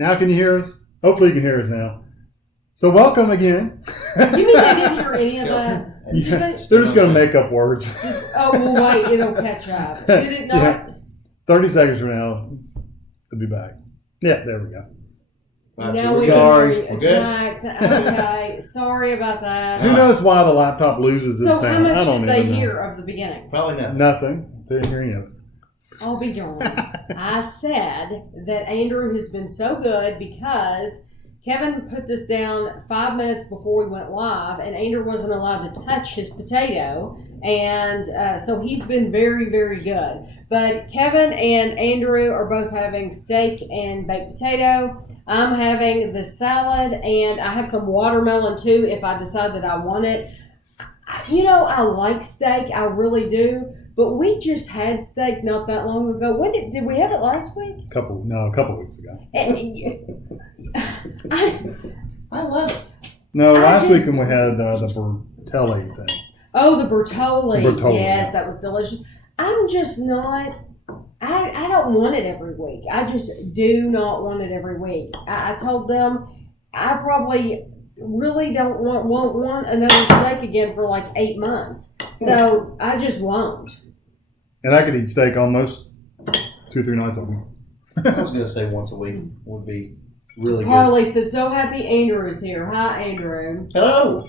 Now can you hear us? Hopefully you can hear us now. So welcome again. You mean they didn't hear any of that? Yeah, they're just going to make up words. Well, wait, it'll catch up. Did it not? Yeah. 30 seconds from now, we'll be back. Yeah, there we go. Right, Now so we sorry. can hear you. Okay, sorry about that. Who knows why the laptop loses its So sound? how much I don't did they even know. hear of the beginning? Probably nothing. Nothing. Didn't hear any of it. I'll be darned. I said that Andrew has been so good because Kevin put this down 5 minutes before we went live, and Andrew wasn't allowed to touch his potato, and so he's been very, very good. But Kevin and Andrew are both having steak and baked potato. I'm having the salad, and I have some watermelon too if I decide that I want it. You know, I like steak, I really do. But we just had steak not that long ago. When did we have it last week? A couple weeks ago. I love it. No, last week when we had the Bertelli thing. Oh, the Bertolli. Bertolli, Yes, yeah. that was delicious. I'm just not. I don't want it every week. I just do not want it every week. I told them I probably really won't want another steak again for like 8 months. So I just won't. And I could eat steak almost 2 or 3 nights a week. I was going to say once a week would be really good. Harley said, so happy Andrew is here. Hi, Andrew. Hello.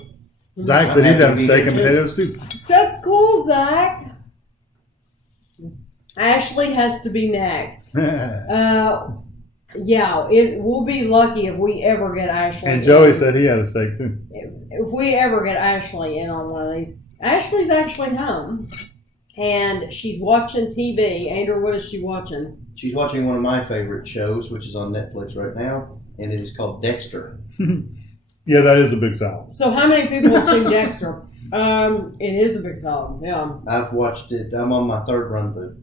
Zach I'm said he's happy having to be steak here, and too. potatoes too. That's cool, Zach. Ashley has to be next. Yeah, we'll be lucky if we ever get Ashley. And Joey said he had a steak too. If we ever get Ashley in on one of these. Ashley's actually home, and she's watching TV. Andrew, what is she watching? She's watching one of my favorite shows, which is on Netflix right now, and it is called Dexter. Yeah, that is a big salad. So how many people have seen Dexter? It is a big salad, yeah. I've watched it. I'm on my third run through.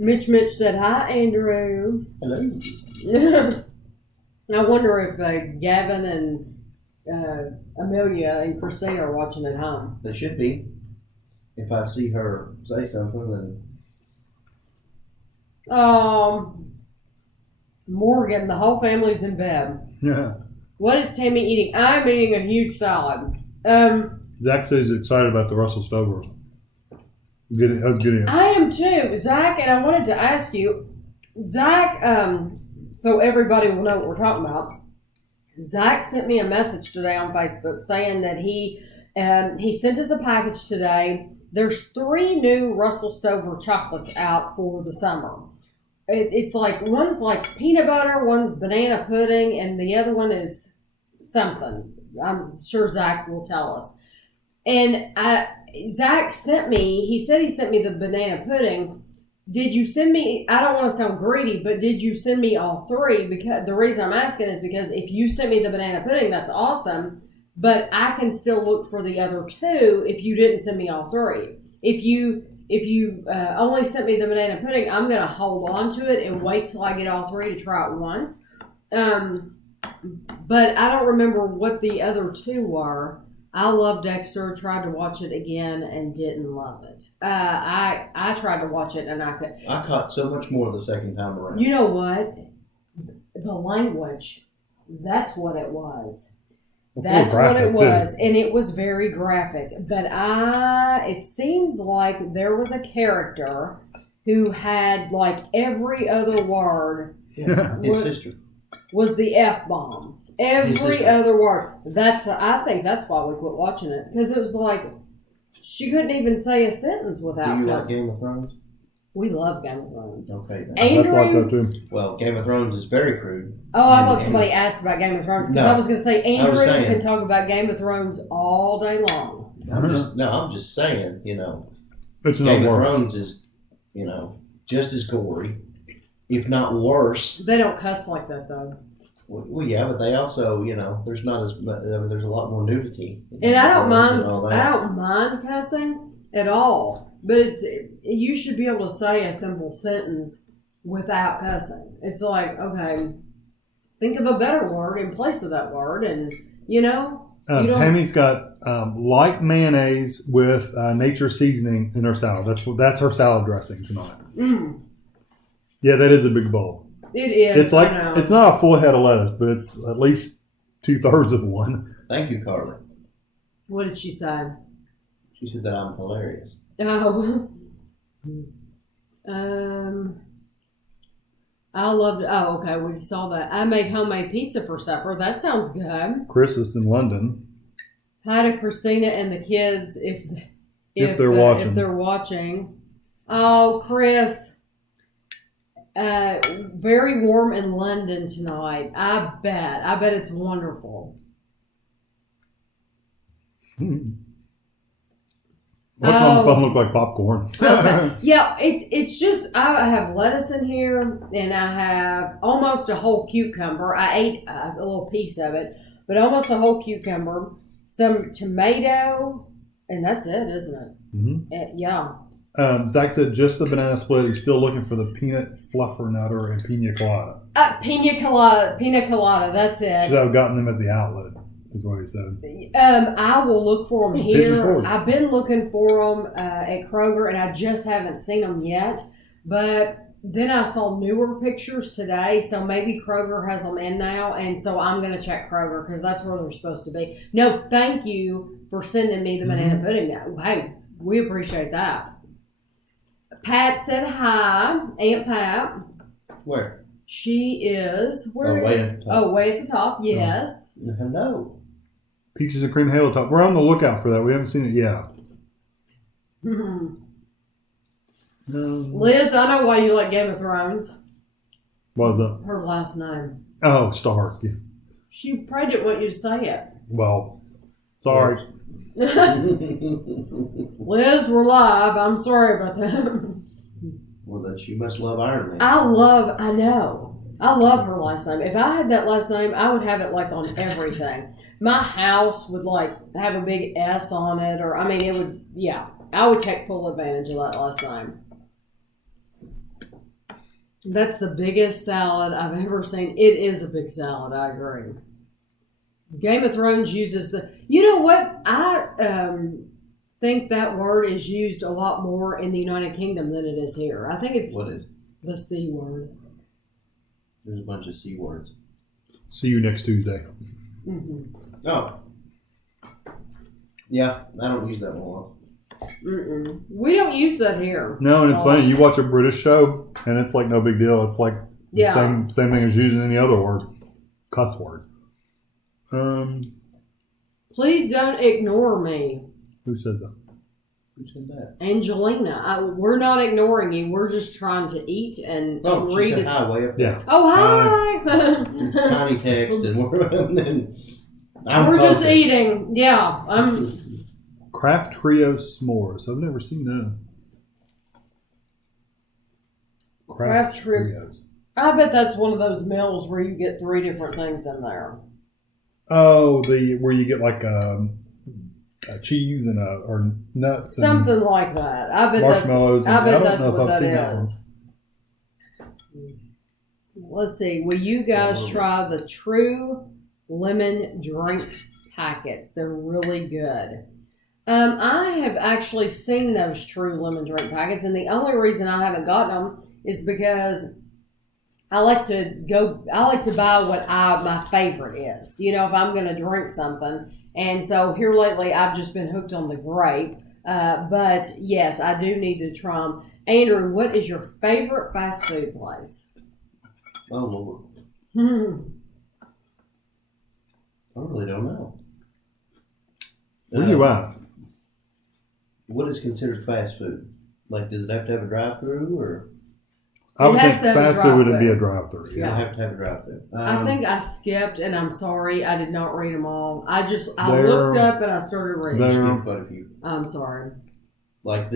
Mitch said, hi, Andrew. Hello. I wonder if Gavin and Amelia and Christina are watching at home. They should be. If I see her say something, then Morgan, the whole family's in bed. Yeah. What is Tami eating? I'm eating a huge salad. Zach says he's excited about the Russell Stover. That was good. I am too, Zach, and I wanted to ask you, Zach, so everybody will know what we're talking about. Zach sent me a message today on Facebook saying that he sent us a package today. There's 3 new Russell Stover chocolates out for the summer. It's like, one's like peanut butter, one's banana pudding, and the other one is something. I'm sure Zach will tell us. And Zach sent me, he said he sent me the banana pudding. Did you send me, I don't want to sound greedy, but did you send me all 3? Because the reason I'm asking is because if you sent me the banana pudding, that's awesome. But I can still look for the other 2 if you didn't send me all 3. If you only sent me the banana pudding, I'm going to hold on to it and wait till I get all 3 to try it once. But I don't remember what the other 2 were. I love Dexter, tried to watch it again and didn't love it. I tried to watch it and I could. I caught so much more the second time around. You know what? The language. That's what it was. That's what it was. And it was very graphic. But it seems like there was a character who had like every other word. Yeah, his sister. Was the F-bomb. Every other word. I think that's why we quit watching it. Because it was like, she couldn't even say a sentence without. Do you like Game of Thrones? We love Game of Thrones. Okay. Then. Andrew, that's like that too. Well, Game of Thrones is very crude. Oh, I thought somebody asked about Game of Thrones. Because No, I was going to say, Andrew saying, can talk about Game of Thrones all day long. I'm just saying, It's Game not of worse. Thrones is, just as gory, if not worse. They don't cuss like that, though. Well, yeah, but they also, there's not as much. There's a lot more nudity. And I don't mind. And all that. I don't mind cussing at all. But you should be able to say a simple sentence without cussing. It's like, okay, think of a better word in place of that word, and Tammy's got light mayonnaise with nature seasoning in her salad. That's her salad dressing tonight. Mm. Yeah, that is a big bowl. It is. It's like I know. it's not a full head of lettuce, but it's at least 2/3 of one. Thank you, Carly. What did she say? She said that I'm hilarious. Oh. I loved. Oh, okay. We saw that. I made homemade pizza for supper. That sounds good. Chris is in London. Hi to Christina and the kids If they're watching. If they're watching. Oh, Chris. Very warm in London tonight. I bet it's wonderful. What's on the phone look like popcorn? Okay. Yeah, it's just I have lettuce in here and I have almost a whole cucumber. I ate a little piece of it, but almost a whole cucumber, some tomato, and that's it, isn't it? Mm-hmm. Yeah. Zach said just the banana split. He's still looking for the peanut fluffernutter and pina colada. Pina colada. That's it. Should have gotten them at the outlet, is what he said. I will look for them Pigeon here. Forge. I've been looking for them at Kroger, and I just haven't seen them yet. But then I saw newer pictures today, so maybe Kroger has them in now, and so I'm going to check Kroger because that's where they're supposed to be. No, thank you for sending me the banana pudding. Hey, we appreciate that. Pat said hi, Aunt Pat. Where? She is where? Way at the top. Way at the top. Yes. Hello. Peaches and cream halo top. We're on the lookout for that. We haven't seen it yet. Liz, I know why you like Game of Thrones. What was that? Her last name. Oh, Stark. Yeah. She probably didn't want you to say it. Well, sorry. Liz, we're live. I'm sorry about that. Well, then she must love Iron Man. I know. I love her last name. If I had that last name, I would have it like on everything. My house would like have a big S on it, or I mean, it would. Yeah, I would take full advantage of that last name. That's the biggest salad I've ever seen. It is a big salad. I agree. Game of Thrones uses the. You know what? I think that word is used a lot more in the United Kingdom than it is here. I think it's What is? the C word. There's a bunch of C words. See you next Tuesday. Mm-hmm. Oh. Yeah, I don't use that one a lot. We don't use that here. No, and it's funny. You watch a British show, and it's like no big deal. It's like the same thing as using any other word, cuss word. Please don't ignore me. Who said that? Who said that? Angelina. We're not ignoring you. We're just trying to eat and Oh, read she said it. hi way up there. Yeah. Oh, hi! It's tiny text, and we're just eating. Yeah. Kraft Trio s'mores. I've never seen that. Kraft Trios. I bet that's one of those meals where you get 3 different things in there. Oh, where you get like a cheese and or nuts, Something and like that. I bet marshmallows. I bet don't that's know if what I've seen that that is. Let's see. Will you guys try the True Lemon drink packets? They're really good. I have actually seen those True Lemon drink packets, and the only reason I haven't gotten them is because I like to buy what my favorite is. You know, if I'm going to drink something. And so here lately, I've just been hooked on the grape. But yes, I do need to try them. Andrew, what is your favorite fast food place? Oh, Lord. I really don't know. Where are you at? What is considered fast food? Like, does it have to have a drive-through, or? I would think has to have a fast food would drive-thru. be a drive-through. Yeah, I have to have a drive-through. I think I skipped, and I'm sorry, I did not read them all. I There- looked up and I started reading. there- skipped quite a few. I'm sorry. Like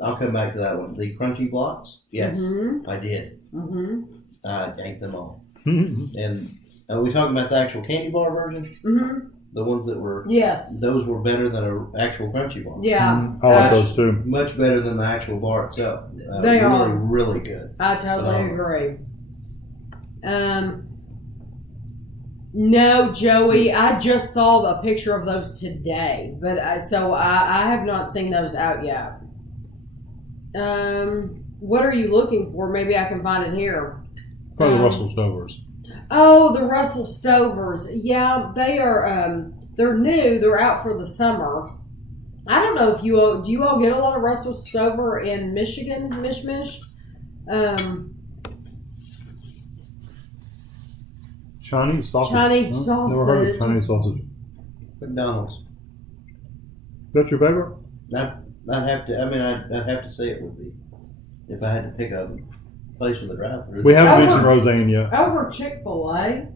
I'll come back to that one. The crunchy blocks. Yes, Mm-hmm. I did. Mm-hmm. I ate them all. Mhm. And are we talking about the actual candy bar version? Mm-hmm. The ones that were. Yes. Those were better than an actual crunchy bar. Yeah. I like those too. Much better than the actual bar itself. They really, are. really good. I totally agree. No, Joey, I just saw a picture of those today, but I have not seen those out yet. What are you looking for? Maybe I can find it here. Probably Russell Stovers. Oh, the Russell Stovers. Yeah, they are. They're new. They're out for the summer. I don't know if do you all get a lot of Russell Stover in Michigan, Mish? Chinese sausage. Chinese sausage. Never heard of Chinese sausage. McDonald's. That's your favorite? I'd have to say it would be if I had to pick a place with a drive-through. We haven't mentioned Roseanne yet. Over Chick-fil-A.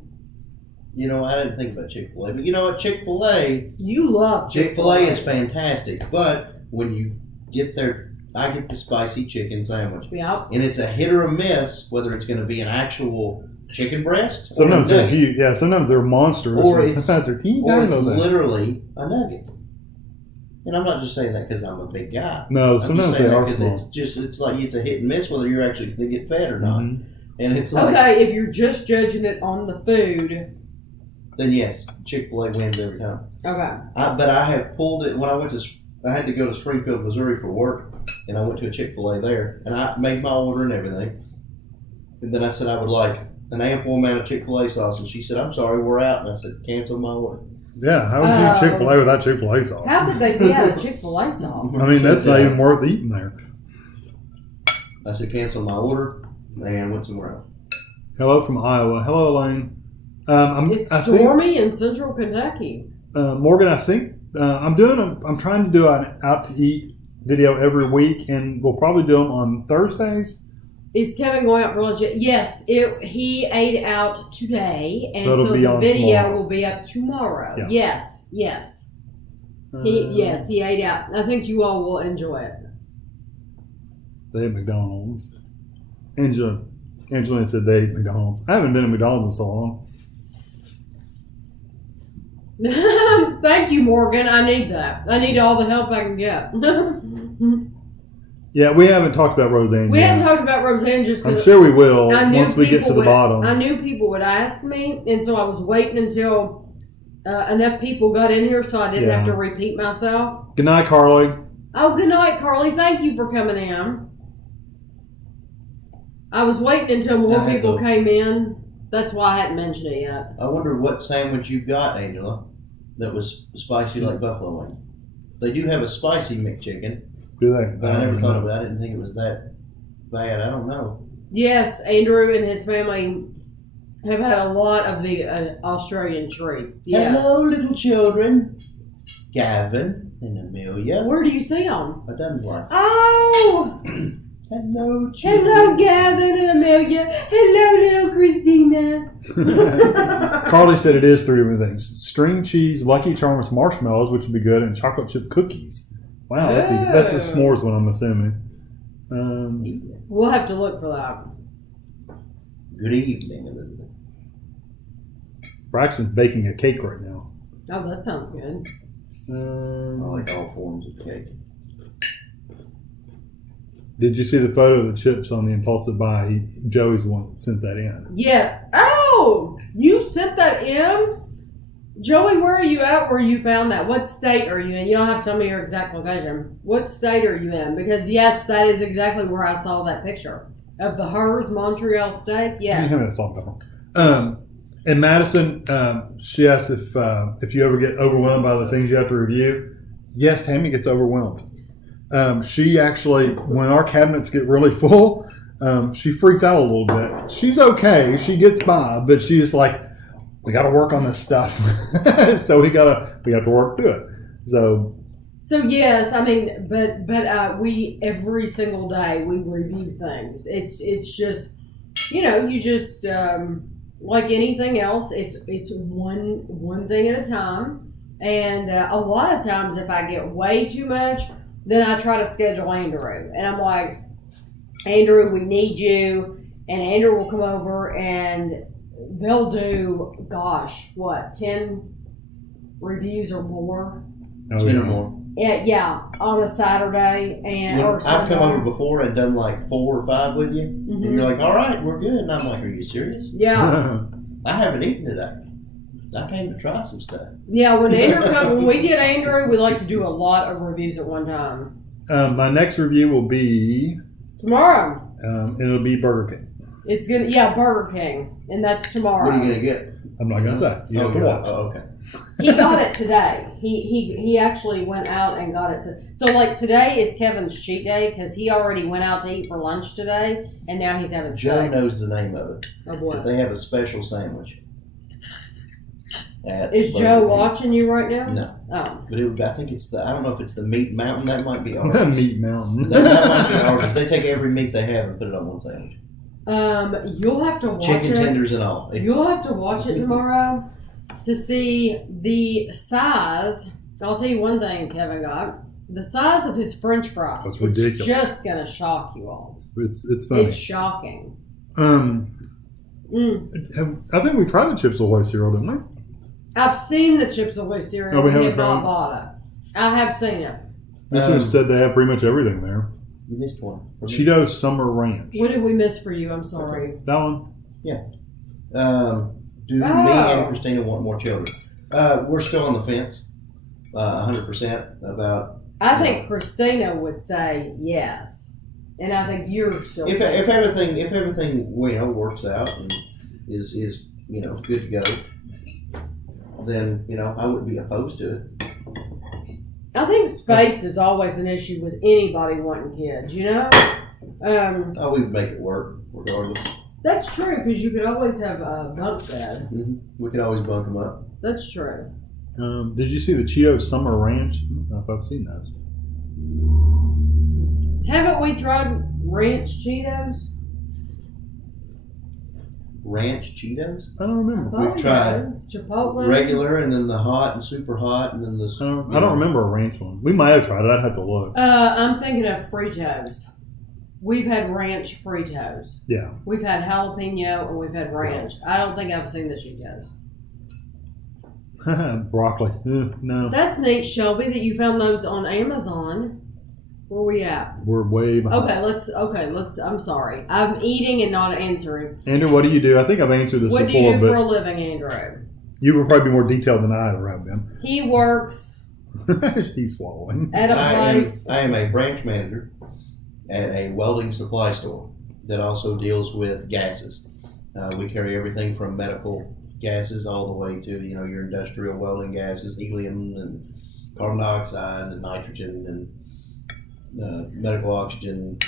You know, I didn't think about Chick-fil-A, but you know what, Chick-fil-A. You love Chick-fil-A is fantastic, but when you get there, I get the spicy chicken sandwich. Yeah. And it's a hit or a miss whether it's going to be an actual chicken breast. Sometimes they're huge. Yeah, sometimes they're monsters. Or sometimes they're teeny or it's tiny. literally a nugget. And I'm not just saying that because I'm a big guy. No, sometimes they are small. It's like it's a hit and miss whether you're actually going to get fed or not. Mm-hmm. And it's like, okay, if you're just judging it on the food, then yes, Chick-fil-A wins every time. okay. But I have pulled it when I had to go to Springfield, Missouri for work, and I went to a Chick-fil-A there, and I made my order and everything. And then I said I would like an ample amount of Chick-fil-A sauce, and she said, "I'm sorry, we're out." And I said, "Cancel my order." Yeah, how would you eat Chick-fil-A without Chick-fil-A sauce? How could they get a Chick-fil-A sauce? I mean, that's not even worth eating there. I said, "Cancel my order," and went somewhere else. Hello from Iowa. Hello, Elaine. It's stormy in central Kentucky. Morgan, I think I'm trying to do an out to eat video every week, and we'll probably do them on Thursdays. Is Kevin going out for lunch yet? Yes, he ate out today, and So it'll so be the on video tomorrow. will be up tomorrow. Yeah. Yes. He ate out. I think you all will enjoy it. They ate McDonald's. Angelina said they ate McDonald's. I haven't been to McDonald's in so long. Thank you, Morgan. I need that. I need all the help I can get. Yeah, we haven't talked about Roseanne We yet. haven't talked about Roseanne just I'm because sure we will once we get to the bottom. I knew people would ask me, and so I was waiting until enough people got in here so I didn't have to repeat myself. Good night, Carly. Oh, good night, Carly. Thank you for coming in. I was waiting until more people came in. That's why I hadn't mentioned it yet. I wonder what sandwich you got, Angela, that was spicy like buffalo wing. They do have a spicy McChicken. Do they? But I never thought about it. I didn't think it was that bad. I don't know. Yes, Andrew and his family have had a lot of the Australian treats. Yes. Hello, little children. Gavin and Amelia. Where do you see them? I done what? Oh! Hello, children. Hello, Gavin and Amelia. Hello, little Christina. Carly said it is 3 different things: string cheese, Lucky Charms marshmallows, which would be good, and chocolate chip cookies. Wow, that's a s'mores one, I'm assuming. We'll have to look for that. Good evening, Elizabeth. Braxton's baking a cake right now. Oh, that sounds good. I like all forms of cake. Did you see the photo of the chips on the impulsive buy? Joey's the one that sent that in. Yeah. Oh, you sent that in? Joey, where are you at where you found that? What state are you in? You don't have to tell me your exact location. What state are you in? Because, yes, that is exactly where I saw that picture. Of the Hers, Montreal State? Yes. And Madison, she asked if you ever get overwhelmed by the things you have to review. Yes, Tami gets overwhelmed. She actually, when our cabinets get really full, she freaks out a little bit. She's okay. She gets by, but she's like, we got to work on this stuff. So we have to work through it. So yes, I mean, but we every single day we review things. It's just, you just like anything else. It's one thing at a time. And a lot of times, if I get way too much, then I try to schedule Andrew, and I'm like, Andrew, we need you, and Andrew will come over and they'll do, 10 reviews or more. 10 or more. Yeah, on a Saturday or I've come Sunday. over before and done like 4 or 5 with you, Mm-hmm. and you're like, "All right, we're good." And I'm like, "Are you serious?" Yeah, I haven't eaten today. I came to try some stuff. yeah. When we get Andrew, we like to do a lot of reviews at one time. my next review will be Tomorrow. And it'll be Burger King. It's gonna Burger King, and that's tomorrow. What are you gonna get? I'm not gonna say. You have to watch. Oh, okay. He got it today. He actually went out and got it. So like today is Kevin's cheat day because he already went out to eat for lunch today, and now he's having Joe steak. knows the name of it. Oh boy. But they have a special sandwich. Is Joe watching you right now? No. Oh. But I think it's I don't know if it's the Meat Mountain. That might be ours. Meat Mountain. that might be ours. They take every meat they have and put it on one sandwich. You'll have to watch Chicken it. tenders and all. You'll have to watch it tomorrow to see the size. I'll tell you one thing Kevin got. The size of his French fries. That's ridiculous. It's just gonna shock you all. It's funny. It's shocking. I think we tried the Chips Ahoy cereal, didn't we? I've seen the Chips Ahoy cereal. Oh, we haven't have not tried bought it. I have seen it. They should have said they have pretty much everything there. You missed one. Cheetos Summer Ranch. What did we miss for you? I'm sorry. That one? Yeah. Do me and Christina want more children? We're still on the fence, 100% about. I think Christina would say yes, and I think you're still. If everything works out and is good to go, then I wouldn't be opposed to it. I think space is always an issue with anybody wanting kids. We would make it work regardless. That's true because you could always have a bunk bed. Mm-hmm. We could always bunk them up. That's true. Did you see the Cheetos Summer Ranch? I don't know if I've seen those. Haven't we tried ranch Cheetos? Ranch Cheetos? I don't remember. We've tried Chipotle, regular, and then the hot and super hot, and then the. I don't remember a ranch one. We might have tried it. I'd have to look. I'm thinking of Fritos. We've had ranch Fritos. Yeah. We've had jalapeno and we've had ranch. I don't think I've seen the Cheetos. Broccoli. No. That's neat, Shelby, that you found those on Amazon. Where we at? We're way behind. Let's. I'm sorry. I'm eating and not answering. Andrew, what do you do? I think I've answered this What before. do you do but for a living, Andrew? you would probably be more detailed than I ever have been. He works He's swallowing. at a place. I am a branch manager at a welding supply store that also deals with gases. We carry everything from medical gases all the way to your industrial welding gases, helium and carbon dioxide and nitrogen and medical oxygen,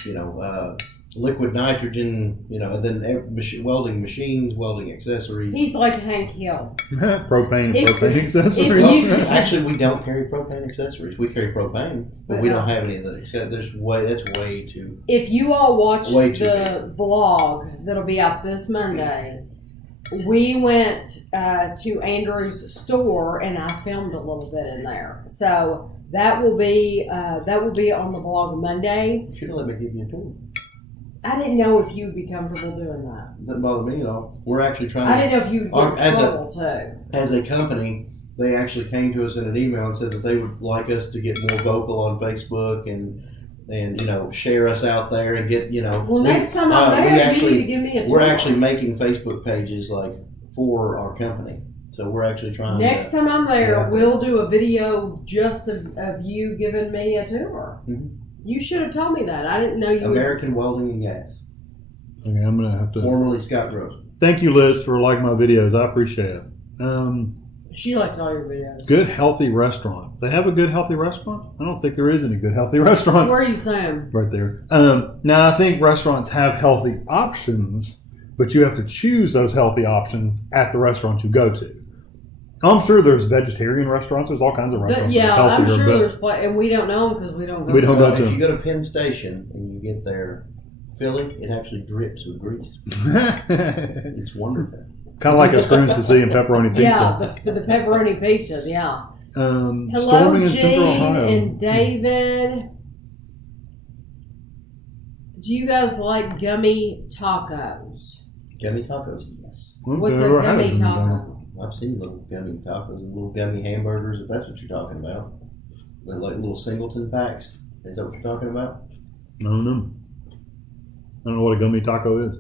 liquid nitrogen, and then welding machines, welding accessories. He's like Hank Hill. Propane and propane if accessories. you- Actually, we don't carry propane accessories. We carry propane, but we don't have any of that. Except that's way too. If you all watch Way too the vlog that'll be out this Monday, we went to Andrew's store and I filmed a little bit in there. So that will be on the vlog Monday. Should have let me give you a tour. I didn't know if you'd be comfortable doing that. Doesn't bother me at all. We're actually trying. I didn't know if you'd get in trouble too. As a company, they actually came to us in an email and said that they would like us to get more vocal on Facebook and share us out there and get Well, next time I'm there, you need to give me a tour. We're actually making Facebook pages for our company, so we're actually trying. Next time I'm there, yeah. we'll do a video just of you giving me a tour. Mm-hmm. You should have told me that. I didn't know you. American Welding and Gas. Okay, I'm gonna have to. Formerly Scott Gross. Thank you, Liz, for liking my videos. I appreciate it. She likes all your videos. Good healthy restaurant. They have a good healthy restaurant? I don't think there is any good healthy restaurants. Where are you saying? Right there. Now, I think restaurants have healthy options, but you have to choose those healthy options at the restaurant you go to. I'm sure there's vegetarian restaurants. There's all kinds of restaurants that are I'm healthier. sure there's and we don't know them because we don't go. We don't go to If them. you go to Penn Station and you get their Philly, it actually drips with grease. It's wonderful. Kind of like a screams to see and pepperoni pizza. Yeah, the pepperoni pizza. Yeah. Hello, Storming in Central Gene Ohio. and David. Do you guys like gummy tacos? Gummy tacos, yes. What's a Never had gummy them. taco? I've seen little gummy tacos and little gummy hamburgers, if that's what you're talking about. They're like little singleton packs. Is that what you're talking about? I don't know. I don't know what a gummy taco is.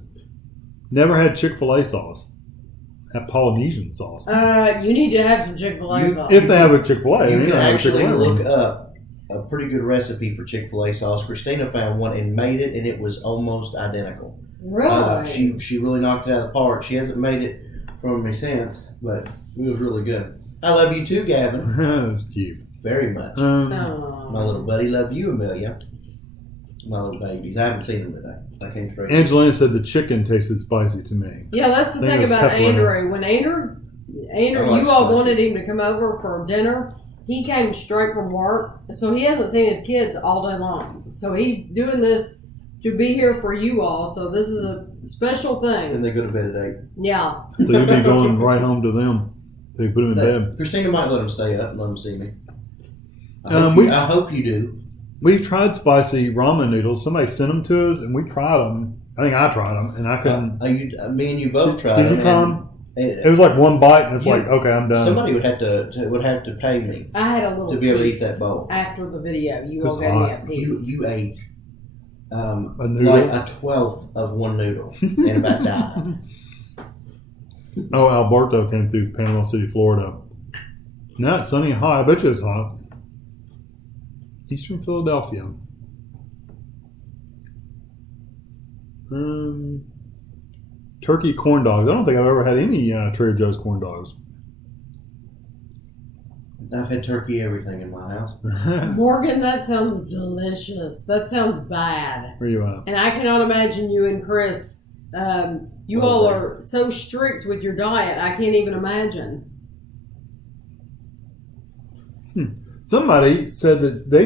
Never had Chick-fil-A sauce. Have Polynesian sauce. You need to have some Chick-fil-A sauce. If they have a Chick-fil-A, You they can don't have a actually Chick-fil-A. look up a pretty good recipe for Chick-fil-A sauce. Christina found one and made it, and it was almost identical. Really? She really knocked it out of the park. She hasn't made it for me since, but it was really good. I love you too, Gavin. That's cute. Very much. My little buddy, love you, Amelia. My little babies. I haven't seen them today. I came straight. Angelina said the chicken tasted spicy to me. Yeah, that's the I think it thing was about pepperoni. Andrew. When Andrew, like you all spicy. wanted him to come over for dinner. He came straight from work, so he hasn't seen his kids all day long. So he's doing this to be here for you all. So this is a special thing. And they go to bed at 8. Yeah. So you'll be going right home to them. So you put them in bed. Christina might let them stay up and let them see me. I hope you do. We've tried spicy ramen noodles. Somebody sent them to us, and we tried them. I think I tried them, and I couldn't. Me and you both tried. Did you try them? It was like one bite, and it's like, okay, I'm done. Somebody would have to pay me I had a little to be able to eat piece that bowl. after the video. You It's all gave hot. me a piece. You ate A noodle? like a 12th of one noodle and about died. Oh, Alberto came through Panama City, Florida. Now it's sunny and hot. I bet you it's hot. Eastern Philadelphia. Turkey corn dogs. I don't think I've ever had any Trader Joe's corn dogs. I've had turkey everything in my house. Morgan, that sounds delicious. That sounds bad. Where you at? And I cannot imagine you and Chris. You all are so strict with your diet. I can't even imagine. Somebody said that they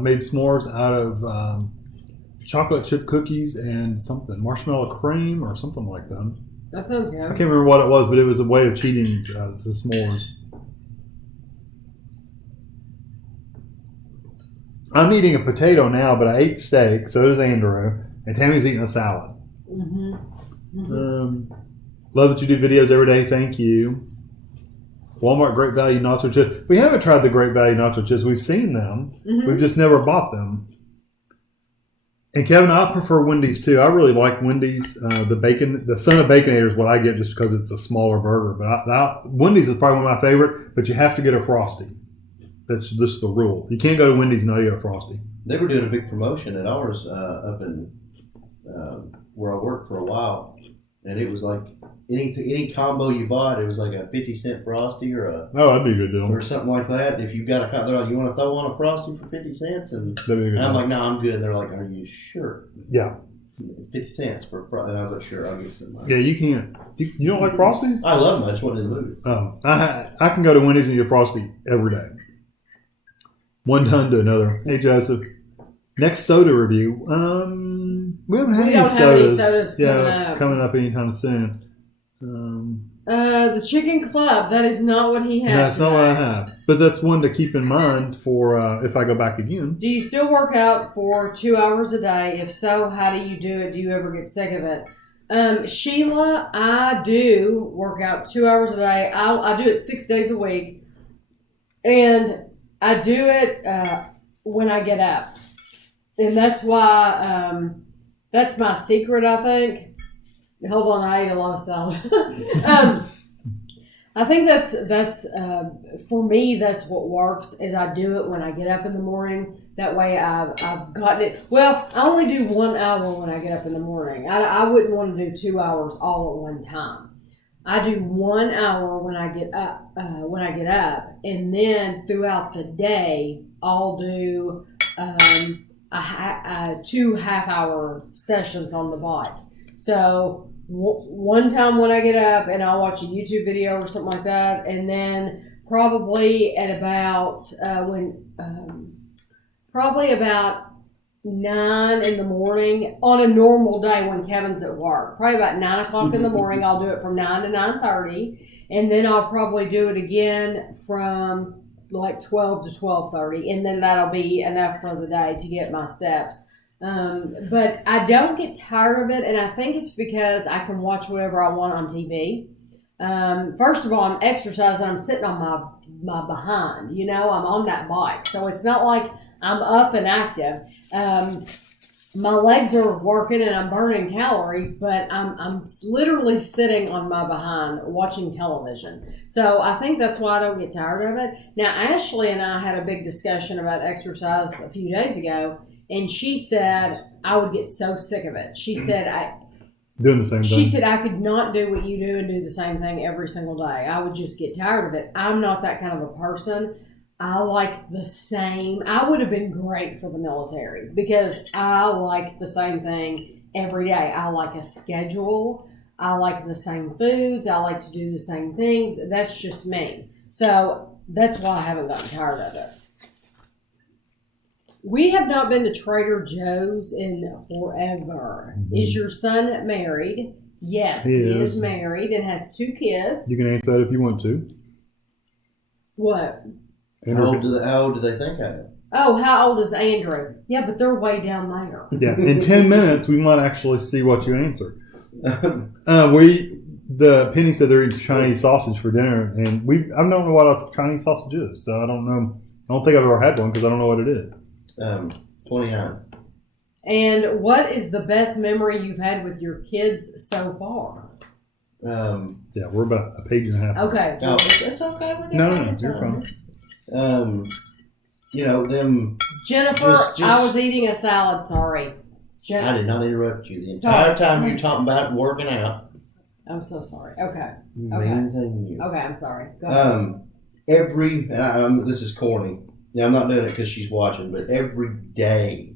made s'mores out of chocolate chip cookies and something, marshmallow cream or something like that. That sounds I good. can't remember what it was, but it was a way of cheating the s'mores. I'm eating a potato now, but I ate steak. So does Andrew, and Tammy's eating a salad. Love that you do videos every day. Thank you. Walmart Great Value Nacho Chips. We haven't tried the Great Value Nacho Chips. We've seen them. We've just never bought them. And Kevin, I prefer Wendy's too. I really like Wendy's. The Son of Baconator is what I get just because it's a smaller burger. But Wendy's is probably one of my favorite. But you have to get a Frosty. That's just the rule. You can't go to Wendy's and not eat a Frosty. They were doing a big promotion at ours up in where I worked for a while, and it was like any combo you bought, it was like a 50-cent Frosty or that'd be a good deal. or something like that. If you got a, they're like, you want to throw on a Frosty for 50 cents, and That'd be a good I'm deal. like, no, I'm good. And they're like, are you sure? Yeah. 50 cents for a Frosty. And I was like, sure, I'll get some. Yeah, you can't. You don't like Frosties? I love them. I just wanted to lose. Oh, I can go to Wendy's and get a Frosty every day. One ton to another. Hey, Joseph. Next soda review. We haven't had We any don't have any sodas. sodas coming up. Anytime soon. The Chicken Club. That is not what he has. No, that's not what I today. have. But that's one to keep in mind for if I go back again. Do you still work out for 2 hours a day? If so, how do you do it? Do you ever get sick of it? Sheila, I do work out 2 hours a day. I do it 6 days a week. And I do it when I get up. And that's why, that's my secret, I think. Hold on, I ate a lot of salad. I think that's for me, that's what works, is I do it when I get up in the morning. That way I've gotten it. Well, I only do 1 hour when I get up in the morning. I wouldn't want to do 2 hours all at one time. I do 1 hour when I get up, and then throughout the day, I'll do 2 half-hour sessions on the bike. So one time when I get up, and I'll watch a YouTube video or something like that, and then probably at about probably about 9 in the morning on a normal day when Kevin's at work. Probably about 9 o'clock in the morning. I'll do it from 9 to 9:30, and then I'll probably do it again from like 12 to 12:30, and then that'll be enough for the day to get my steps. But I don't get tired of it, and I think it's because I can watch whatever I want on TV. First of all, I'm exercising. I'm sitting on my behind. I'm on that bike, so it's not like I'm up and active. my legs are working and I'm burning calories, but I'm literally sitting on my behind watching television. So I think that's why I don't get tired of it. Now, Ashley and I had a big discussion about exercise a few days ago, and she said I would get so sick of it. She said doing the same thing. She said I could not do what you do and do the same thing every single day. I would just get tired of it. I'm not that kind of a person. I like the same. I would have been great for the military because I like the same thing every day. I like a schedule. I like the same foods. I like to do the same things. That's just me. So that's why I haven't gotten tired of it. We have not been to Trader Joe's in forever. Mm-hmm. Is your son married? Yes, he is married and has 2 kids. You can answer that if you want to. What? How old do they think I am? Oh, how old is Andrew? Yeah, but they're way down there. Yeah, in 10 minutes, we might actually see what you answer. Penny said they're eating Chinese sausage for dinner, and I don't know what else Chinese sausage is, so I don't know. I don't think I've ever had one because I don't know what it is. 29. And what is the best memory you've had with your kids so far? Yeah, we're about a page and a half. Okay. No, it's okay. No, you're fine. Them. Jennifer, I was eating a salad. Sorry. I did not interrupt you the entire time you're talking about working out. I'm so sorry. Okay. Okay, I'm sorry. Go ahead. This is corny. Now I'm not doing it because she's watching, but every day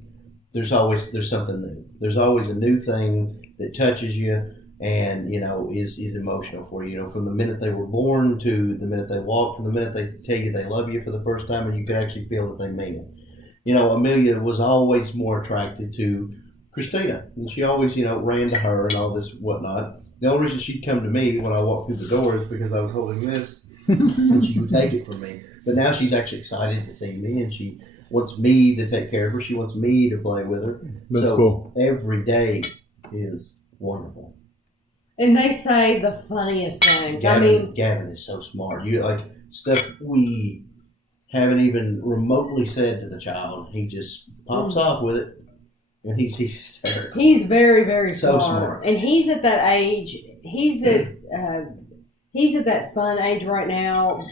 there's something new. There's always a new thing that touches you and is emotional for you. From the minute they were born to the minute they walk, from the minute they tell you they love you for the first time, and you can actually feel that they mean it. Amelia was always more attracted to Christina, and she always ran to her and all this whatnot. The only reason she'd come to me when I walked through the door is because I was holding this, and she would take it from me. But now she's actually excited to see me, and she wants me to take care of her. She wants me to play with her. That's cool. Every day is wonderful. And they say the funniest things. Gavin is so smart. Stuff we haven't even remotely said to the child. He just pops off with it, and he's hysterical. He's very, very so smart. And he's at that age. He's at that fun age right now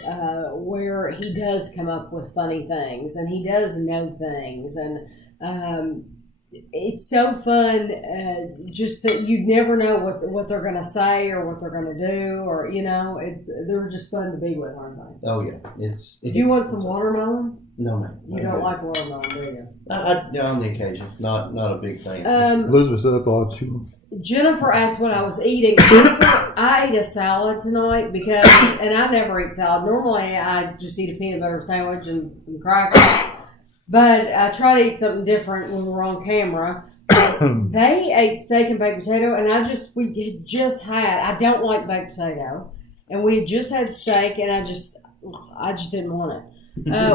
where he does come up with funny things and he does know things, and it's so fun. You never know what they're going to say or what they're going to do, or they're just fun to be with, aren't they? Oh yeah, Do you want some watermelon? No, man. You don't like watermelon, do you? On the occasion, not a big thing. Elizabeth said that's all she wants. Jennifer asked what I was eating. Jennifer, I ate a salad tonight and I never eat salad. Normally, I just eat a peanut butter sandwich and some crackers. But I try to eat something different when we're on camera. They ate steak and baked potato, and I don't like baked potato, and we had just had steak, and I just didn't want it.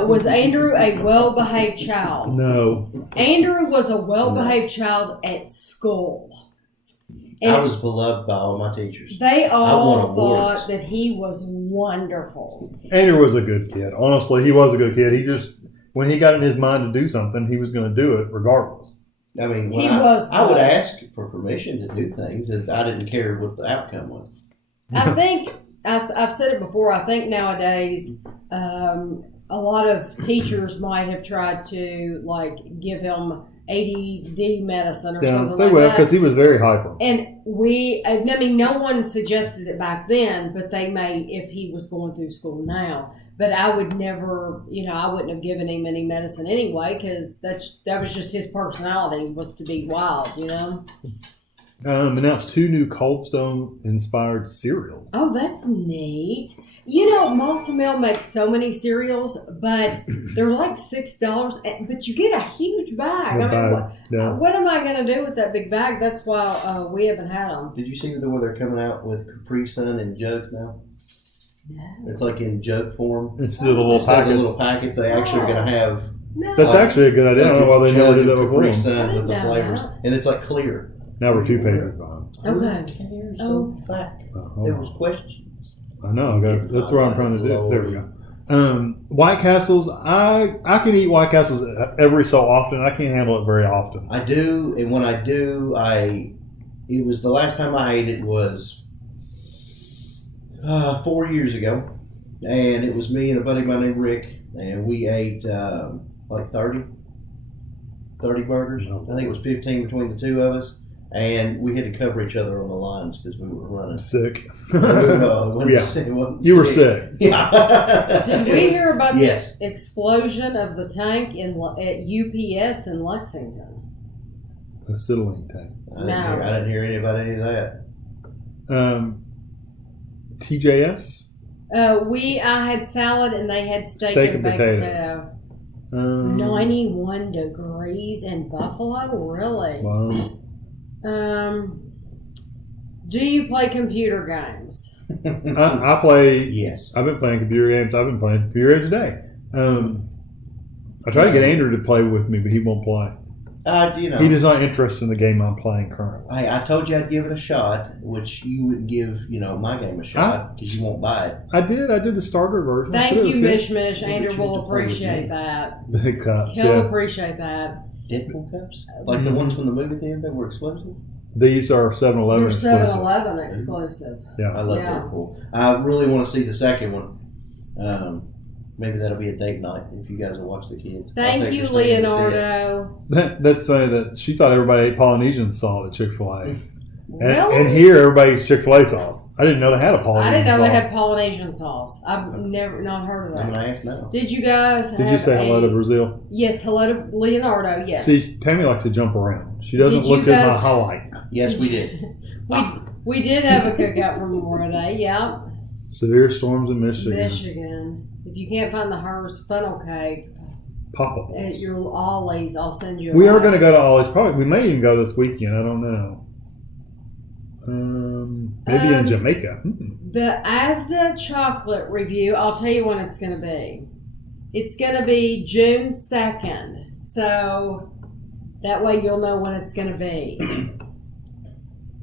Was Andrew a well-behaved child? No. Andrew was a well-behaved child at school. And I was beloved by all my teachers. They all thought that he was wonderful. Andrew was a good kid. Honestly, he was a good kid. He just, when he got in his mind to do something, he was going to do it regardless. I mean, I would ask for permission to do things if I didn't care what the outcome was. I think, I've said it before, I think nowadays a lot of teachers might have tried to give him ADD medicine or something like that. They will, because he was very hyper. And no one suggested it back then, but they may if he was going through school now. But I would never, I wouldn't have given him any medicine anyway, because that was just his personality, was to be wild, Announced 2 new Cold Stone inspired cereals. Oh, that's neat. Malt-O-Meal makes so many cereals, but they're like $6, but you get a huge bag. What am I going to do with that big bag? That's why we haven't had them. Did you see where they're coming out with Capri Sun in jugs now? No. It's like in jug form. Instead of the little packets. The little packets, they actually are going to have. No. That's actually a good idea. I don't know why they never did that before. Capri Sun with the flavors, and it's like clear. Now we're 2 pages behind. Okay. There was questions. I know. That's what I'm trying to do. There we go. White Castles, I can eat White Castles every so often. I can't handle it very often. I do, and when I do, it was the last time I ate it was 4 years ago, and it was me and a buddy of mine named Rick, and we ate like 30 burgers. I think it was 15 between the two of us, and we had to cover each other on the lines because we were running. Sick. Yeah. You were sick. Yeah. Did we hear about Yes. the explosion of the tank at UPS in Lexington? Acetylene tank. I didn't hear about any of that. TJS? I had salad and they had steak and baked potatoes. potato. 91 degrees in Buffalo? Really? Wow. Do you play computer games? I play. Yes. I've been playing computer games. I've been playing computer games today. I try to get Andrew to play with me, but he won't play. He is not interested in the game I'm playing currently. I told you I'd give it a shot, which you wouldn't give, my game a shot because you won't buy it. I did the starter version. Thank you, Mish Mish. Yeah, Andrew but you will have to play with appreciate me. that. The cups. He'll Yeah. appreciate that. Deadpool cups? Like the ones from the movie theater that were exclusive? These are 7-Eleven They're exclusive. 7-Eleven exclusive. I Yeah. love Yeah. Deadpool. I really want to see the second one. Maybe that'll be a date night if you guys will watch the kids. I'll Thank take you, Christina to see it. Leonardo. That's funny that she thought everybody ate Polynesian salt at Chick-fil-A. Really? And here everybody eats Chick-fil-A sauce. I didn't know they had a I Polynesian didn't know they sauce. had Polynesian sauce. I've never not heard of I'm that. going to ask now. Did you guys Did you say hello to Brazil? Yes, hello to Leonardo, yes. See, Tami likes to jump around. She doesn't Did you look at my guys- highlight. Yes, we did. we did have a cookout for Memorial Day, yeah. Severe storms in Michigan. Michigan. If you can't find the Hers funnel cake at Poppables. your Ollie's, I'll send you a We are link. going to go to Ollie's. Probably we may even go this weekend. I don't know. Maybe in Jamaica. The Asda chocolate review, I'll tell you when it's going to be. It's going to be June 2nd. So that way you'll know when it's going to be.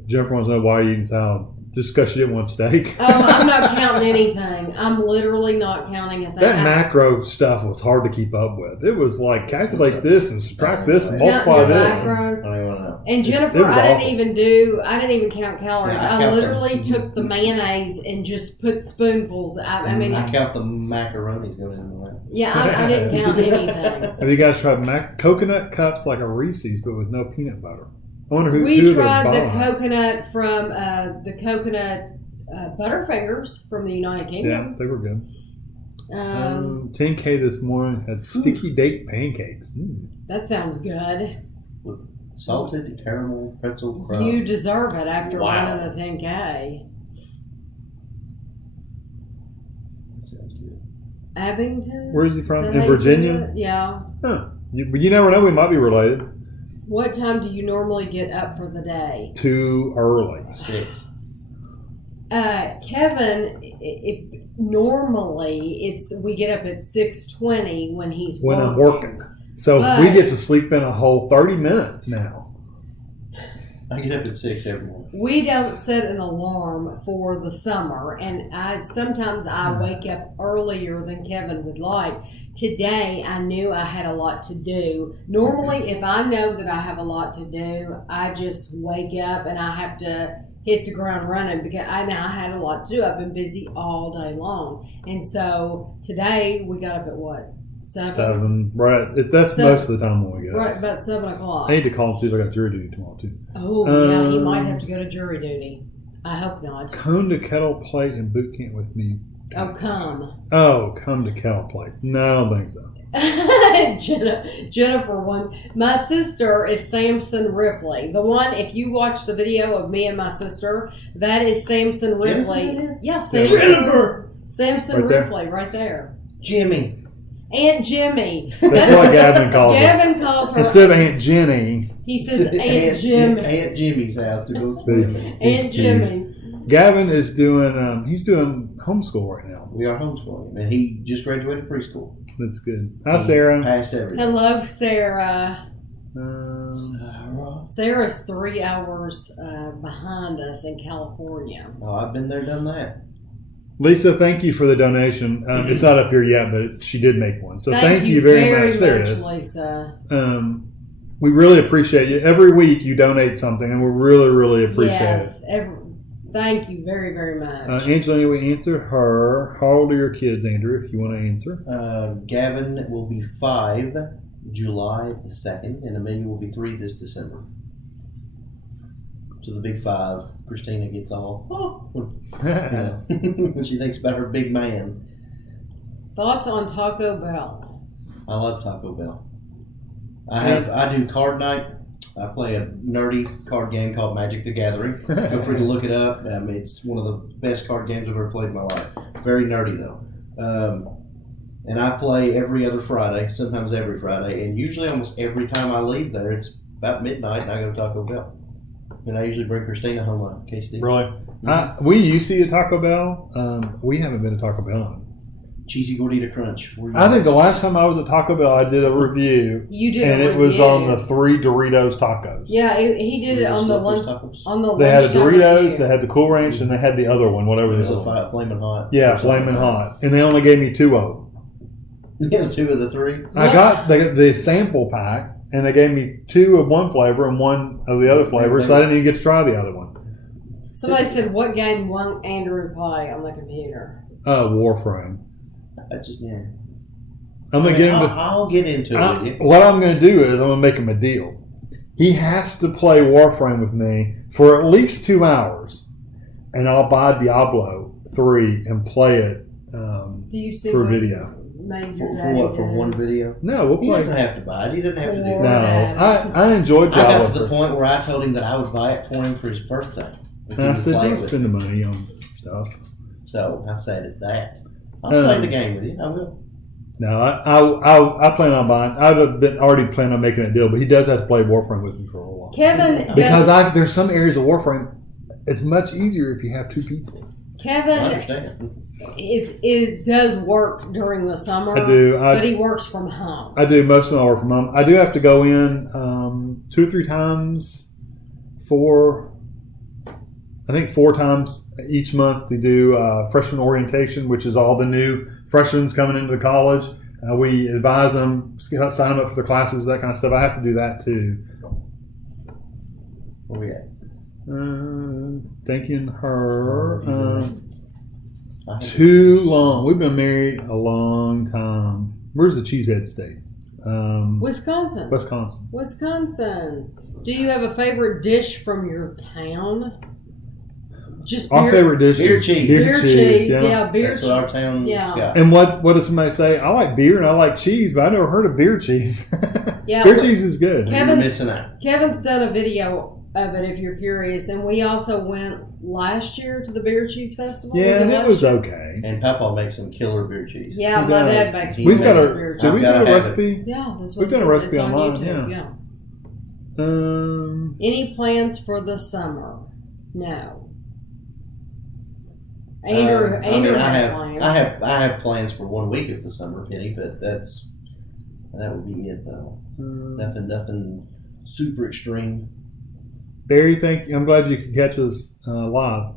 Jennifer wants to know why you're eating salad. Just because she didn't want steak. Oh, I'm not counting anything. I'm literally not counting a thing. That macro stuff was hard to keep up with. It was like calculate this and subtract this and multiply Counting your this. macros. I don't even know. And Jennifer, it was I awful. didn't even count calories. Yeah, I I count literally them. took the mayonnaise and just put spoonfuls. I mean, I count the macaronis going in the way. yeah, I didn't count anything. Have you guys tried coconut cups like a Reese's but with no peanut butter? I wonder who We they're tried the buying. coconut from Butterfingers from the United Yeah, Kingdom. they were good. 10K this morning had sticky date pancakes. That sounds good. With salted caramel pretzel crust. You deserve it after Wow. winning a 10K. That sounds good. Abington? Where is he Is from? that In how you say Virginia? that? Yeah. Huh. You never know. We might be related. What time do you normally get up for the day? Too early. 6. Kevin, normally we get up at 6:20 when he's When working. I'm working. So But- we get to sleep in a whole 30 minutes now. I get up at 6 every morning. We don't set an alarm for the summer, and sometimes I wake up earlier than Kevin would like. Today, I knew I had a lot to do. Normally, if I know that I have a lot to do, I just wake up and I have to hit the ground running because I had a lot to do. I've been busy all day long, and so today we got up at what? 7. Right. That's Seven. most of the time when we get up. Right, about 7:00. I need to call and see if I got jury duty tomorrow, too. Oh, yeah, he might have to go to jury duty. I hope not. Come to kettle plate and boot camp with me. Oh, come. Oh, come to kettle plates. No, I don't think so. Jennifer one. My sister is Samson Ripley. The one, if you watch the video of me and my sister, that is Samson Ripley. Jennifer? Yeah, Samson. Samson Right there. Ripley, right there. Jimmy. Aunt Jimmy. That's what Gavin calls her. Gavin calls her. Instead of Aunt Jenny, He says Aunt Jimmy. Aunt Jimmy's house to go swimming. Aunt Jimmy. Gavin is doing he's doing homeschool right now. We are homeschooling him, and he just graduated preschool. That's good. Hi, Sarah. Passed everything. Hello, Sarah. Um, Sarah's 3 hours behind us in California. Oh, I've been there, done that. Lisa, thank you for the donation. It's not up here yet, but she did make one. So thank you very much. There it is. Lisa. We really appreciate you. Every week you donate something, and we really, really appreciate it. Thank you very, very much. Angelina, we answered her. How old are your kids, Andrew, if you want to answer? Gavin will be 5 July the 2nd, and Amelia will be 3 this December. So the big 5. Christina gets all, when she thinks about her big man. Thoughts on Taco Bell? I love Taco Bell. I do card night. I play a nerdy card game called Magic the Gathering. Feel free to look it up. It's one of the best card games I've ever played in my life. Very nerdy though. And I play every other Friday, sometimes every Friday, and usually almost every time I leave there, it's about midnight and I go to Taco Bell. And I usually bring Christina home a quesadilla. Really? Mm-hmm. We used to eat at Taco Bell. We haven't been to Taco Bell. Cheesy Gordita Crunch. I think the last time I was at Taco Bell, I did a review. You did, and it was on the 3 Doritos tacos. Yeah, he did it on the lunch. On the they had the Doritos, they had the Cool Ranch, and they had the other one, whatever the other one. Flaming Hot. Yeah, Flaming Hot, and they only gave me 2 of them. Yeah, 2 of the 3. I got the sample pack, and they gave me 2 of one flavor and 1 of the other flavor, so I didn't even get to try the other one. Somebody said, "What game won't Andrew play on the computer?" Warframe. I'm gonna get into. I'll get into it with you. What I'm going to do is I'm going to make him a deal. He has to play Warframe with me for at least 2 hours, and I'll buy Diablo 3 and play it Do you see for video. For what? For one video? No, we'll play. He doesn't have to buy it. He doesn't have to do No, that. I enjoyed Diablo. I got to the point where I told him that I would buy it for him for his birthday. And I said, don't spend the money on stuff. So how sad is that? I'll play the game with you. I will. No, I plan on buying. I've already planned on making that deal, but he does have to play Warframe with me for a while. Kevin, because there's some areas of Warframe, it's much easier if you have 2 people. Kevin, I understand. It does work during the summer. I do, but he works from home. I do most of my work from home. I do have to go in 2 or 3 times I think 4 times each month. They do freshman orientation, which is all the new freshmen coming into the college. We advise them, sign them up for their classes, that kind of stuff. I have to do that too. Where we at? Thanking her. Too long. We've been married a long time. Where's the Cheesehead State? Wisconsin. Wisconsin. Do you have a favorite dish from your town? Just our favorite dish is beer cheese. Yeah, beer cheese. That's what our town got. And what does somebody say? I like beer and I like cheese, but I never heard of beer cheese. Yeah, beer cheese is good. Kevin's done a video of it if you're curious, and we also went last year to the beer cheese festival. Yeah, and it was okay. And Papa makes some killer beer cheese. Yeah, my dad makes. We've got a. Did we get a recipe? Yeah, we've got a recipe online. YouTube, yeah. Any plans for the summer? No. Andrew has plans. I have plans for 1 week of the summer, Penny, but that would be it though. Nothing super extreme. Barry, thank you. I'm glad you could catch us live.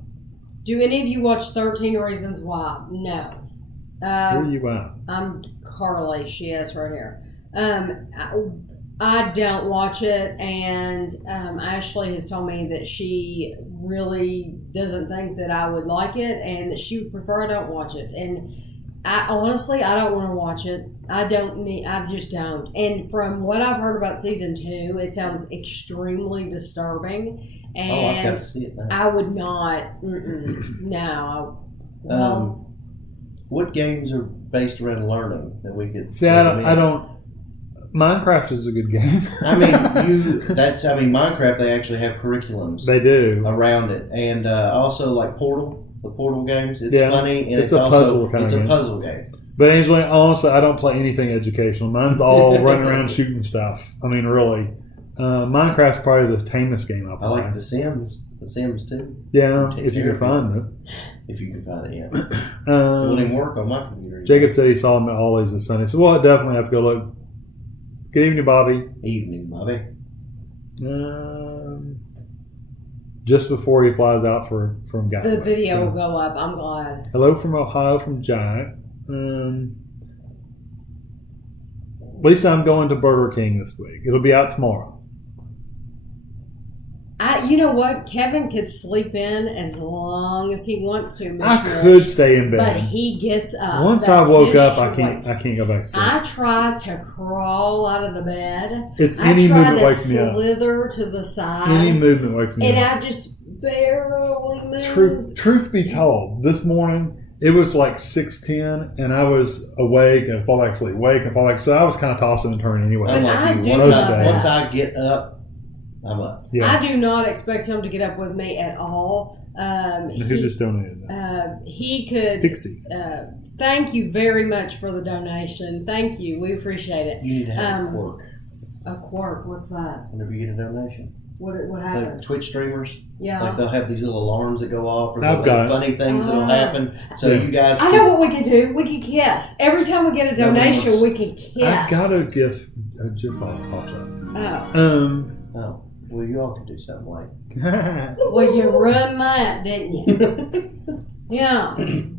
Do any of you watch 13 Reasons Why? No. Where are you at? I'm Carly. She is right here. I don't watch it, and Ashley has told me that she really doesn't think that I would like it, and that she would prefer I don't watch it. And I honestly don't want to watch it. I just don't. And from what I've heard about season 2, it sounds extremely disturbing. And I've got to see it now. I would not. No. What games are based around learning that we could see? I don't. Minecraft is a good game. Minecraft, they actually have curriculums. They do. Around it. And also like Portal, the Portal games. It's funny and it's a puzzle puzzle game. But Angela, honestly, I don't play anything educational. Mine's all running around shooting stuff. I mean, really. Minecraft's probably the tamest game I play. I like The Sims. The Sims too. Yeah, if you can find it. If you can find it, yeah. It won't even work on my computer. Jacob said he saw him at Ollie's this Sunday. So we'll definitely have to go look. Good evening, Bobby. Evening, Bobby. just before he flies out from Gatwick. The video will go up. I'm glad. Hello from Ohio from Jack. Lisa, I'm going to Burger King this week. It'll be out tomorrow. You know what? Kevin could sleep in as long as he wants to. I could stay in bed, but he gets up. Once I woke up, I can't go back to sleep. I try to crawl out of the bed. It's any movement wakes me up. Slither to the side. Any movement wakes me up. And I just barely move. Truth be told, this morning it was like 6:10, and I was awake and fall back asleep. So I was kind of tossing and turning anyway. I'm like you. Once I get up, I'm up. Yeah. I do not expect him to get up with me at all. Who just donated that? He could. Pixie. Thank you very much for the donation. Thank you. We appreciate it. You need to have a quirk. A quirk? What's that? Whenever you get a donation. What happens? Like Twitch streamers. Yeah. Like they'll have these little alarms that go off, or I've got funny things that'll happen. So you guys. I know what we can do. We can kiss. Every time we get a donation, we can kiss. I got a GIF pops up. Oh. Well, you all could do something like. Well, you run that, didn't you? Yeah. He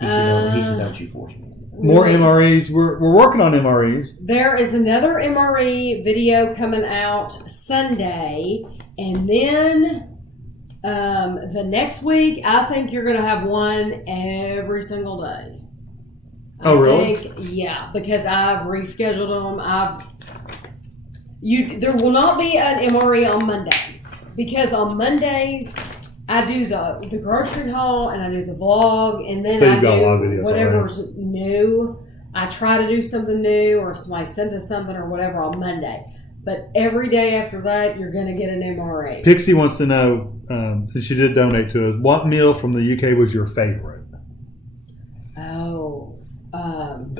said, "Don't you force me." More MREs. We're working on MREs. There is another MRE video coming out Sunday, and then the next week, I think you're going to have one every single day. Really? Yeah, because I've rescheduled them. There will not be an MRE on Monday, because on Mondays I do the grocery haul and I do the vlog, and then I do whatever's new. I try to do something new, or if somebody sends us something or whatever on Monday. But every day after that, you're going to get an MRE. Pixie wants to know, since she did donate to us, what meal from the UK was your favorite? I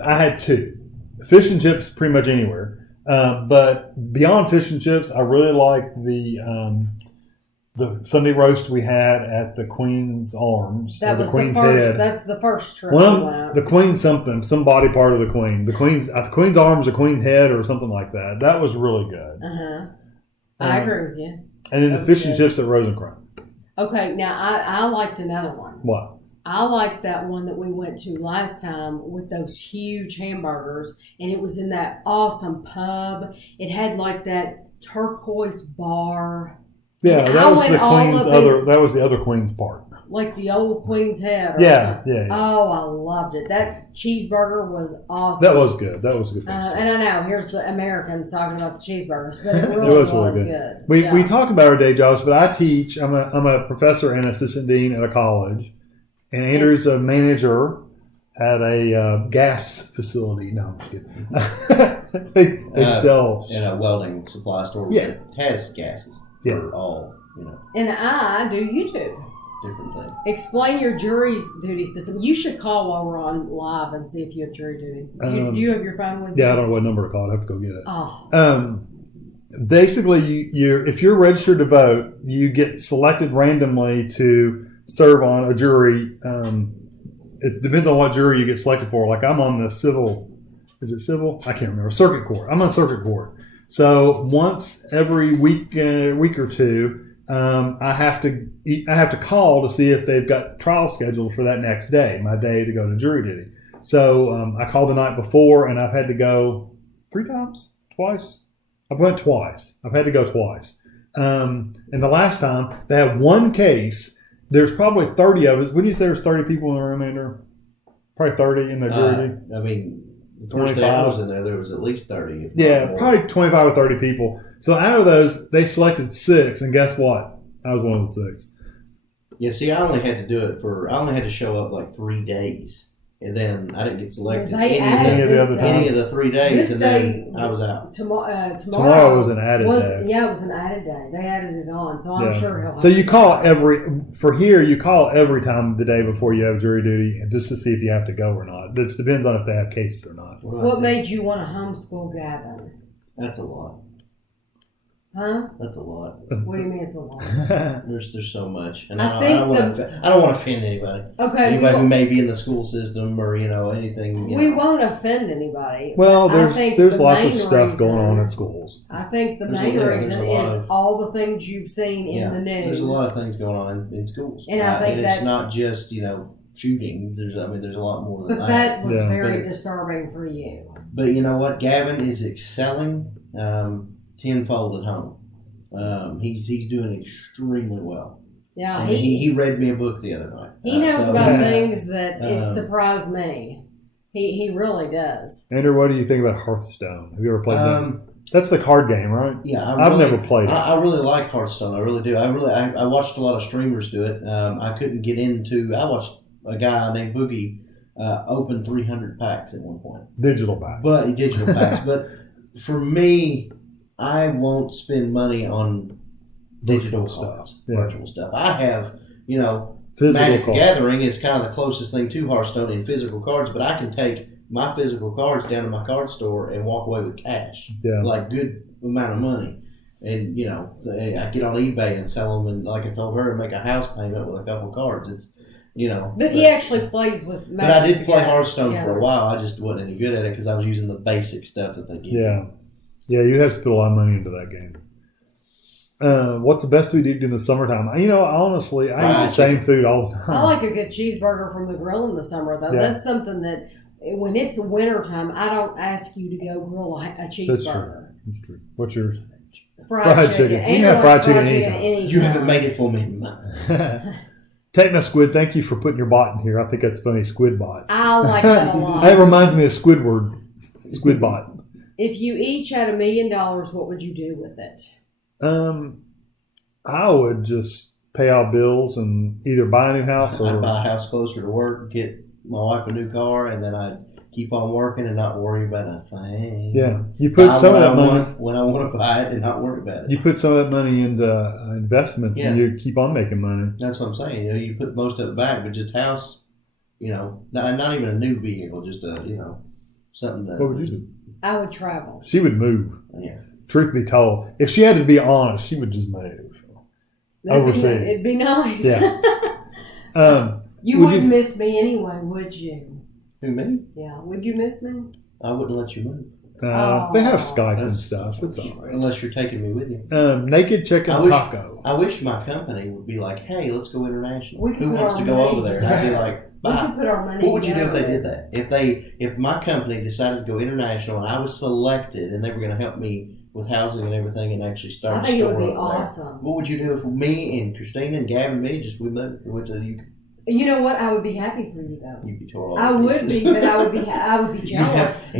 had two. Fish and chips pretty much anywhere. But beyond fish and chips, I really like the Sunday roast we had at the Queen's Arms. That was the Queen's the first. Head. That's the first trip. The Queen something, some body part of the Queen. The Queen's Arms, the Queen's Head, or something like that. That was really good. I agree with you. And then the fish and chips at Rosencrantz. Okay, now I liked another one. What? I liked that one that we went to last time with those huge hamburgers, and it was in that awesome pub. It had like that turquoise bar. Yeah, that was the Queen's that was the other Queen's part. Like the old Queen's Head. Yeah. Oh, I loved it. That cheeseburger was awesome. That was good. And I know, here's the Americans talking about the cheeseburgers, but it really was really good. We talk about our day jobs, but I teach. I'm a professor and assistant dean at a college. And Andrew's a manager at a gas facility. No, I'm just kidding. they sell in a welding supply store. Yeah, that has gases. For all, And I do YouTube. Different thing. Explain your jury duty system. You should call while we're on live and see if you have jury duty. Do you have your phone with you? Yeah, I don't know what number to call. I have to go get it. Oh. Basically, if you're registered to vote, you get selected randomly to serve on a jury. It depends on what jury you get selected for. Like I'm on the civil. Is it civil? I can't remember. Circuit court. I'm on circuit court. So once every week or two, I have to call to see if they've got trial scheduled for that next day, my day to go to jury duty. So I called the night before, and I've had to go twice. I've went twice. I've had to go twice. And the last time they had one case. There's probably 30 of us. Wouldn't you say there's 30 people in the room, Andrew? Probably 30 in the jury. I mean, the first day I was in there was at least 30. Yeah, probably 25 or 30 people. So out of those, they selected 6, and guess what? I was one of the 6. Yeah, see, I only had to show up like 3 days. And then I didn't get selected any of the 3 days, and then I was out. Tomorrow was an added day. Yeah, it was an added day. They added it on, so I'm sure he'll. So you call you call every time the day before you have jury duty, just to see if you have to go or not. This depends on if they have cases or not. What made you want to homeschool Gavin? That's a lot. Huh? That's a lot. What do you mean it's a lot? There's so much, and I I think don't want to offend anybody. Okay. Anybody who may be in the school system or anything. We won't offend anybody. Well, I think there's the lots of main stuff going on reason- at schools. I think the There's main there's reason a lot is of- all the things you've seen in the news. There's a lot of things going on in schools, And I think it's that- not just shootings. There's a lot more than But that. that was Yeah. very disturbing for you. But you know what? Gavin is excelling tenfold at home. He's doing extremely well. Yeah, And he read me a book the other night. he knows so about he's- things that it surprised me. He really does. Andrew, what do you think about Hearthstone? Have you ever played that? Um, That's the card game, right? yeah, I've never played it. I really like Hearthstone. I really do. I watched a lot of streamers do it. I couldn't get into. I watched a guy named Boogie open 300 packs at one point. Digital packs. But digital packs. But for me, I won't spend money on digital Virtual cards, stuff. Yeah. virtual stuff. I have, Physical Magic the cards. Gathering is kind of the closest thing to Hearthstone in physical cards, but I can take my physical cards down to my card store and walk away with cash, Yeah. like good amount of money. And I get on eBay and sell them, and like I told her, make a house payment with a couple cards. It's But he actually plays with Magic. But I did play the Hearthstone Gathering. for a while. I just wasn't any good at it because I was using the basic stuff that they give. Yeah. Yeah, you have to put a lot of money into that game. What's the best food to eat in the summertime? Honestly, I eat the same food all the time. I like a good cheeseburger from the grill in the summer, though. Yeah. That's something that when it's wintertime, I don't ask you to go grill a cheeseburger. That's true. What's yours? Fried chicken. You can Andrew have fried likes chicken anytime. anytime. You haven't made it for me in months. Techno Squid, thank you for putting your bot in here. I think that's funny. Squid bot. I like that a lot. That reminds me of Squidward. Squid bot. If you each had $1 million, what would you do with it? I would just pay out bills and either buy a new house I'd or buy a house closer to work, get my wife a new car, and then I'd keep on working and not worry about a thing. yeah. You put Buy some of what that I money. want when I want to buy it and not worry about it. You put some of that money into investments, and Yeah. you keep on making money. That's what I'm saying. You put most of it back, but just house, not even a new vehicle, just something that. What would you do? I would travel. She would move. Yeah. Truth be told, if she had to be honest, she would just move. Overseas. It'd be nice. Yeah. You Would wouldn't you- miss me anyway, would you? Who, me? Yeah. Would you miss me? I wouldn't let you move. They have Skype and That's- stuff. It's all right. Unless you're taking me with you. Naked chicken I wish- taco. I wish my company would be like, hey, let's go international. We could Who put wants our to go money over there? And I'd be together. like, We bye. could put our money What would you do if they together. did that? If my company decided to go international and I was selected and they were going to help me with housing and everything and actually start I a think it store would be over there, awesome. what would you do if me and Christina and Gavin and me we went to the UK? You know what? I would be happy for you though. You'd be tore all I to would pieces. be, but I would be jealous.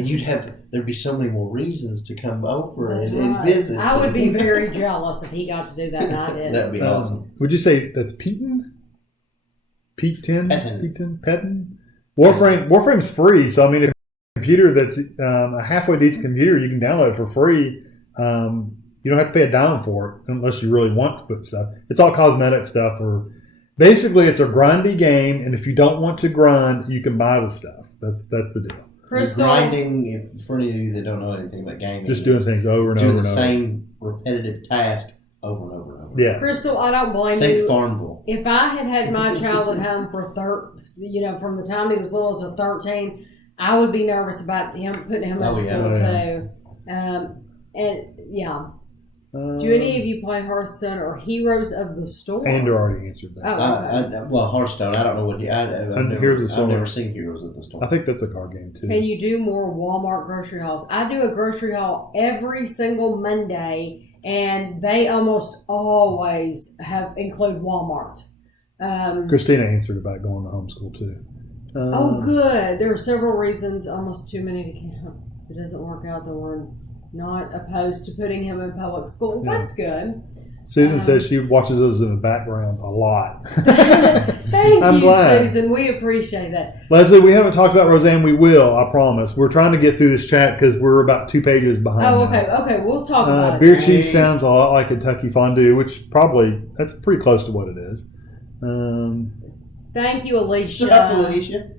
There'd be so many more reasons to come over That's and right. visit. I would be very jealous if he got to do that and I did. That'd be awesome. Would you say that's Peaton? Peaton? Petten. Peaton? Petten? Warframe's free, so I mean, if a computer that's a halfway decent computer, you can download it for free. You don't have to pay a dime for it unless you really want to put stuff. It's all cosmetic stuff, or basically it's a grindy game, and if you don't want to grind, you can buy the stuff. That's the deal. Crystal, Grinding, for any of you that don't know anything about gaming, Just doing things over and over doing and the over. same repetitive task over and over and over. Yeah. Crystal, I don't blame Think you. Farmville. If I had my child at home for from the time he was little to 13, I would be nervous about him putting him at Oh, yeah. school Oh, too. And yeah, do any of you play Hearthstone or Heroes of the Storm? Andrew already answered that. Oh, okay. Well, Hearthstone. I don't know what. I've never seen Heroes of the Storm. I think that's a card game too. Can you do more Walmart grocery hauls? I do a grocery haul every single Monday, and they almost always include Walmart. Christina answered about going to homeschool too. Oh, good. There are several reasons, almost too many to count. If it doesn't work out, then we're not opposed to putting him in public school. Yeah. That's good. Susan says she watches those in the background a lot. Thank I'm you, glad. Susan. We appreciate that. Leslie, we haven't talked about Roseanne. We will, I promise. We're trying to get through this chat because we're about 2 pages behind. Oh, now. okay. We'll talk about Beer it. cheese sounds a lot like Kentucky fondue, which that's pretty close to what it is. Thank you, Alicia. Shut up, Alicia.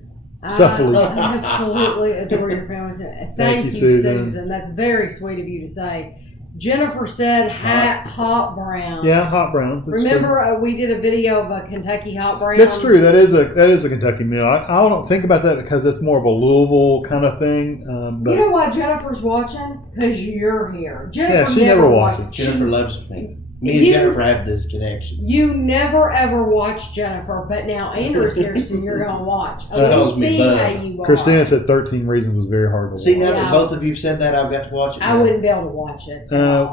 Sup, Alicia. I absolutely adore your family. Thank you, you, Susan. Susan. That's very sweet of you to say. Jennifer said hot browns. Yeah, hot browns. Remember, we did a video of a Kentucky hot brown. That's true. That is a Kentucky meal. I don't think about that because that's more of a Louisville kind of thing. But you know why Jennifer's watching? Because you're here. Jennifer she never watches. Jennifer loves me. Me and Jennifer have this connection. You never ever watch Jennifer, but now Andrew's here, so you're going to watch. She calls me Bud. How you are. Christina said 13 Reasons was very hard to watch. See, now that both of you said that, I've got to watch it. I wouldn't be able to watch it.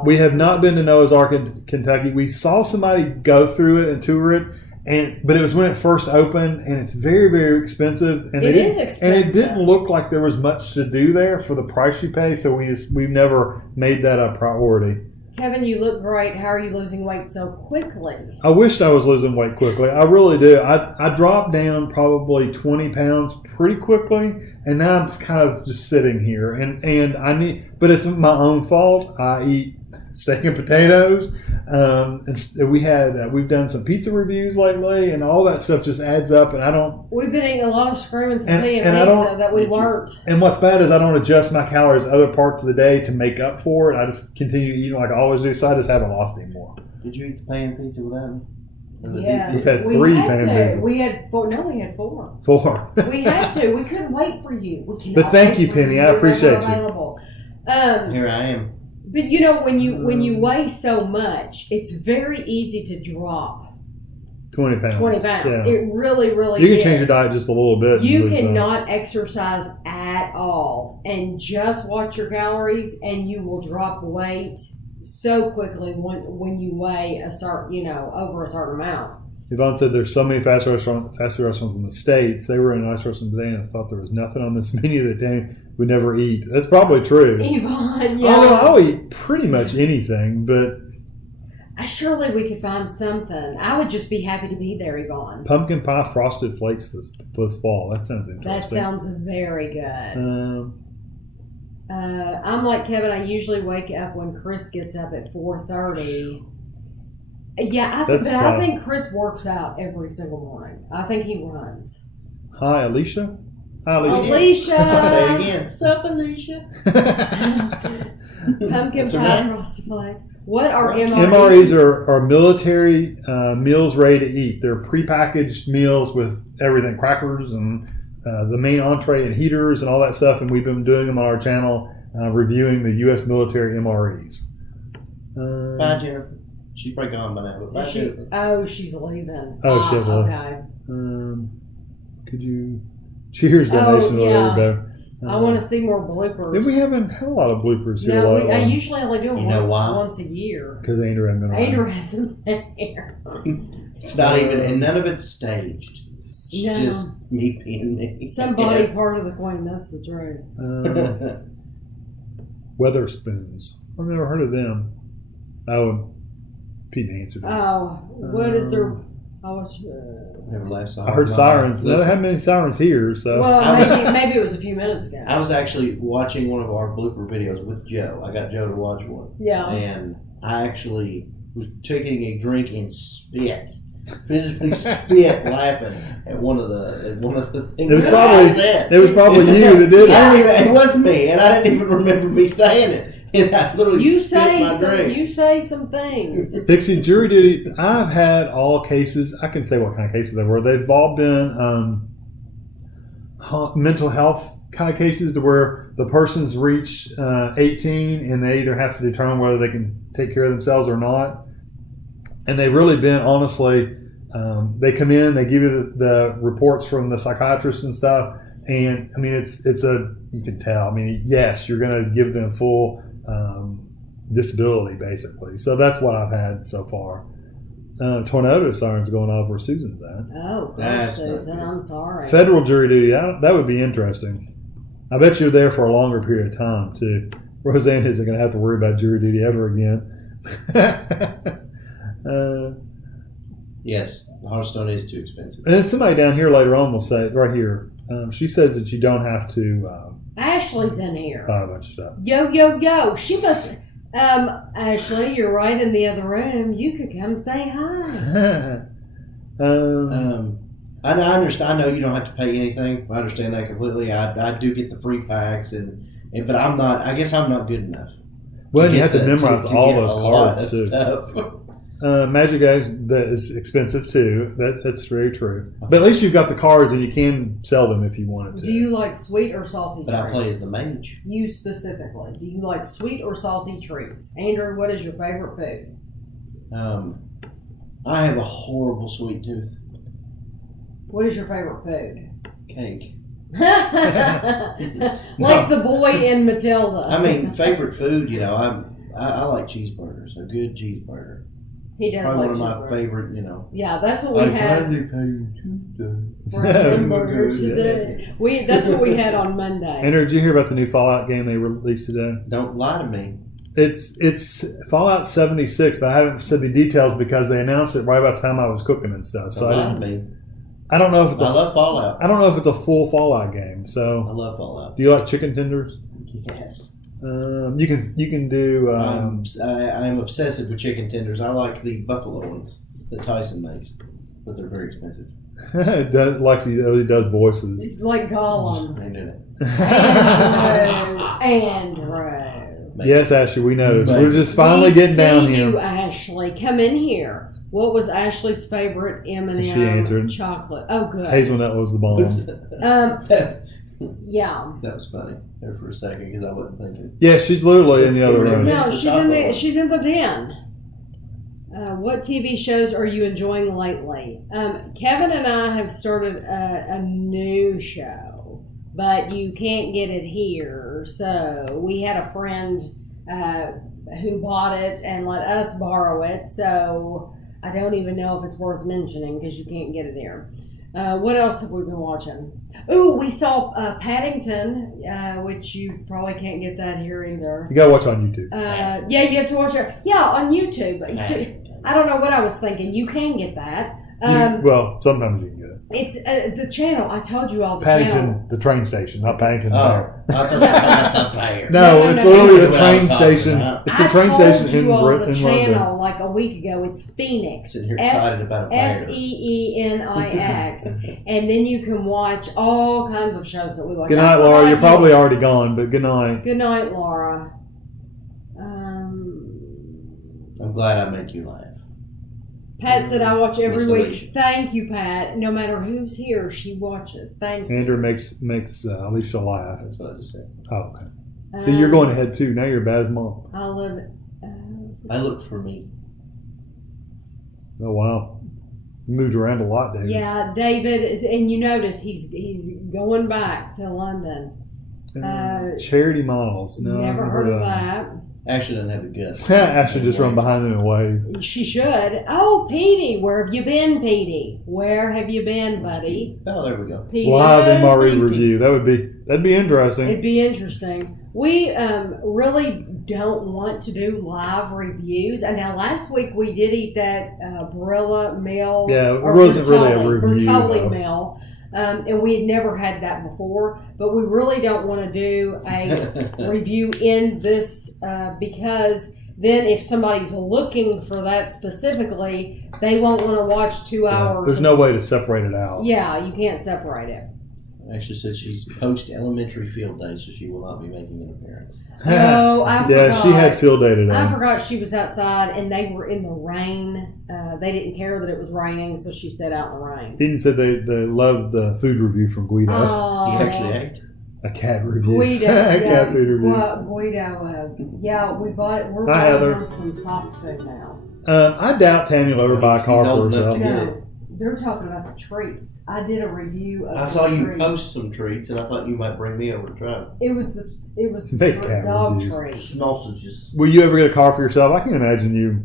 We have not been to Noah's Ark in Kentucky. We saw somebody go through it and tour it, but it was when it first opened, and it's very, very expensive. And it is expensive. And it didn't look like there was much to do there for the price you pay, so we've never made that a priority. Kevin, you look great. How are you losing weight so quickly? I wished I was losing weight quickly. I really do. I dropped down probably 20 pounds pretty quickly, and now I'm kind of just sitting here. And I need, but it's my own fault. I eat steak and potatoes. And we've done some pizza reviews lately, and all that stuff just adds up. And we've been eating a lot of screaming and pizza that we weren't. And what's bad is I don't adjust my calories other parts of the day to make up for it. I just continue eating like I always do, so I just haven't lost any more. Did you eat the pan pizza without me? Yes. We had 3 pan pizzas. We had 4. No, we had 4. 4. We had to. We couldn't wait for you. But thank you, Penny. I appreciate you. Here I am. But you know, when you weigh so much, it's very easy to drop 20 pounds. 20 pounds. Yeah. It really, really You can is. change your diet just a little bit. You cannot exercise at all and just watch your calories, and you will drop weight so quickly when you weigh a certain, over a certain amount. Yvonne said there's so many fast food restaurants in the States. They were in a nice restaurant today, and I thought there was nothing on this menu that Tami would never eat. That's probably true. Yvonne, yeah. Although I'll eat pretty much anything, but surely we could find something. I would just be happy to be there, Yvonne. Pumpkin pie frosted flakes this fall. That sounds interesting. That sounds very good. I'm like Kevin. I usually wake up when Chris gets up at 4:30. Yeah, I think Chris works out every single morning. I think he runs. Hi, Alicia. Hi, Alicia. Say it again. What's up, Alicia? Pumpkin pie frosted flakes. What are MREs? MREs are military meals ready to eat. They're prepackaged meals with everything, crackers and the main entree and heaters and all that stuff. And we've been doing them on our channel, reviewing the U.S. military MREs. Bye, Jennifer. She's probably gone by now. But she's leaving. Oh, she's leaving. Okay. Could you? Cheers donation. Yeah. I want to see more bloopers. We haven't had a lot of bloopers here. No, I usually only do them once a year. Because Andrew hasn't been around. Andrew hasn't been here. It's not even, and none of it's staged. It's just me being me. Somebody part of the Queen. That's the truth. Weatherspoons. I've never heard of them. Oh. Pete answered it. Oh, what is their? Never left I heard sirens. No, they haven't many sirens here, so. Well, maybe it was a few minutes ago. I was actually watching one of our blooper videos with Joe. I got Joe to watch one. Yeah. And I actually was taking a drink and physically spit, laughing at one of the things. It was probably you that did it. It was me, and I didn't even remember me saying it. And I literally you say some things. Pixie, jury duty. I've had all cases. I can say what kind of cases they were. They've all been mental health kind of cases to where the person's reached 18 and they either have to determine whether they can take care of themselves or not. And they've really been, honestly, they come in, they give you the reports from the psychiatrists and stuff. And I mean, you can tell. I mean, yes, you're going to give them full disability, basically. So that's what I've had so far. Tornado sirens going off where Susan's at. Oh, Susan, I'm sorry. Federal jury duty, that would be interesting. I bet you're there for a longer period of time, too. Roseanne isn't going to have to worry about jury duty ever again. Yes, Hearthstone is too expensive. And then somebody down here later on will say, right here, she says that you don't have to... Ashley's in here. Buy a bunch of stuff. Yo. She must... Ashley, you're right in the other room. You could come say hi. I understand. I know you don't have to pay anything. I understand that completely. I do get the free packs, but I'm not. I guess I'm not good enough. Well, you have to get memorize to all get those a lot cards of too. stuff. Magic that is expensive too. That's very true. But at least you've got the cards and you can sell them if you wanted to. Do you like sweet or salty But treats? I play as the mage. You specifically. Do you like sweet or salty treats? Andrew, what is your favorite food? I have a horrible sweet tooth. What is your favorite food? Cake. Like the boy in Matilda. I mean, favorite food, you know, I like cheeseburgers. A good cheeseburger. He does Probably like one of my cheeseburger. favorite, you know. Yeah, that's what we had. pay Tuesday. For hamburgers today. That's what we had on Monday. Andrew, did you hear about the new Fallout game they released today? Don't lie to me. It's Fallout 76, but I haven't said the details because they announced it right about the time I was cooking and stuff. So Don't lie to me. I don't know if it's I love Fallout. I don't know if it's a full Fallout game. I So love Fallout. do you like chicken tenders? Yes. You can do. I am obsessive with chicken tenders. I like the buffalo ones that Tyson makes, but they're very expensive. Lexi does voices. It's like Gollum. I ain't doing it. Andrew. Yes, Ashley, we noticed. Maybe. We're just finally We getting see down you, here. Ashley. Come in here. What was Ashley's favorite M&M She answered. chocolate? Oh, good. Hazelnut was the bomb. Yeah. That was funny there for a second because I wasn't thinking. Yeah, she's literally in the other room. No, It's the she's in the den. What TV shows are you enjoying lately? Kevin and I have started a new show, but you can't get it here. So we had a friend who bought it and let us borrow it. So I don't even know if it's worth mentioning because you can't get it here. What else have we been watching? Oh, we saw Paddington, which you probably can't get that here either. You gotta watch on YouTube. Yeah, you have to watch it. Yeah, on YouTube. So, I don't know what I was thinking. You can get that. Well, sometimes you can get it. It's the channel. I told you all the Paddington, channel. the train station, not Paddington the Oh, Bear. I thought you were talking about the bear. No, it's no. literally That's the what I was train talking station. about. It's a train station in all the London. channel like a week ago. It's Phoenix. Sitting here excited about a bear. Feenix, and then you can watch all kinds of shows that we watch. Good night, Laura. You're probably already gone, but good night. Good night, Laura. I'm glad I make you laugh. Pat said I watch every Miss week. Alicia. Thank you, Pat. No matter who's here, she watches. Thank you. Andrew makes Alicia laugh. That's what I just said. Oh, okay. So you're going ahead too. Now you're bad as mom. I live. I look for me. Oh wow, you moved around a lot, David. Yeah, David is, and you notice he's going back to London. Charity Miles. No, Never I've heard of that. Ashley doesn't have a gut. I should just run behind them and wave. She should. Oh, Petey, where have you been, Petey? Where have you been, buddy? Oh, there we go. Petey. Live MRE Petey. review. That'd be interesting. It'd be interesting. We really don't want to do live reviews. And now last week we did eat that Barilla meal. Yeah, it or wasn't really a Bertolli- review, Bertolli though. meal. And we had never had that before. But we really don't want to do a review in this because then if somebody's looking for that specifically, they won't want to watch 2 hours. There's no way to separate it out. Yeah, you can't separate it. Ashley said she's post-elementary field day, so she will not be making an appearance. Oh, I forgot. Yeah, she had field day today. I forgot she was outside and they were in the rain. They didn't care that it was raining, so she sat out in the rain. Eden said they loved the food review from Guido. Oh, He actually ate. A cat review. Guido. A cat food review. Guido. Yeah, we're Hi, buying Heather. them some soft food now. I doubt Tami will ever buy a car She's for old enough herself. to No, they're talking about the treats. I did a review of I saw the you treats. post some treats, and I thought you might bring me over to try them. It was the Big cat dog reviews. treats. Sausages. Will you ever get a car for yourself? I can't imagine you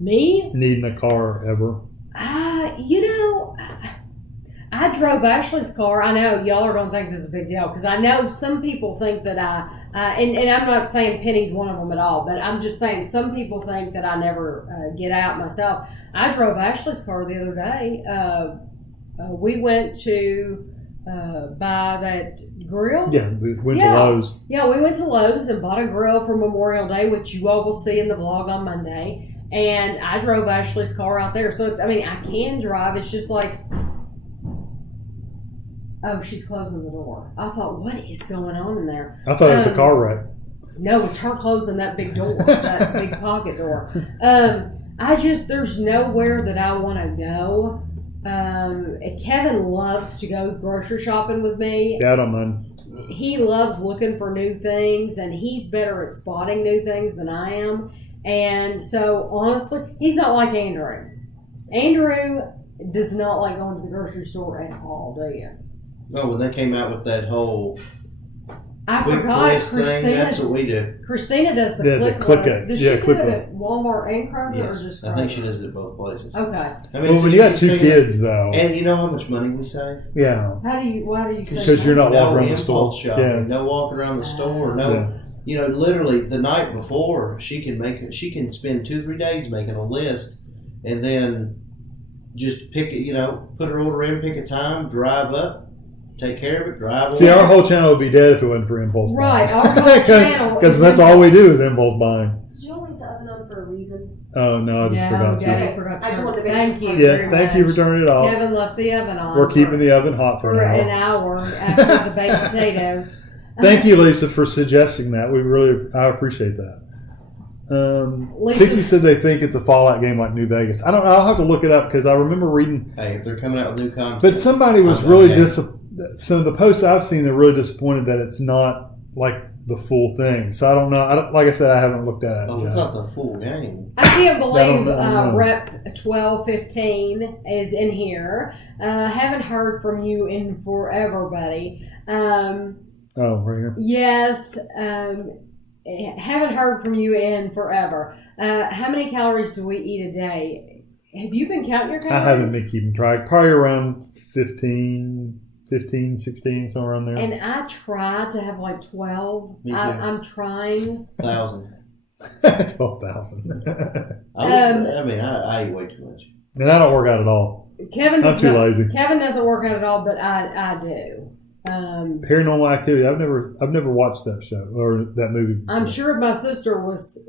Me? needing a car ever. I drove Ashley's car. I know y'all are going to think this is a big deal because I know some people think that and I'm not saying Penny's one of them at all, but I'm just saying some people think that I never get out myself. I drove Ashley's car the other day. We went to buy that grill. Yeah, we went Yeah. to Lowe's. Yeah, we went to Lowe's and bought a grill for Memorial Day, which you all will see in the vlog on Monday. And I drove Ashley's car out there. So, I can drive. It's just like, oh, she's closing the door. I thought, what is going on in there? I thought it was a car wreck. No, it's her closing that big door, that big pocket door. There's nowhere that I want to go. Kevin loves to go grocery shopping with me. Yeah, I don't mind. He loves looking for new things, and he's better at spotting new things than I am. And so, honestly, he's not like Andrew. Andrew does not like going to the grocery store at all, do you? Oh, when they came out with that whole I quick forgot list thing, that's what we do. Christina does the Yeah, click the click list. it. Does Yeah, she click do it it. at Walmart and Kroger, Yes, or just I think Kroger? she does it at both places. Okay. I mean, Well, it's when you got easy two to figure- kids, though, and you know how much money we save? yeah, Why do you say because you're not No walking around the store. impulse shopping, Yeah, no walking around the store, no. Yeah. You know, literally the night before, she can spend 2-3 days making a list, and then just pick it. You know, put her order in, pick a time, drive up, take care of it, drive away. See, our whole channel would be dead if it wasn't for impulse Right, buying. our whole channel Because is that's all we do is impulse buying. Did you leave the oven on for a reason? Oh no, I just No, forgot to. Daddy forgot to. I just wanted to make Thank sure. you. Yeah, very thank you for much. turning it off. Kevin left the oven on. We're keeping the oven hot for for an an hour. hour after the baked potatoes. Thank you, Lisa, for suggesting that. I appreciate that. Lisa- Pixie said they think it's a Fallout game like New Vegas. I don't know. I'll have to look it up because I remember reading. Hey, if they're coming out with new content, But somebody was I'm really okay. Some of the posts I've seen, they're really disappointed that it's not like the full thing. So I don't know. Like I said, I haven't looked at it. oh, yet. it's not the full game. I can't believe I don't know. Rep 1215 is in here. Haven't heard from you in forever, buddy. Oh, right here. Yes. Haven't heard from you in forever. How many calories do we eat a day? Have you been counting your calories? I haven't been keeping track. Probably around 15, 16, somewhere around there. And I try to have like 12. Me too. I'm trying. 1,000. 12,000. I mean, I eat way too much. And I don't work out at all. Kevin I'm does too not- lazy. Kevin doesn't work out at all, but I do. Paranormal Activity. I've never watched that show or that movie before. I'm sure if my sister was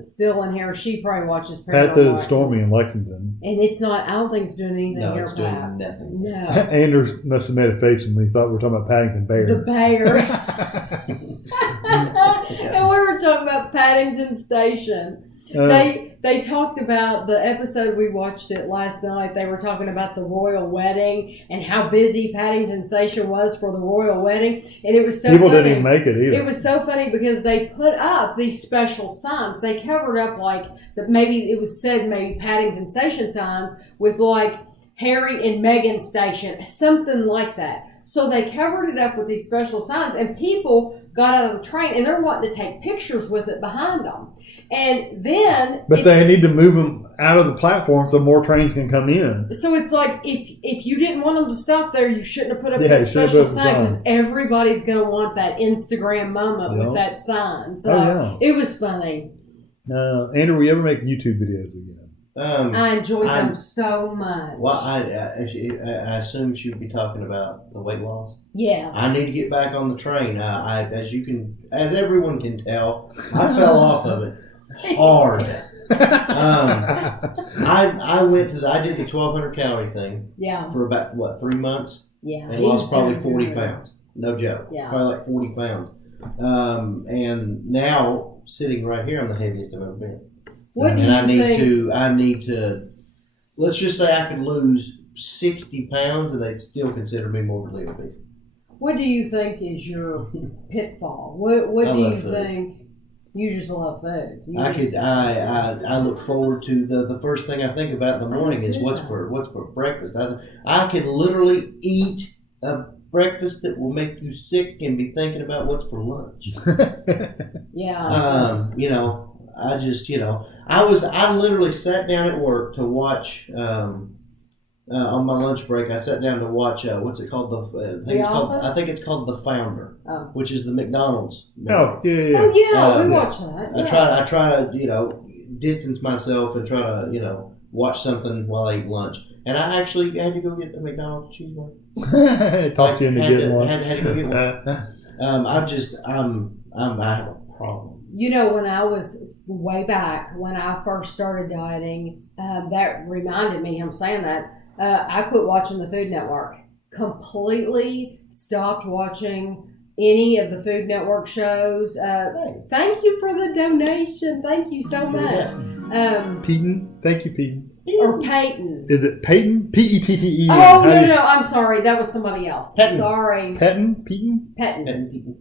still in here, she probably watches Paranormal. Pat said it's Activity. stormy in Lexington. And it's not, I don't think it's doing anything No, here, it's doing Pat. nothing. No. Anders must have made a face when he thought we were talking about Paddington Bear. The bear. And we were talking about Paddington Station. They talked about the episode we watched it last night. They were talking about the royal wedding and how busy Paddington Station was for the royal wedding, and it was so People funny. didn't even make it either. It was so funny because they put up these special signs. They covered up like that. Maybe it was said maybe Paddington Station signs with like Harry and Meghan Station, something like that. So they covered it up with these special signs, and people got out of the train and they're wanting to take pictures with it behind them. And then, But they need to move them out of the platform so more trains can come in. so it's like if you didn't want them to stop there, you shouldn't have put up Yeah, that you shouldn't have special put up the sign because sign. everybody's going to want that Instagram moment Yeah. with that sign. So Oh, it was funny. Andrew, will you ever make YouTube videos again? I enjoyed I'm- them so much. Well, I assume she would be talking about the weight loss. Yes. I need to get back on the train. As everyone can tell, I fell off of it hard. I did the 1,200 calorie thing Yeah. for about 3 months, Yeah. and he lost was probably doing 40 good. pounds. No joke. Yeah. Probably like 40 pounds. And now sitting right here, I'm the heaviest I've ever been. What do And you think? I need to. Let's just say I could lose 60 pounds, and they'd still consider me morbidly obese. What do you think is your pitfall? What I do you love food. think? You just love food. You I just- look forward to the first thing I think about in the morning is too. what's for breakfast. I can literally eat a breakfast that will make you sick and be thinking about what's for lunch. Yeah. I literally sat down at work to watch on my lunch break. I sat down to watch what's it called? Office? I think it's called The Founder, Oh. which is the McDonald's. Oh, yeah. Oh yeah, we yeah. watched that. I try to distance myself and try to watch something while I eat lunch. And I actually had to go get a McDonald's cheeseburger. Talk you into getting one. Had to go get one. I have a problem. You know, when I was way back when I first started dieting, that reminded me. Him saying that I quit watching the Food Network. Completely stopped watching any of the Food Network shows. Thank you for the donation. Thank you so much. Peyton. Thank you, Peyton. Or Peyton. Is it Peyton? P-E-T-T-E. Oh, no. I'm sorry. That was somebody else. Petton. Sorry. Petton? Peyton? Petton.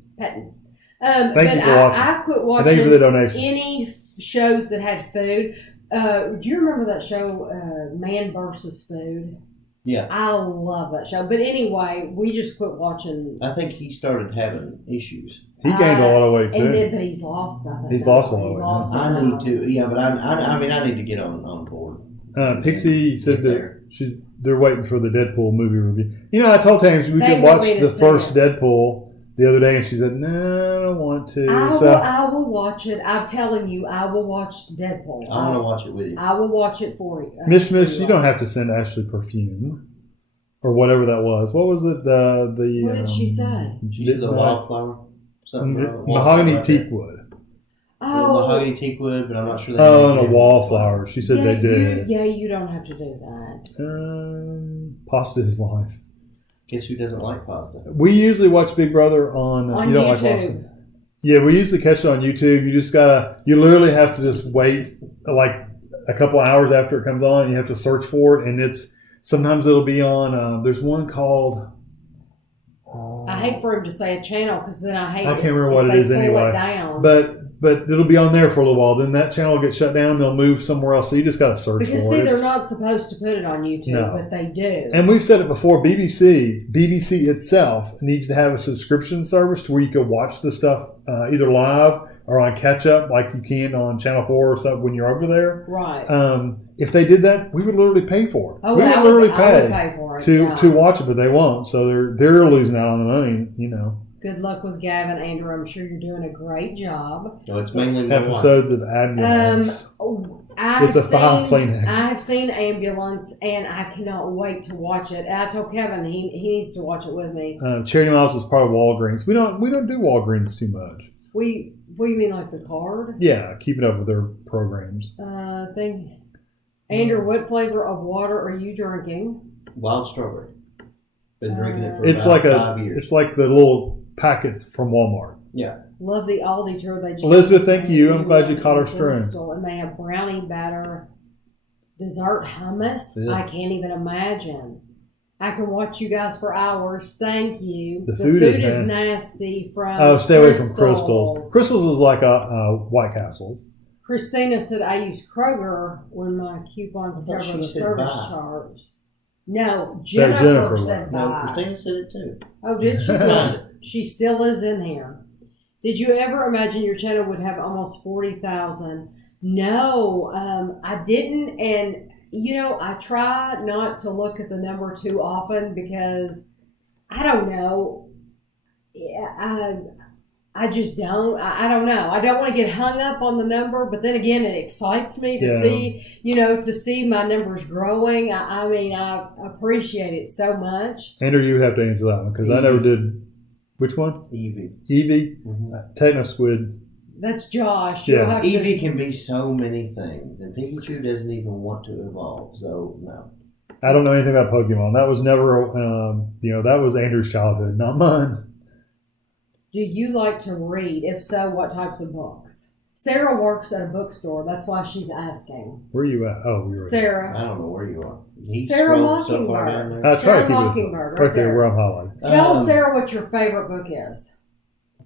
Thank you for watching. I quit watching Thank you for the donation. any shows that had food. Do you remember that show, Man vs. Food? Yeah. I love that show. But anyway, we just quit watching. I think he started having issues. He gained a lot of weight, too. But he's lost, I think. He's lost a lot of weight. I need to, yeah, but I mean, I need to get on board. Pixie said they're waiting for the Deadpool movie review. You know, I told Tami we could watch the first Deadpool the other day, and she said, no, I don't want to. I will watch it. I'm telling you, I will watch Deadpool. I want to watch it with you. I will watch it for you. Mish, you don't have to send Ashley perfume. Or whatever that was. What was it? What did she say? She said the wildflower? Mahogany teakwood. Oh. Mahogany teakwood, but I'm not sure. And a wallflower. She said they did. You don't have to do that. Pasta is life. Guess who doesn't like pasta? We usually watch Big Brother on you don't YouTube. Like pasta? Yeah, we usually catch it on YouTube. You literally have to just wait like a couple hours after it comes on. You have to search for it, and sometimes it'll be on. There's one called. I hate for him to say a channel because then I can't remember what it is anyway. But it'll be on there for a little while. Then that channel will get shut down. They'll move somewhere else. So you just got to search for it. Because they're not supposed to put it on YouTube, but they do. And we've said it before. BBC itself needs to have a subscription service to where you can watch the stuff either live or on catch up, like you can on Channel 4 or something when you're over there. Right. If they did that, we would literally pay for it. Oh, we would literally pay for it, to watch it, but they won't. So they're losing out on the money. You know. Good luck with Gavin, Andrew. I'm sure you're doing a great job. No, it's mainly episodes of Ambulance. It's a 5 Kleenex. I have seen Ambulance, and I cannot wait to watch it. And I told Kevin he needs to watch it with me. Charity Miles is part of Walgreens. We don't do Walgreens too much. What do you mean, like the card? Yeah, keeping up with their programs. Andrew, what flavor of water are you drinking? Wild strawberry. Been drinking it for about 5 years. It's like the little packets from Walmart. Yeah. Love the Aldi tour. They just Elizabeth, thank you. I'm glad you caught our string. And they have brownie batter, dessert hummus. Yeah. I can't even imagine. I can watch you guys for hours. Thank you. The food is nasty from stay away from Crystals. Crystals is like a White Castle's. Christina said I use Kroger when my coupons cover the service charge. No, Jennifer said bye. No, Christina said it too. Oh, did she? She still is in here. Did you ever imagine your channel would have almost 40,000? No, I didn't. And, I try not to look at the number too often because I don't know. I just don't. I don't know. I don't want to get hung up on the number, but then again, it excites me to see, to see my numbers growing. I mean, I appreciate it so much. Andrew, you have to answer that one because I never did. Which one? Evie? Mm-hmm. Techno Squid. That's Josh. Yeah. Evie can be so many things, and Pikachu doesn't even want to evolve, so no. I don't know anything about Pokemon. That was never, that was Andrew's childhood, not mine. Do you like to read? If so, what types of books? Sarah works at a bookstore. That's why she's asking. Where are you at? Oh, you're right. Sarah. I don't know where you are. Sarah Mockingbird. Sarah Mockingbird. Right there where I'm highlighting. Tell Sarah what your favorite book is.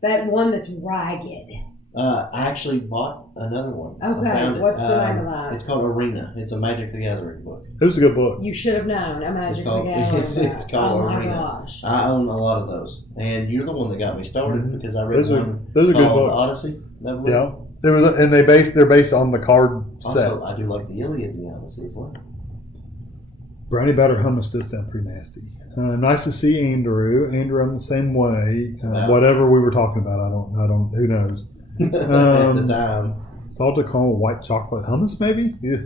That one that's ragged. I actually bought another one. Okay, what's the name of that? It's called Arena. It's a Magic the Gathering book. It was a good book. You should have known. A Magic the Gathering. It's called Arena. My gosh. I own a lot of those. And you're the one that got me started because I read those are good books. Odyssey. Yeah. They're based on the card also, sets. I do like the Iliad and the Odyssey as well. Brownie batter hummus does sound pretty nasty. Nice to see Andrew. Andrew, I'm the same way. Whatever we were talking about, I don't. Who knows? At the time. Salted caramel white chocolate hummus, maybe? Yeah.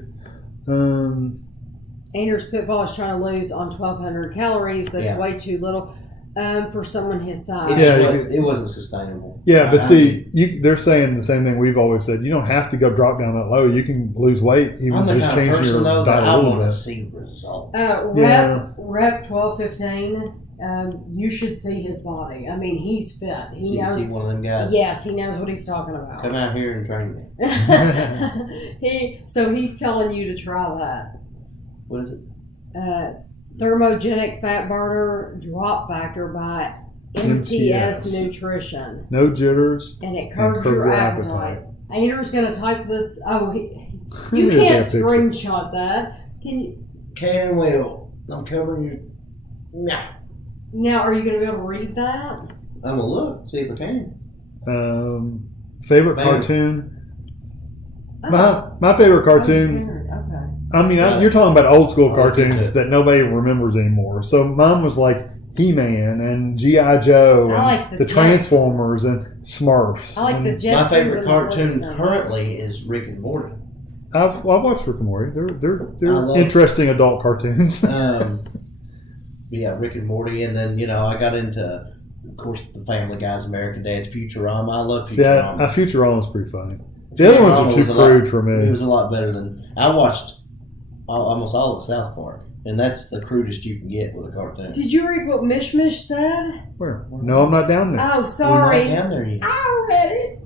Andrew's Pitfall is trying to lose on 1,200 calories. That's way too little for someone his size. It wasn't sustainable. Yeah, but they're saying the same thing we've always said. You don't have to go drop down that low. You can lose weight even just changing your diet a little bit. See results. Rep 1215. You should see his body. I mean, he's fit. He knows. He's one of them guys. Yes, he knows what he's talking about. Come out here and train me. So he's telling you to try that. What is it? Thermogenic fat burner drop factor by MTS Nutrition. No jitters. And it curbs your appetite. Andrew's going to type this. Oh, you can't screenshot that. Can you? Can will. I'm covering your. No. Now, are you going to be able to read that? I'm going to look, see if I can. Favorite cartoon? My favorite cartoon. Okay. I mean, you're talking about old school cartoons that nobody remembers anymore. So mine was like He-Man and G.I. Joe and the Transformers and Smurfs. I like the Jetsons. My favorite cartoon currently is Rick and Morty. I've watched Rick and Morty. They're interesting adult cartoons. Yeah, Rick and Morty, and then I got into, of course, the Family Guy's American Dad's Futurama. I love Futurama. Yeah, Futurama's pretty funny. The other ones are too crude for me. It was a lot better than I watched almost all of South Park, and that's the crudest you can get with a cartoon. Did you read what Mish Mish said? Where? No, I'm not down there. Oh, sorry. We're not down there yet. I read it.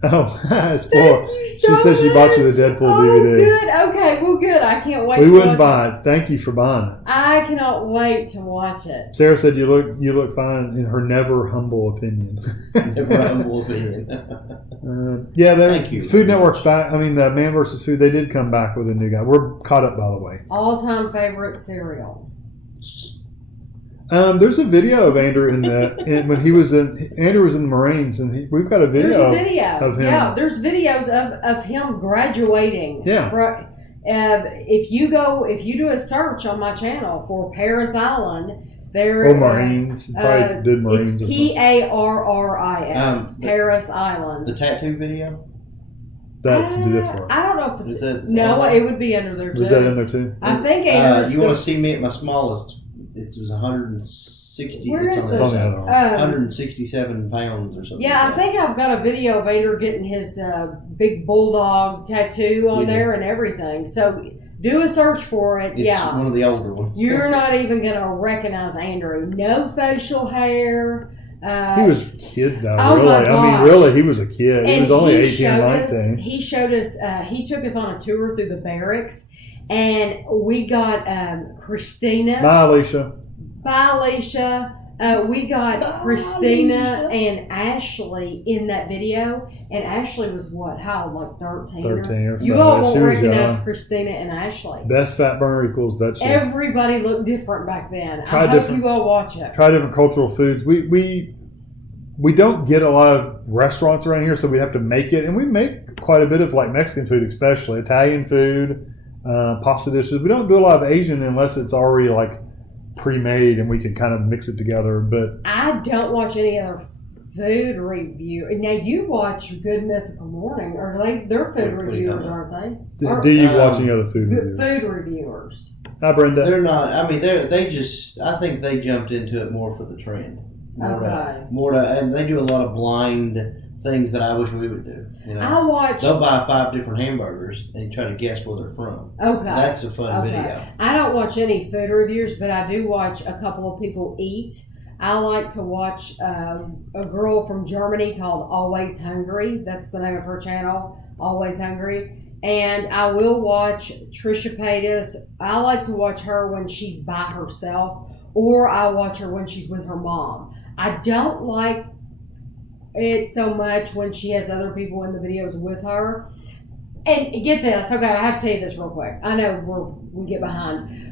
Oh, it's Thank you so much. She said she bought you the Deadpool DVD. Good. Okay, well, good. I can't wait We to wouldn't watch buy it. Thank you for buying it. I cannot wait to watch it. Sarah said you look fine in her never humble opinion. Never humble opinion. Thank you. Food Network's back. I mean, the Man vs. Food, they did come back with a new guy. We're caught up, by the way. All-time favorite cereal. There's a video of Andrew when he was Andrew was in the Marines, and we've got a video. There's a video of him. Yeah, there's videos of him graduating. Yeah. If you do a search on my channel for Paris Island, or Marines, probably did Marines. It's PARRIS, Paris Island. The tattoo video. That's different. I don't know if is it. No, it would be under there too. Was that in there too? I think. You want to see me at my smallest? It was 160. Where it's is on it? the 167 pounds or something. Yeah, I think I've got a video of Andrew getting his big bulldog tattoo on there and everything. So do a search for it. It's one of the older ones. You're not even going to recognize Andrew. No facial hair. He was a kid though. Oh really, my gosh. I mean, really, he was a kid. He was only 18, 19. He showed us. He took us on a tour through the barracks. And we got Christina. Bye, Alicia. We got Christina and Ashley in that video. And Ashley was what? How? Like 13? 13 or so. You all won't recognize Christina and Ashley. Best fat burner equals vegetables. Everybody looked different back then. I hope you all watch it. Try different cultural foods. We don't get a lot of restaurants around here, so we have to make it. And we make quite a bit of like Mexican food, especially Italian food. Pasta dishes. We don't do a lot of Asian unless it's already like pre-made and we can kind of mix it together. But I don't watch any other food review. Now you watch Good Mythical Morning. They're food reviewers, aren't they? Do you watch any other food reviewers? Food reviewers. Hi, Brenda. They're not. I mean, they just. I think they jumped into it more for the trend. More to, and they do a lot of blind things that I wish we would do. I watch. They'll buy 5 different hamburgers and try to guess where they're from. Okay, that's a fun video. I don't watch any food reviewers, but I do watch a couple of people eat. I like to watch a girl from Germany called Always Hungry. That's the name of her channel, Always Hungry. And I will watch Trisha Paytas. I like to watch her when she's by herself, or I watch her when she's with her mom. I don't like it so much when she has other people in the videos with her. And get this, okay, I have to tell you this real quick. I know we get behind.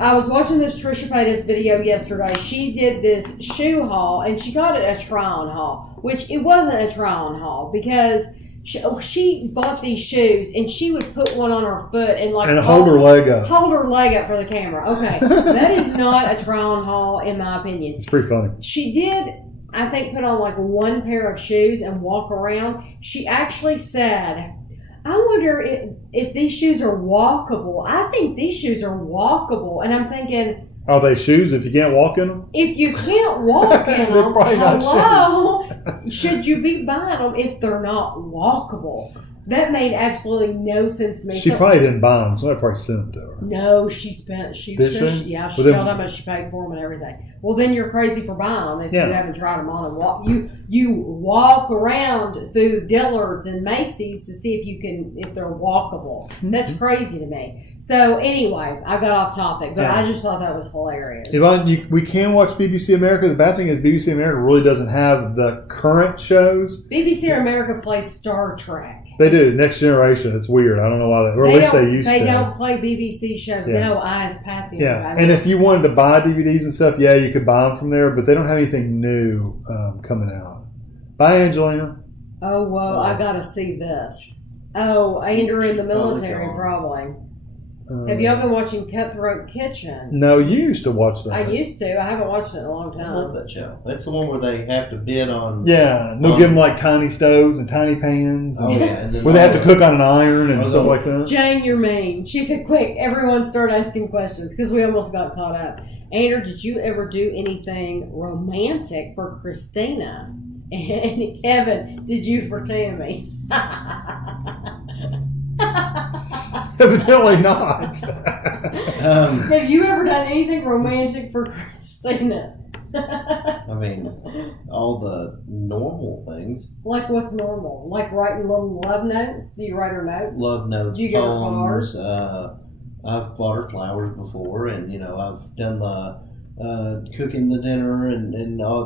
I was watching this Trisha Paytas video yesterday. She did this shoe haul, and she called it a try-on haul, which it wasn't a try-on haul because she bought these shoes, and she would put one on her foot and hold her leg up. Hold her leg up for the camera. Okay, that is not a try-on haul in my opinion. It's pretty funny. She did, I think, put on like one pair of shoes and walk around. She actually said, I wonder if these shoes are walkable. I think these shoes are walkable. And I'm thinking, are they shoes if you can't walk in them? If you can't walk in them, hello, should you be buying them if they're not walkable? That made absolutely no sense to me. She So- probably didn't buy them. Somebody probably sent them to her. No, she spent. She Did said she? yeah. She Well, then- told how much she paid for them and everything. Well, then you're crazy for buying them if Yeah. you haven't tried them on and walk. You walk around through Dillard's and Macy's to see if they're walkable. That's crazy to me. So anyway, I got off topic, but I just thought that was hilarious. Yvonne, we can watch BBC America. The bad thing is BBC America really doesn't have the current shows. BBC America plays Star Trek. They do. Next Generation. It's weird. I don't know why they, or at least they used to. They don't play BBC shows. Yeah. No, I asked Pat the other Yeah, day. and if you wanted to buy DVDs and stuff, yeah, you could buy them from there, but they don't have anything new coming out. Bye, Angelina. Oh, well, I got to see this. Oh, Andrew in the military, probably. Have y'all been watching Cutthroat Kitchen? No, you used to watch that. I used to. I haven't watched it in a long I love time. that show. That's the one where they have to bid on. Yeah, and they'll give them like tiny stoves and tiny pans, Oh, and yeah. And then where they have to cook on an iron and Oh, stuff no. like that. Jane, you're mean. She said, quick, everyone start asking questions because we almost got caught up. Andrew, did you ever do anything romantic for Christina? And Kevin, did you for Tami? Evidently not. Have you ever done anything romantic for Christina? I mean, all the normal things. Like what's normal? Like writing little love notes? Do you write her notes? Love notes, Do you give her poems. cards? I've bought her flowers before, and I've done the cooking the dinner and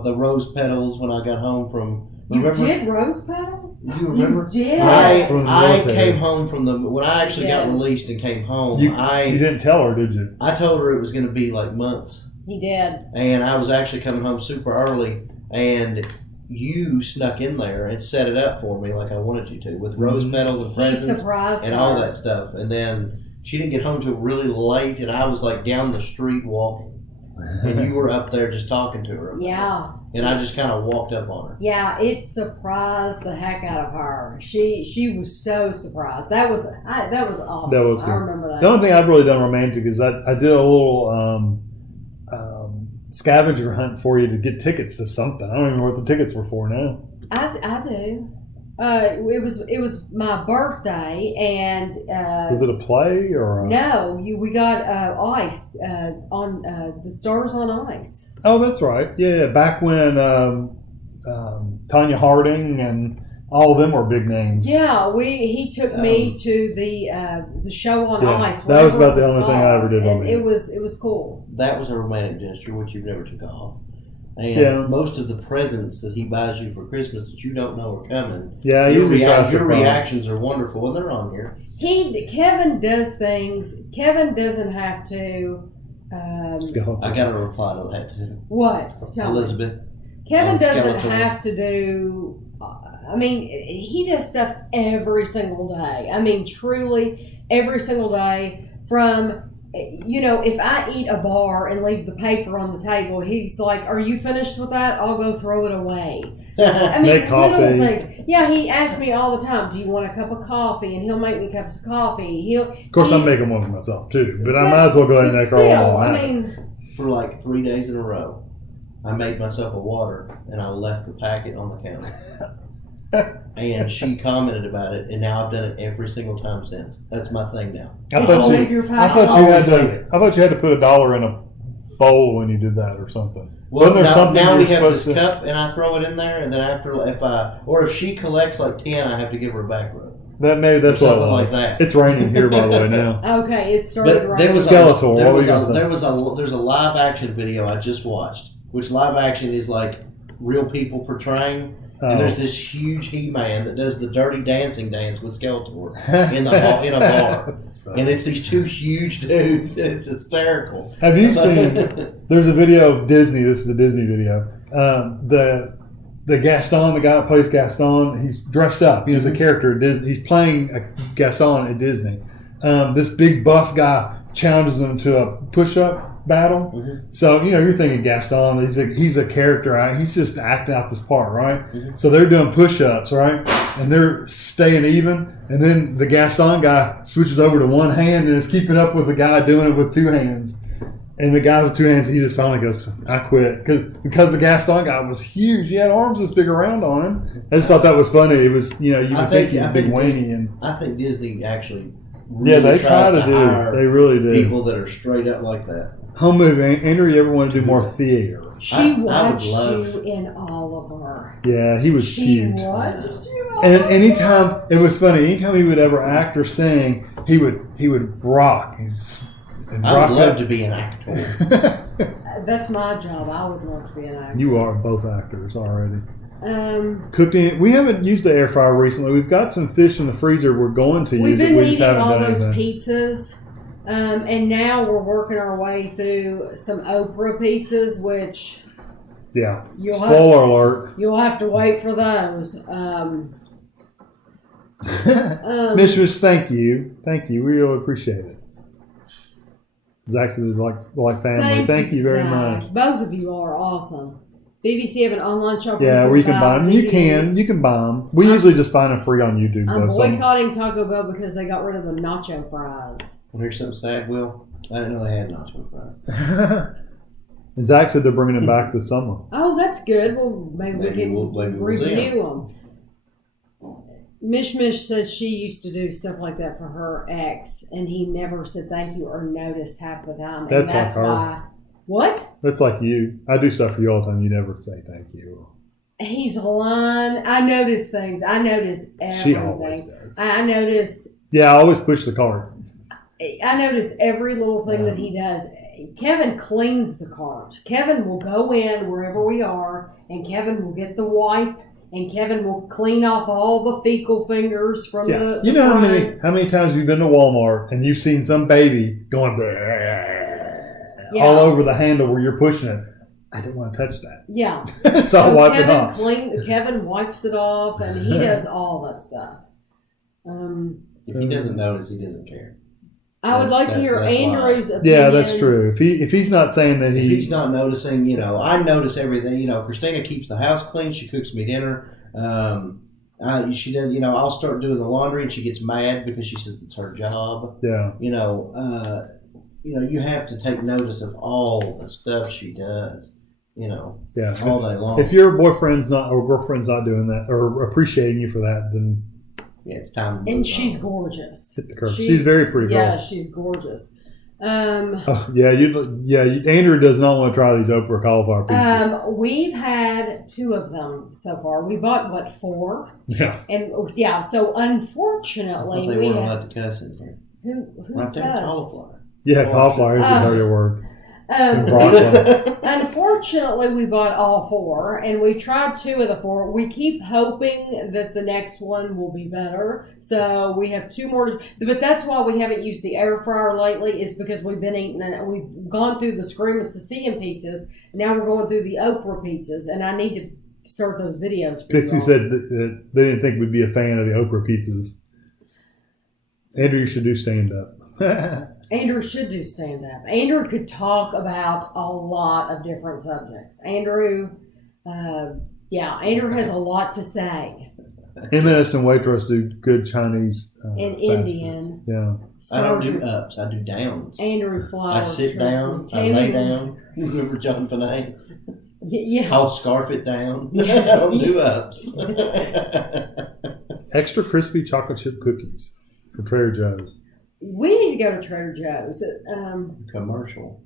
the rose petals when I got home from. You Remember? did rose petals? You remember? You did? From the I military. came home from when I actually got did. released and came home. You I didn't tell her, did you? I told her it was going to be like months, He did. and I was actually coming home super early, and you snuck in there and set it up for me like I wanted you to with rose petals and He presents surprised and her. all that stuff. And then she didn't get home till really late, and I was like down the street walking, and you were up there just talking to her. Yeah. And I just kind of walked up on her. Yeah, it surprised the heck out of her. She was so surprised. That was awesome. That was I good. remember that. The only thing I've really done romantic is I did a little scavenger hunt for you to get tickets to something. I don't even know what the tickets were for now. I do. It was my birthday, and Was it a play or? we got ice on the Stars on Ice. Oh, that's right. Yeah, back when Tanya Harding and all of them were big names. Yeah, he took me to the show on Yeah, ice. that was whatever about the it only thing I called, ever did on and me. it was cool. That was a romantic gesture, which you never took off. And Yeah. most of the presents that he buys you for Christmas that you don't know are coming, Yeah, I your, usually try to your surprise. reactions are wonderful, and they're on here. Kevin does things. Kevin doesn't have to. Skeleton. I got a reply to that too. What? Tell me. Elizabeth. Kevin doesn't Skeleton. have to do. I mean, he does stuff every single day. I mean, truly every single day. From if I eat a bar and leave the paper on the table, he's like, "Are you finished with that? I'll go throw it away." I mean, Make coffee. little things. Yeah, he asks me all the time, "Do you want a cup of coffee?" And he'll make me cups of coffee. Of course, I'm making one for myself too, but I might as well go ahead and make her still, all I night. mean, For like 3 days in a row, I made myself a water and I left the packet on the counter. And she commented about it, and now I've done it every single time since. That's my thing now. I It's thought always you, your I packet. thought you had Always leave it. to. I thought you had to put $1 in a bowl when you did that or something. Well, Wasn't there now, something now you we were have this supposed to- cup, and I throw it in there, and then if she collects like 10, I have to give her a back rub. That's what it Something was. like that. It's raining here, by the way, now. okay, it started But right. there was Skeletor, there what were was you gonna say? there's a live action video I just watched, which live action is like real people portraying. And there's this huge He-Man that does the Dirty Dancing dance with Skeletor in a bar, That's funny. and it's these two huge dudes, and it's hysterical. Have you seen? There's a video of Disney. This is a Disney video. The Gaston, the guy that plays Gaston, he's dressed up. He's a character at Disney. He's playing a Gaston at Disney. This big buff guy challenges him to a push-up battle. Mhm. So you're thinking Gaston. He's a character. Right? He's just acting out this part, right? Mhm. So they're doing push-ups, right? And they're staying even. And then the Gaston guy switches over to one hand and is keeping up with the guy doing it with two hands. And the guy with two hands, he just finally goes, I quit. Because the Gaston guy was huge. He had arms this big around on him. I just thought that was funny. It was, you would think he's a big weenie. I think Disney actually they try to do. They really do. People that are straight up like that. Home movie. Andrew, you ever want to do more theater? She watched you in Oliver. Yeah, he was cute. She watched you. And anytime, it was funny, anytime he would ever act or sing, he would rock. I would love to be an actor. That's my job. I would love to be an actor. You are both actors already. Cooking. We haven't used the air fryer recently. We've got some fish in the freezer. We're going to use it. We've been just eating haven't all done those anything. pizzas, and now we're working our way through some Oprah pizzas, which spoiler alert. You'll have to wait for those. Mistress, thank you. We really appreciate it. Zach's like family. Thank you very much. Both of you are awesome. BBC have an online shop. Yeah, where you can buy them. You can buy them. We usually just find them free on YouTube. I'm boycotting Taco Bell because they got rid of the nacho fries. Well, here's something sad, Will. I didn't know they had nacho fries. And Zach said they're bringing them back this summer. Oh, that's good. Well, maybe we can review them. Mish says she used to do stuff like that for her ex, and he never said thank you or noticed half the time. That's like her. Why. What? That's like you. I do stuff for you all the time. You never say thank you. He's lying. I notice things. I notice everything. She always does. I notice. Yeah, I always push the cart. I notice every little thing that he does. Kevin cleans the cart. Kevin will go in wherever we are, and Kevin will get the wipe. And Kevin will clean off all the fecal fingers from the. You know how many times you've been to Walmart and you've seen some baby going all over the handle where you're pushing it. I didn't want to touch that. Yeah. So I'll wipe it off. Kevin wipes it off, and he does all that stuff. If he doesn't notice, he doesn't care. I would like to hear Andrew's opinion. Yeah, that's true. If he's not saying that if he's not noticing, I notice everything. Christina keeps the house clean. She cooks me dinner. She does. I'll start doing the laundry, and she gets mad because she says it's her job. Yeah. You have to take notice of all the stuff she does. All day long. If your boyfriend's not or girlfriend's not doing that or appreciating you for that, then. Yeah, it's time. And she's gorgeous. Hit the curve. She's very pretty. Yeah, she's gorgeous. Andrew does not want to try these Oprah cauliflower pizzas. We've had 2 of them so far. We bought 4. Yeah. And so unfortunately, they weren't allowed to cuss in here. Who right there, cussed? cauliflower. Yeah, cauliflower is a dirty word. Unfortunately, we bought all 4, and we tried 2 of the 4. We keep hoping that the next one will be better, so we have 2 more. But that's why we haven't used the air fryer lately, is because we've been eating, and we've gone through the Scream and Sicilian pizzas. And now we're going through the Oprah pizzas, and I need to start those videos. Pixie said that they didn't think we'd be a fan of the Oprah pizzas. Andrew, you should do stand up. Andrew should do stand-up. Andrew could talk about a lot of different subjects. Andrew has a lot to say. M&S and Waitrose do good Chinese and Indian. Yeah. I don't do ups. I do downs. Andrew Flowers. I sit down. I lay down. Remember John Finay? Yeah. I'll scarf it down. I don't do ups. Extra crispy chocolate chip cookies from Trader Joe's. We need to go to Trader Joe's. Commercial.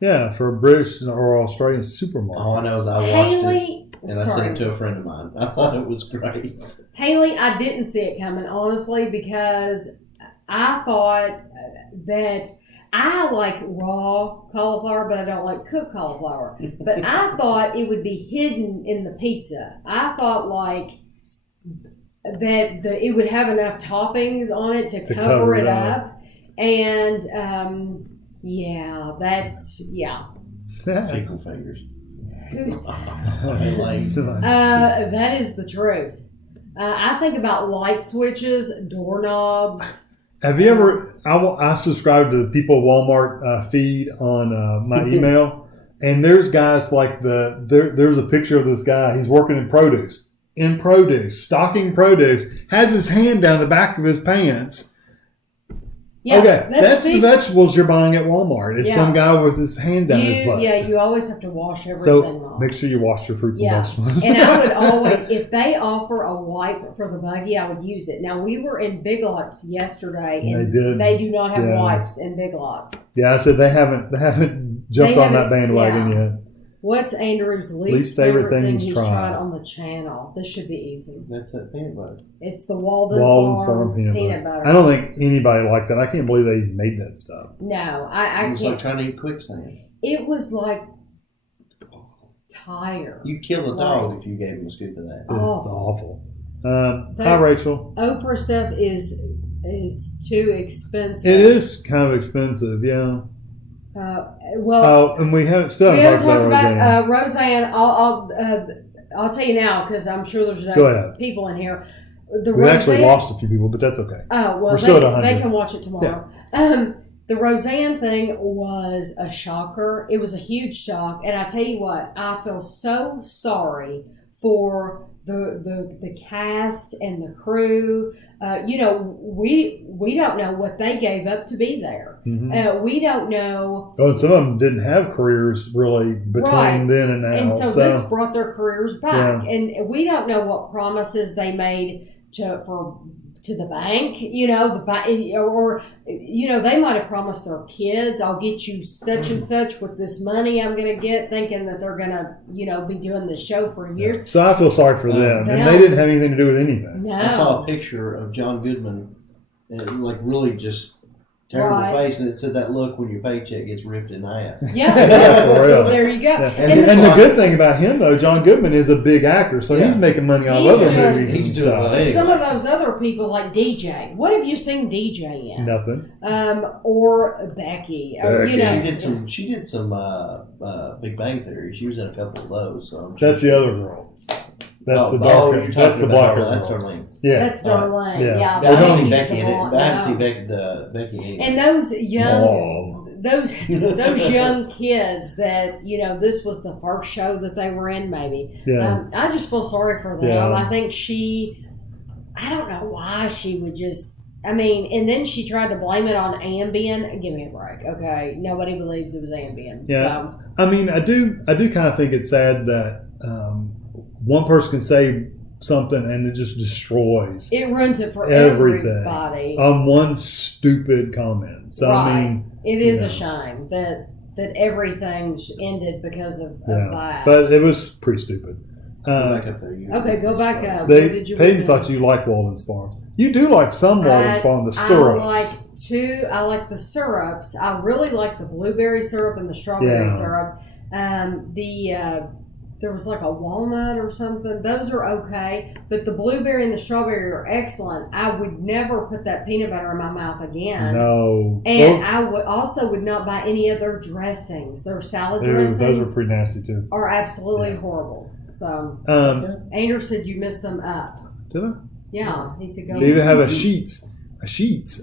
Yeah, for a British or Australian supermarket. All I know is I watched it, and I sent it to a friend of mine. I thought it was great. Haley, I didn't see it coming, honestly, because I thought that I like raw cauliflower, but I don't like cooked cauliflower. But I thought it would be hidden in the pizza. I thought that it would have enough toppings on it to cover it up. And, Fecal fingers. That is the truth. I think about light switches, doorknobs. Have you ever, I subscribe to the People Walmart feed on my email, and there's guys like there's a picture of this guy, he's working in produce, stocking produce, has his hand down the back of his pants, Yeah, Okay, that's the big. vegetables you're buying at Walmart. It's Yeah. some guy with his hand down his butt. Yeah, you always have to wash everything So off. make sure you wash your fruits Yeah. and vegetables. And I would always, if they offer a wipe for the buggy, I would use it. Now, we were in Big Lots yesterday, and they do not have wipes in Big Lots. Yeah, I said they haven't jumped on that bandwagon yet. What's Andrew's least favorite thing he's tried on the channel? This should be easy. That's that peanut butter. It's the Walden's Farm peanut butter. I don't think anybody liked that. I can't believe they made that stuff. No, I It was can't. like trying to eat quicksand. It was like tire. You'd kill a dog if you gave him a scoop of that. It's awful. Hi, Rachel. Oprah stuff is too expensive. It is kind of expensive, yeah. And we haven't we haven't talked about Roseanne. I'll tell you now because I'm sure there's people in here. We actually lost a few people, but that's okay. Oh well, we're still at 100. They can watch it tomorrow. Yeah. The Roseanne thing was a shocker. It was a huge shock, and I tell you what, I feel so sorry for the cast and the crew. We don't know what they gave up to be there. Mm-hmm. We don't know. Oh, and some of them didn't have careers really between then and now. And so this brought their careers back, and we don't know what promises they made to the bank, or they might have promised their kids, I'll get you such and such with this money I'm going to get, thinking that they're going to, be doing the show for years. Yeah. So I feel sorry for them, and they didn't have anything to do with anything. No. I saw a picture of John Goodman, and really just terrible face, and it said that look when your paycheck gets ripped in half. Yeah, for real. There you go. Yeah. And the good thing about him, though, John Goodman is a big actor, so he's making money on other movies. He's doing well anyway. Some of those other people, like DJ. What have you seen DJ in? Nothing. Or Becky. She did some Big Bang Theory. She was in a couple of those. So that's the other girl. That's the dark. That's the black girl. That's Darlene. Yeah, that's Darlene. Yeah. I haven't seen Becky in it. I haven't seen Becky in it. And those young, those young kids that this was the first show that they were in. Maybe. Yeah. I just feel sorry for them. Yeah. I think I don't know why she would just. And then she tried to blame it on Ambien. Give me a break, okay? Nobody believes it was Ambien. Yeah. So. I do kind of think it's sad that one person can say something and it just destroys. It ruins it for everything everybody. On one stupid comment. So right. It is a shame that everything's ended because of that. But it was pretty stupid. Go back up there. Go back up. Peyton thought you liked Walden's Farm. You do like some Walden's Farm, the syrups. I like the syrups. I really like the blueberry syrup and the strawberry syrup. There was like a walnut or something. Those are okay. But the blueberry and the strawberry are excellent. I would never put that peanut butter in my mouth again. No. And I would not buy any of their dressings. Their salad dressings. Those are pretty nasty too. Are absolutely horrible. So, Andrew said you messed them up. Did I? Yeah. He said go. Do you have a Sheets? A Sheets?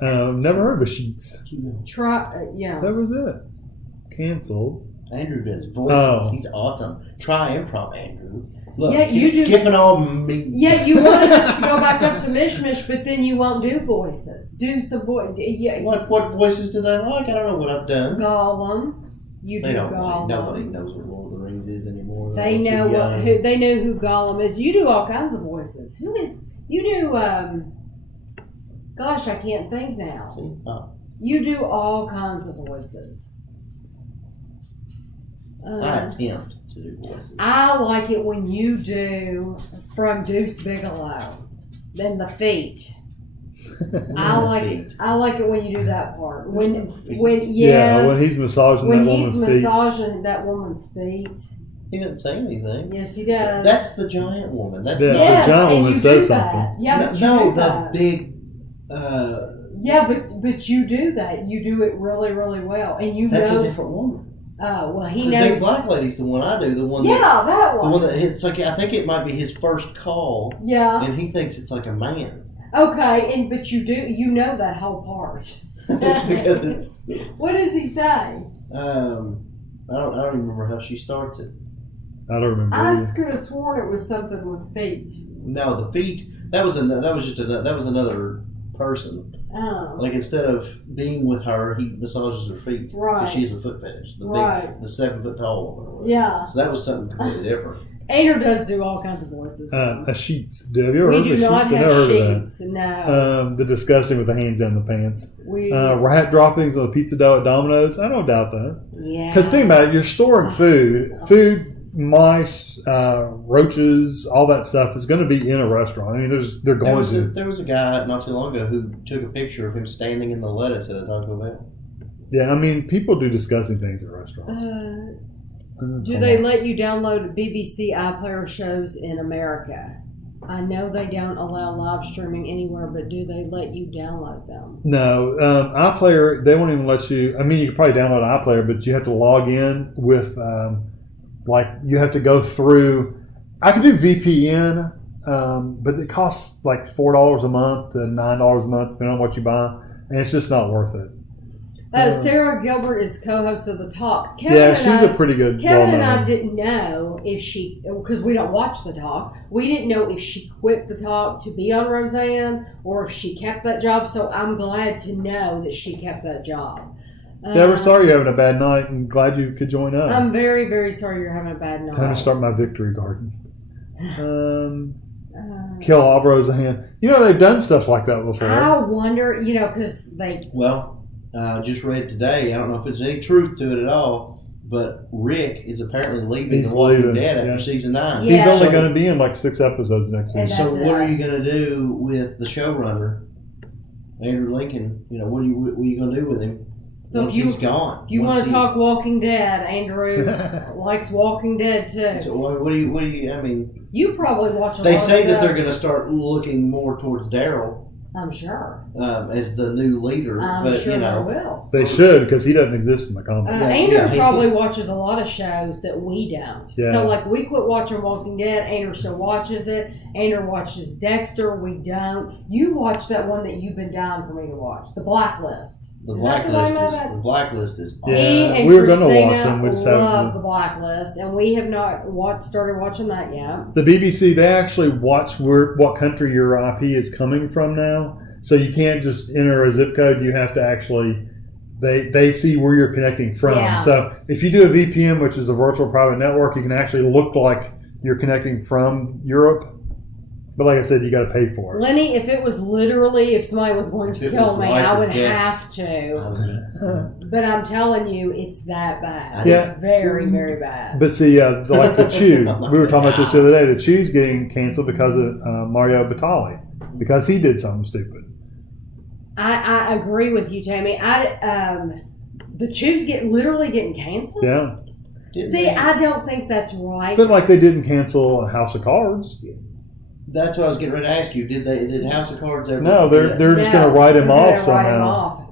Never heard of a Sheets. That was it. Canceled. Andrew does voices. He's awesome. Try improv, Andrew. Look, you skipping on me. Yeah, you wanted us to go back up to Mishmish, but then you won't do voices. Do some voice. Yeah. What voices do they like? I don't know what I've done. Gollum. You do Gollum. Nobody knows what Lord of the Rings is anymore. They know they know who Gollum is. You do all kinds of voices. You do? Gosh, I can't think now. See? Oh. You do all kinds of voices. I attempt to do voices. I like it when you do from Deuce Bigelow. Then the feet. I like it when you do that part. When he's massaging that woman's feet. He didn't say anything. Yes, he does. That's the giant woman. That's the giant woman says something. Yeah, the big. But you do that. You do it really, really well, and that's a different woman. Oh well, he the knows. Big black lady's the one I do. The one. That one. The one that it's like I think it might be his first call. Yeah. And he thinks it's like a man. Okay, but you know that whole part. It's because it's. What does he say? I don't even remember how she starts it. I don't remember. I could have sworn it was something with feet. No, the feet. That was another person. Oh. Like instead of being with her, he massages her feet. Right. And she's a foot fetish. The Right. big, the 7 foot tall one. Or whatever. Yeah. So that was something completely different. Aner does do all kinds of voices. A sheets. Have you ever We heard do of not sheets? I've have never heard of sheets. No. that. The disgusting with the hands down the pants. We. Rat droppings on the pizza dough at Domino's. I don't doubt that. Yeah. Because think about it, you're storing food, mice, roaches, all that stuff is going to be in a restaurant. I mean, they're going to. There was a guy not too long ago who took a picture of him standing in the lettuce at a Taco Bell. Yeah, I mean, people do disgusting things at restaurants. Do they let you download BBC iPlayer shows in America? I know they don't allow live streaming anywhere, but do they let you download them? No, iPlayer, they won't even let you. I mean, you can probably download iPlayer, but you have to log in with, you have to go through. I could do VPN, but it costs like $4 a month to $9 a month, depending on what you buy, and it's just not worth it. Sarah Gilbert is co-host of The Talk. She's a pretty good. Kevin and I didn't know if she, because we don't watch The Talk, we didn't know if she quit The Talk to be on Roseanne or if she kept that job. So I'm glad to know that she kept that job. We're sorry you're having a bad night, and glad you could join us. I'm very, very sorry you're having a bad night. Time to start my victory garden. Kill off Roseanne. You know, they've done stuff like that before. I wonder, because they. Well, I just read today. I don't know if there's any truth to it at all, but Rick is apparently leaving The Walking Dead after season 9. Yeah. He's only going to be in like 6 episodes next season. So what are you going to do with the showrunner, Andrew Lincoln? What are you going to do with him? So once he's gone. If you want to talk Walking Dead, Andrew likes Walking Dead too. So what do you? I mean, you probably watch a lot. They of say that stuff. they're going to start looking more towards Daryl. I'm sure. As the new leader. I'm but, sure they will. They should, because he doesn't exist in the comics. Andrew probably watches a lot of shows that we don't. Yeah. So, like, we quit watching Walking Dead. Andrew still watches it. Andrew watches Dexter. We don't. You watch that one that you've been dying for me to watch, The Blacklist. The Blacklist is awesome. And we were going to Christina watch them. We just love The Blacklist, and we have not started watching that yet. The BBC, they actually watch what country your IP is coming from now. So you can't just enter a zip code. You have to actually, they see where you're connecting from. Yeah. So if you do a VPN, which is a virtual private network, you can actually look like you're connecting from Europe. But like I said, you got to pay for it. Lenny, if it was literally, if somebody was going to kill me, I would have to. But I'm telling you, it's that bad. Yeah. It's very, very bad. But see, like the Chew, we were talking about this the other day. The Chew's getting canceled because of Mario Batali, because he did something stupid. I agree with you, Tami. The Chew's literally getting canceled? Yeah. I don't think that's right. But like they didn't cancel House of Cards. That's what I was getting ready to ask you. Did House of Cards ever? No, they're just going to write him off somehow.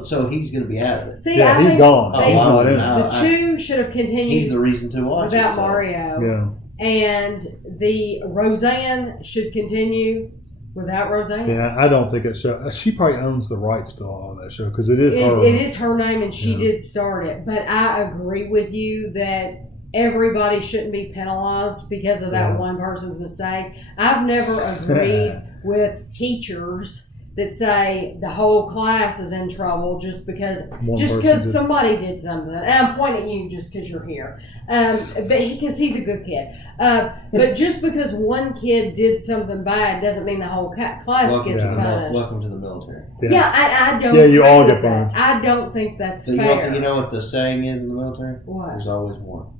So he's going to be out of it. I he's think gone. He's not in. The Chew should have continued. He's the reason to watch without it, Mario. Yeah. And the Roseanne should continue without Roseanne. Yeah, I don't think it should. She probably owns the rights to all that show because it is her. It is her name, and she did start it. But I agree with you that everybody shouldn't be penalized because of that one person's mistake. I've never agreed with teachers that say the whole class is in trouble just because somebody did something. And I'm pointing at you just because you're here, but because he's a good kid. But just because one kid did something bad doesn't mean the whole class gets punished. Welcome to the military. I don't. Yeah, you all get punished. I don't think that's so fair. You know what the saying is in the military? What? There's always one.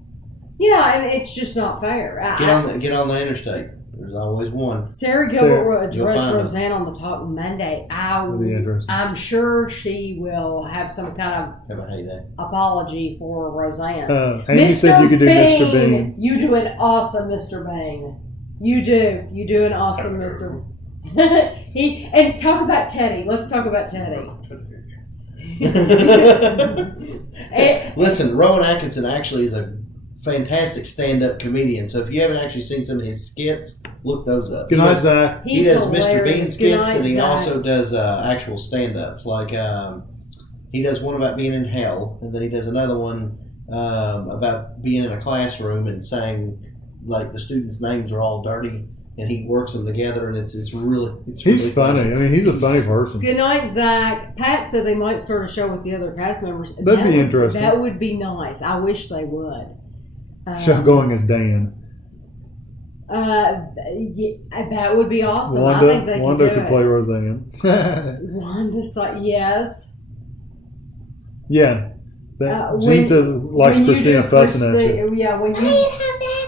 Yeah, and it's just not fair. Get on the interstate. There's always one. Sarah Gilbert will address Roseanne on the Talk Monday. I'm sure she will have some kind of apology for Roseanne. Amy said you could do Mr. Bean. You do an awesome Mr. Bean. You do an awesome Mr. And talk about Teddy. Let's talk about Teddy. Listen, Rowan Atkinson actually is a fantastic stand-up comedian. So if you haven't actually seen some of his skits, look those up. Good night, Zach. He does Mr. Bean skits, and he also does actual stand-ups. Like he does one about being in hell, and then he does another one about being in a classroom and saying like the students' names are all dirty, and he works them together, and it's really He's funny. I mean, he's a funny person. Good night, Zach. Pat said they might start a show with the other cast members. That'd be interesting. That would be nice. I wish they would. Show going as Dan. That would be awesome. I Wanda, think they Wanda could could play Roseanne. Wanda, yes. Yeah. When- Gene says likes when you Christina do fussing at you. Yeah, when I you didn't have that.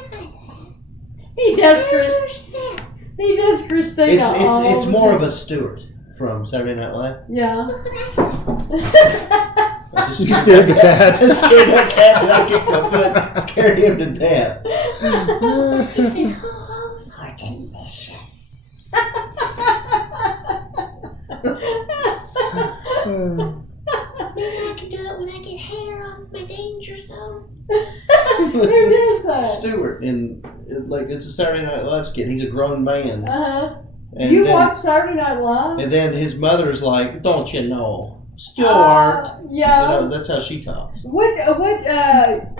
he does I don't understand. He does Christina. it's more of a Stewart from Saturday Night Live. Yeah. I just You scared the cat. I just scared that cat that I kicked my foot. Scared him to death. He said, "Oh, for delicious." Maybe I could do it when I get hair on my danger zone. Who does that? Stewart in like it's a Saturday Night Live skit. He's a grown man. And You then, watch Saturday Night Live? And then his mother's like, "Don't you know, Stewart?" Yeah. You know, that's how she talks. What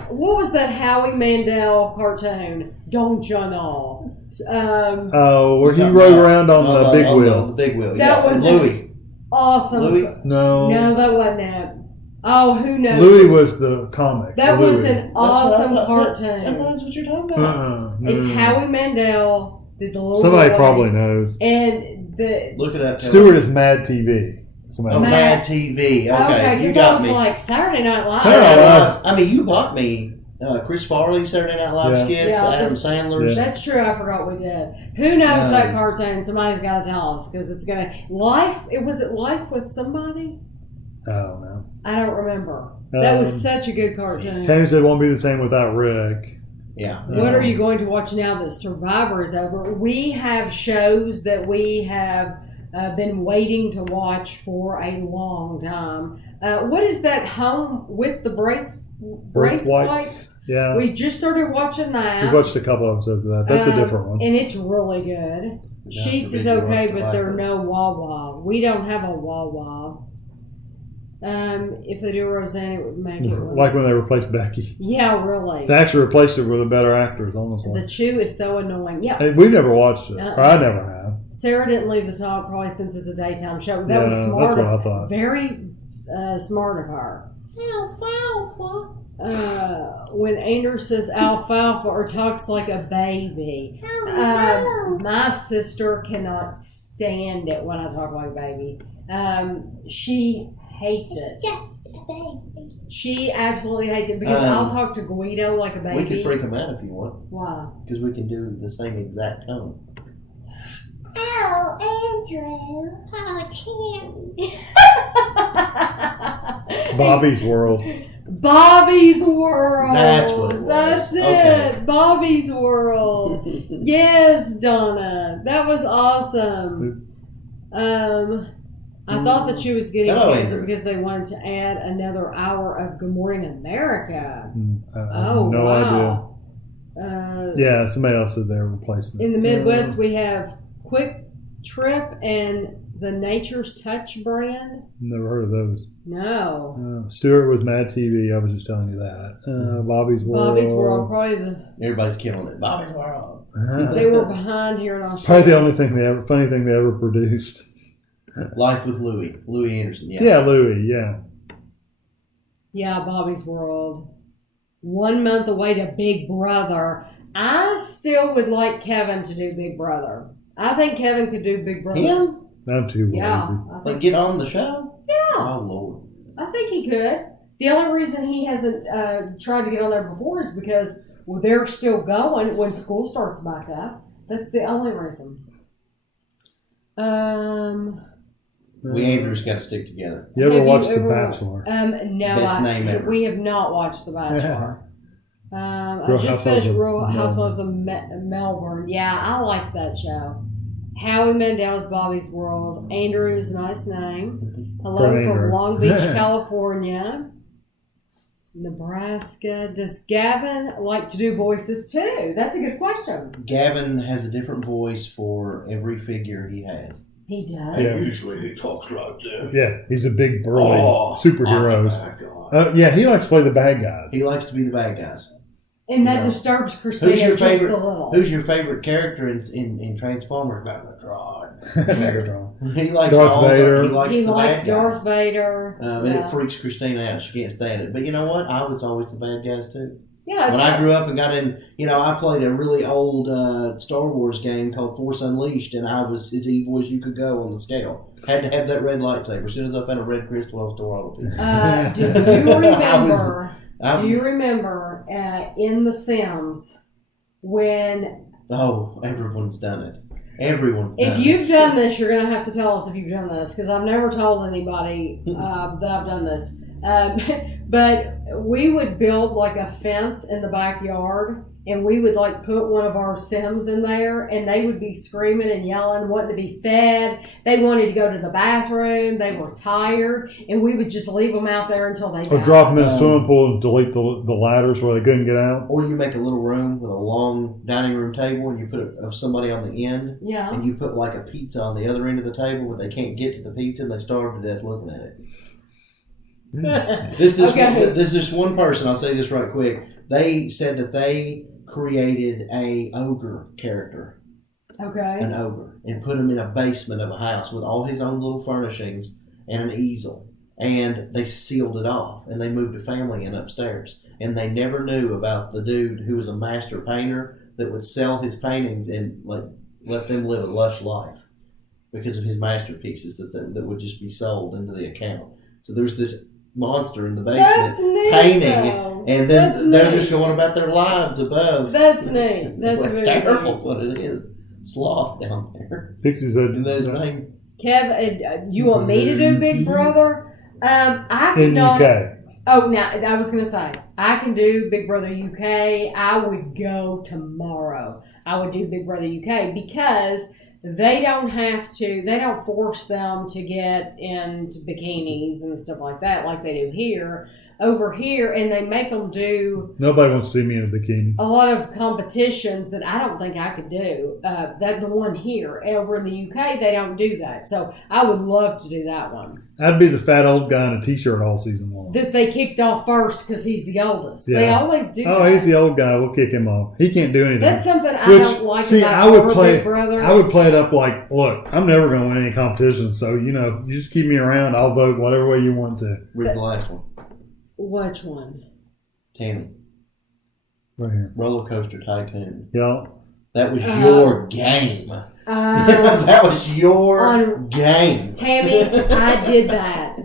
was that Howie Mandel cartoon? Don't you know? Where he rode around on the big wheel. The big wheel. That yeah. was Louis. Awesome. Louis. No. No, that wasn't it. Oh, who knows? Louis was the comic. That Louis. was an awesome I thought cartoon. that's what you're talking about. No, It's no. Howie Mandel did the little Somebody boy, probably knows. and the Look it up. Stewart is Mad TV. Somebody Oh, knows. Mad TV. Okay, you because I got was me. like Saturday Night Live. Saturday Night Live. I mean, you bought me Chris Farley Saturday Night Live Yeah. skits, Yeah, Adam that's- Sandler's. Yeah. That's true. I forgot we did. Who knows that cartoon? Somebody's got to tell us because it's gonna Life. Was it Life with somebody? I don't know. I don't remember. That was Um, such a good cartoon. Tammy said it won't be the same without Rick. Yeah. What are you going to watch now that Survivor is over? We have shows that we have been waiting to watch for a long time. What is that? Home with the Braithwaites? Yeah. We just started watching that. We've watched a couple episodes of that. That's a different one. And it's really good. Yeah, Sheets is individual okay, watch but there are Survivor. no Wawa. We don't have a Wawa. If they do Roseanne, it would make it. Like when they replaced Becky. Yeah, really. They actually replaced her with a better actress, almost The like. Chew is so annoying. Yeah. Hey, we've never watched it. Or I never have. Sarah didn't leave the top probably since it's a daytime show. That was Yeah, smart. that's what I thought. Very smart of her. Alfalfa. When Anders says alfalfa or talks like a baby, my sister cannot stand it when I talk like a baby. She hates it. It's just a baby. She absolutely hates it because I'll talk to Guido like a baby. We could freak him out if you want, Why? because we can do the same exact tone. Oh, Andrew. Oh, Tammy. Bobby's World. Bobby's World. That's what it was. That's it. Okay. Bobby's World. Yes, Donna. That was awesome. I thought that she was getting Hello, canceled Andrew. because they wanted to add another hour of Good Morning America. I have Oh, no wow. Yeah, somebody else said they were replacing it. In the Midwest, we have Quick Trip and the Nature's Touch brand. Never heard of those. No. Stewart was Mad TV. I was just telling you that. Bobby's World. Bobby's World, probably Everybody's killing it. Bobby's World. they were behind here in Australia. Probably the only funny thing they ever produced. Life with Louis Anderson. Yeah. Yeah, Louis. Yeah. Yeah, Bobby's World. 1 month away to Big Brother. I still would like Kevin to do Big Brother. I think Kevin could do Big Brother. Him? I'm too lazy. Yeah, I Like think, get on the show? yeah, Oh Lord. I think he could. The only reason he hasn't tried to get on there before is because they're still going when school starts back up. That's the only reason. We Andrews got to stick together. You ever Have you watched The ever- Bachelor? No, Best name ever. we have not watched The Bachelor. I Real just Housewives finished of Real Melbourne. Housewives of Melbourne. Yeah, I like that show. Howie Mandel's Bobby's World. Andrew's nice name. Hello From from Andrew. Long Beach, California. Nebraska. Does Gavin like to do voices too? That's a good question. Gavin has a different voice for every figure he has. He does. Yeah. Usually he talks like this. Yeah, he's a big burly Oh, superheroes. I'm a bad guy. Yeah, he likes to play the bad guys. He likes to be the bad guys. And that Yeah. disturbs Christina Who's your just a favorite? little. Who's your favorite character in Transformers? Megatron. Megatron. He likes Darth all the- Vader. he likes He the likes bad Darth guys. Vader. And it freaks Christina out. She can't stand it. But you know what? I was always the bad guys too. Yeah, When I grew up and got in, I played a really old Star Wars game called Force Unleashed, and I was as evil as you could go on the scale. Had to have that red lightsaber. As soon as I found a red crystal, I was tore all to pieces. do you remember? I Do you remember in The Sims when? Oh, everyone's done it. Everyone's done If it. you've done this, you're going to have to tell us if you've done this, because I've never told anybody that I've done this. But we would build like a fence in the backyard, and we would like put one of our Sims in there, and they would be screaming and yelling, wanting to be fed. They wanted to go to the bathroom. They were tired, and we would just leave them out there until they Or died. drop them in a swimming pool and delete the ladders where they couldn't get out. Or you make a little room with a long dining room table, and you put somebody on the end, Yeah. and you put like a pizza on the other end of the table where they can't get to the pizza, and they starve to death looking at it. This is one person. I'll say this right quick. They said that they created a ogre character, Okay. an ogre, and put him in a basement of a house with all his own little furnishings and an easel, and they sealed it off, and they moved a family in upstairs, and they never knew about the dude who was a master painter that would sell his paintings and let them live a lush life because of his masterpieces that would just be sold into the account. So there's this monster in the basement That's neat, painting, though. and That's then they're neat. just going about their lives above. That's neat. That's Well, very it's terrible neat. what it is. Sloth down there. Pixie said, Isn't that his name? Kev, you want me to do Big Brother? I in cannot. UK. Oh, now I was going to say I can do Big Brother UK. I would go tomorrow. I would do Big Brother UK because they don't have to. They don't force them to get into bikinis and stuff like that, like they do here. Over here, and they make them do Nobody wants to see me in a bikini. a lot of competitions that I don't think I could do. That the one here over in the UK, they don't do that. So I would love to do that one. I'd be the fat old guy in a t-shirt all season long. That they kicked off first because he's the oldest. Yeah. They always do. Oh, that. he's the old guy. We'll kick him off. He can't do anything. That's something I Which, don't like see, about I would our play. Big Brother. I would play it up like, look, I'm never going to win any competitions, so you just keep me around. I'll vote whatever way you want to. Read the last one. Which one? Tami. Right here. Roller Coaster Tycoon. Yeah. That was your game. Um, That was your on- game. Tammy, I did that.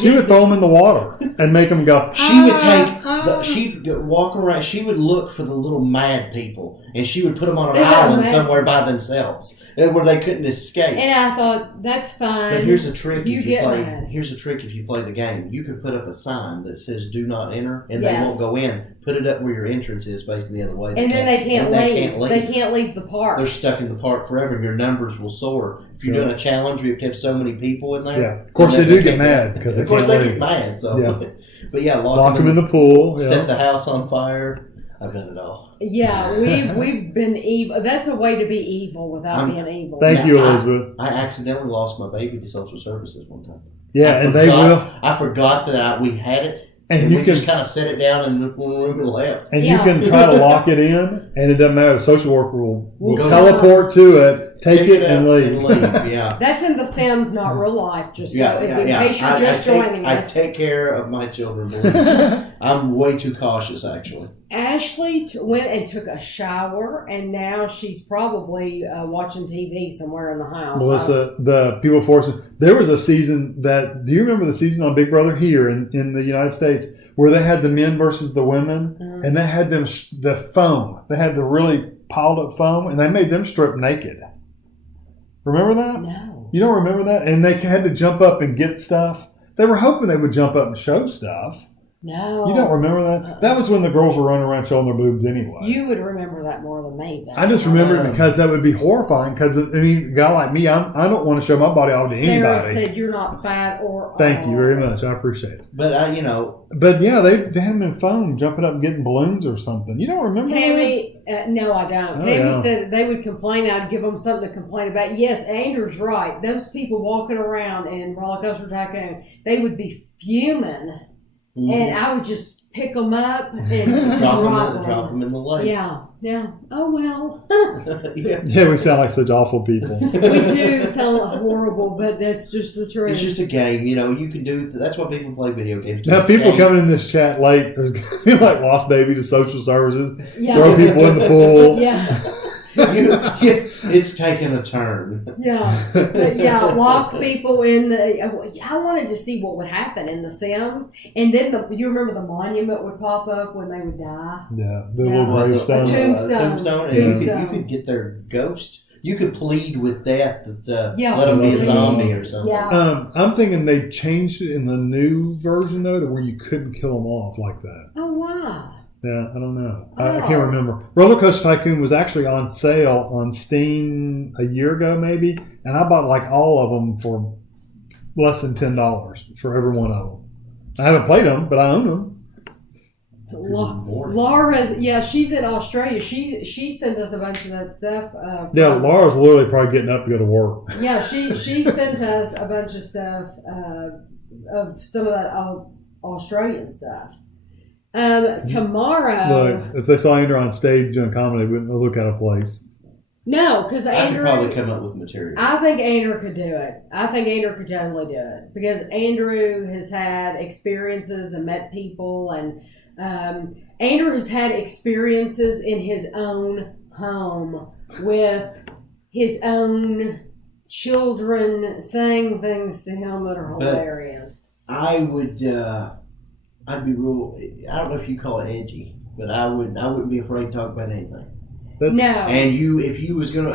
She would throw them in the water and make them go. She would she'd walk around. She would look for the little mad people, and she would put them on an Yeah, island man. somewhere by themselves, where they couldn't escape. And I thought that's fine. But here's the trick: You if you get play, mad. here's the trick: if you play the game, you can put up a sign that says "Do not enter," and they Yes. won't go in. Put it up where your entrance is, facing the other way. And then they can't and leave. They can't leave the park. They're stuck in the park forever. And your numbers will soar. If you're Yeah. doing a challenge, you have to have so many people in there. Yeah. Of course, they do get mad because they Of course, can't they leave. get mad. So, Yeah. but yeah, Lock them in the pool. set Yeah. the house on fire. I've done it all. Yeah, we've been evil. That's a way to be evil without being evil. Thank Now, you, Elizabeth. I accidentally lost my baby to social services one time. Yeah, and they will. I forgot that we had it, And and you we can just kind of set it down in the room and left. and Yeah. you can try to lock it in, and it doesn't matter. The social worker will Go teleport to it, take it, and up leave. Yeah. That's in The Sims, not real life. Just Yeah, so, yeah, in yeah. case you're just joining I us. take care of my children. Believe me. I'm way too cautious, actually. Ashley went and took a shower, and now she's probably watching TV somewhere in the house. Melissa, the people forcing. There was a season that. Do you remember the season on Big Brother here in the United States where they had the men versus the women, and they had them the foam. They had the really piled up foam, and they made them strip naked. Remember that? No. You don't remember that? And they had to jump up and get stuff. They were hoping they would jump up and show stuff. No. You don't remember that? That was when the girls were running around showing their boobs anyway. You would remember that more than me. Then. I just remember it because that would be horrifying. Because I mean, a guy like me, I don't want to show my body off to Sarah anybody. said you're not fat or. Thank you very much. I appreciate it. But But yeah, they had them in foam, jumping up and getting balloons or something. You don't remember that? Tammy, no, I don't. Oh, Tammy yeah. said that they would complain. I'd give them something to complain about. Yes, Andrew's right. Those people walking around in Roller Coaster Tycoon, they would be fuming, and I would just pick them up and drop them in the lake. Yeah. Oh well. Yeah. Yeah, we sound like such awful people. We do sound horrible, but that's just the truth. It's just a game, you can do. That's why people play video games. Now, It's a people game. coming in this chat late are going to be like lost baby to social services, Yeah. throw people in the pool. Yeah. It's taking a turn. Yeah, but yeah, lock people in the. I wanted to see what would happen in The Sims, and then you remember the monument would pop up when they would die. Yeah, the Yeah. little gravestone. Tombstone. And you could get their ghost. You could plead with death to Yeah, let them be a please. zombie or something. Yeah. I'm thinking they changed it in the new version though to where you couldn't kill them off like that. Oh wow. Yeah, I don't know. I Oh. can't remember. Roller Coaster Tycoon was actually on sale on Steam a year ago, maybe, and I bought like all of them for less than $10 for every one of them. I haven't played them, but I own them. Laura's she's in Australia. She sent us a bunch of that stuff. Yeah, Laura's literally probably getting up to go to work. Yeah, she sent us a bunch of stuff of some of that Australian stuff. Tomorrow. Look, if they saw Andrew on stage doing comedy, they wouldn't look out of place. No, because I could Andrew. probably come up with material. I think Andrew could do it. I think Andrew could totally do it because Andrew has had experiences and met people, and Andrew has had experiences in his own home with his own children saying things to him that are hilarious. I would. I'd be real. I don't know if you call it edgy, but I wouldn't be afraid to talk about anything. No. And if you was gone.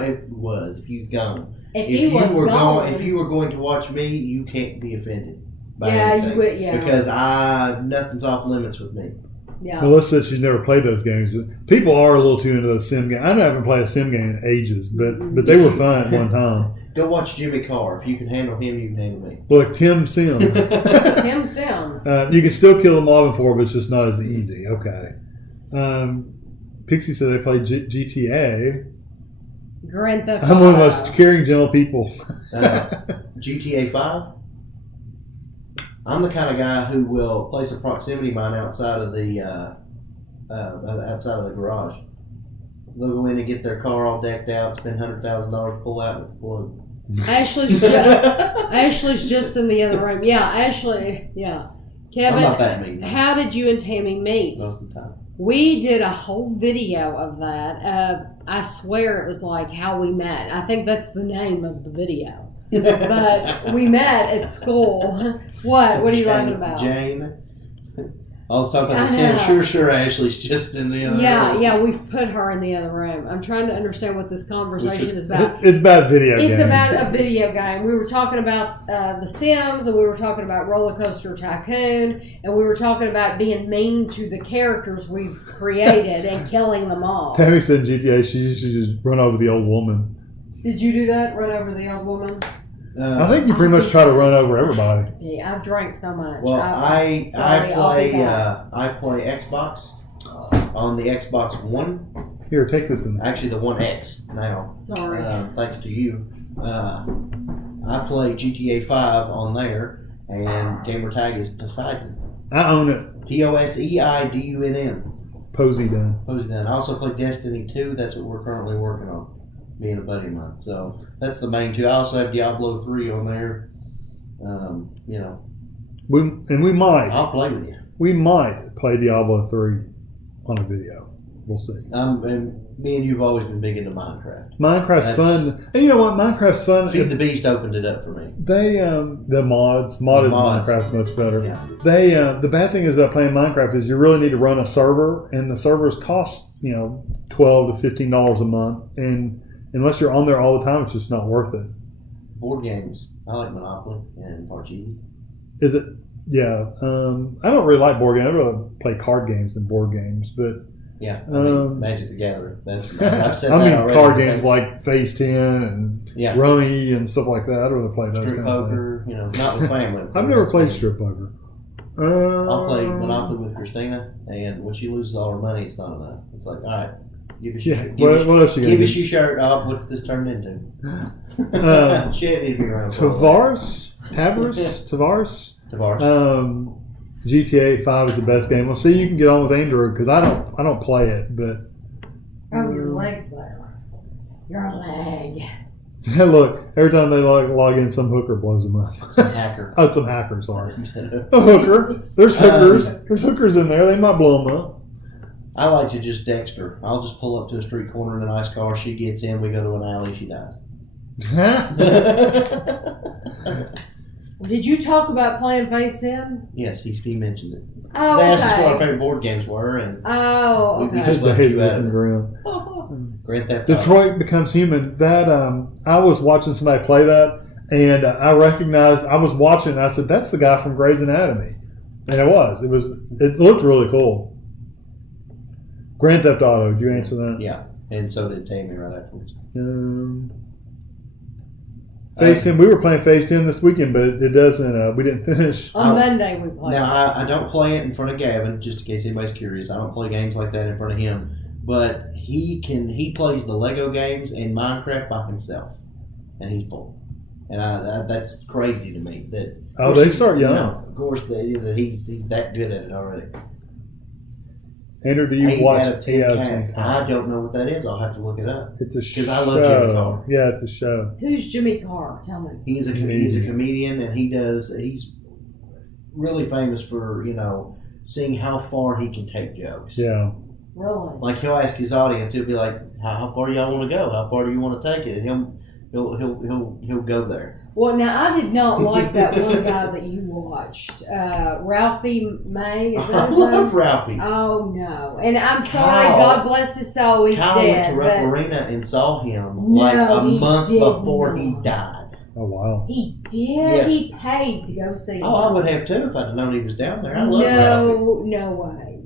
If you were going to watch me, you can't be offended by anything. You would. Yeah. Because nothing's off limits with me. Yeah. Melissa said she's never played those games. People are a little too into those sim games. I haven't played a sim game in ages, but they were fun at one time. Go watch Jimmy Carr. If you can handle him, you can handle me. Look, Tim Sim. Tim Sim. You can still kill them all before, but it's just not as easy. Okay. Pixie said they played GTA. Grand Theft I'm one of the Auto. most caring, gentle people. GTA 5. I'm the kind of guy who will place a proximity mine outside of the garage. They'll go in and get their car all decked out, spend $100,000, pull out and explode. Ashley's just in the other room. Yeah, Ashley. Yeah. Kevin, I'm not that mean. how did you and Tami meet? Most of the time. We did a whole video of that. I swear it was like how we met. I think that's the name of the video. But we met at school. What? What are you laughing about? Jane. I was talking about I the know. same. Sure, Ashley's just in the other room. Yeah, we've put her in the other room. I'm trying to understand what this conversation is about. It's about video games. It's about a video game. We were talking about The Sims, and we were talking about Roller Coaster Tycoon, and we were talking about being mean to the characters we've created and killing them all. Tammy said in GTA she used to just run over the old woman. Did you do that? Run over the old woman? I think you pretty much try to run over everybody. Yeah, I've drank so much. Well, I play Xbox on the Xbox One. Here, take this in. Actually, the One X now. Sorry. Thanks to you. I play GTA 5 on there, and gamer tag is Poseidon. I own it. Poseidun. Posey done. Poseidon. I also play Destiny 2. That's what we're currently working on. Me and a buddy of mine. So that's the main two. I also have Diablo 3 on there. We might. I'll play with you. We might play Diablo 3 on a video. We'll see. And me and you've always been big into Minecraft. Minecraft's fun. And you know what? Minecraft's fun. Feed the Beast opened it up for me. They the modded Minecraft's much better. Yeah. They the bad thing is about playing Minecraft is you really need to run a server, and the servers cost $12 to $15 a month, and unless you're on there all the time, it's just not worth it. Board games. I like Monopoly and Parcheesi. Is it? Yeah. I don't really like board games. I'd rather play card games than board games, but Yeah, Magic the Gathering. That's I've said I that mean already. card games like Phase 10 and Yeah. Rummy and stuff like that. I'd rather play those Strip kind of things. poker. Not with family. I've never played strip poker. I'll play Monopoly with Christina, and when she loses all her money, it's not enough. It's like, all right, give us your Yeah. What else you give got? us your shirt. Oh, what's this turned into? Shit, if you're around. Tavares. Tavares. GTA 5 is the best game. Well, see, you can get on with Android because I don't play it, but Oh, your leg's there. Your leg. look, every time they log in, some hooker blows them up. Hacker. Oh, some hacker, sorry. A hooker. There's hookers. There's hookers in there. They might blow them up. I like to just Dexter. I'll just pull up to a street corner in a nice car. She gets in. We go to an alley. She dies. Did you talk about playing Face 10? Yes, he mentioned it. Oh, They asked us what our okay. favorite board games were, and Oh, We okay. just left Days you out of looking it. around. Grand Theft Auto. Detroit Becomes Human. That I was watching somebody play that, and I recognized. I was watching, and I said, "That's the guy from Grey's Anatomy," and it was. It looked really cool. Grand Theft Auto. Did you answer that? Yeah, and so did Tami right afterwards. Phase 10. We were playing Phase 10 this weekend, but it doesn't. We didn't finish. On Monday we played. Now, I don't play it in front of Gavin, just in case anybody's curious. I don't play games like that in front of him. But he plays the Lego games and Minecraft by himself, and he's full. And that's crazy to me. That Oh, they start young. Of course, that he's that good at it already. Andrew, do you 8 watch out of 10 8 out of 10? cats. I don't know what that is. I'll have to look it up. It's a show. 'Cause I love Jimmy Carr. Yeah, it's a show. Who's Jimmy Carr? Tell me. He's a comedian, and he's really famous for seeing how far he can take jokes. Yeah. Really? Like he'll ask his audience, he'll be like, "How far do y'all want to go? How far do you want to take it?" And he'll go there. Well, now I did not like that one guy that you watched, Ralphie May. Is that I his love name? Ralphie. Oh no! And I'm sorry. Kyle- God bless his soul. He's Kyle dead. went to But Arena and saw him No, like a he month did before he not. died. Oh, wow. he did. Yes. He paid to go see him. Oh, I would have too if I'd known he was down there. I love Ralphie. No way.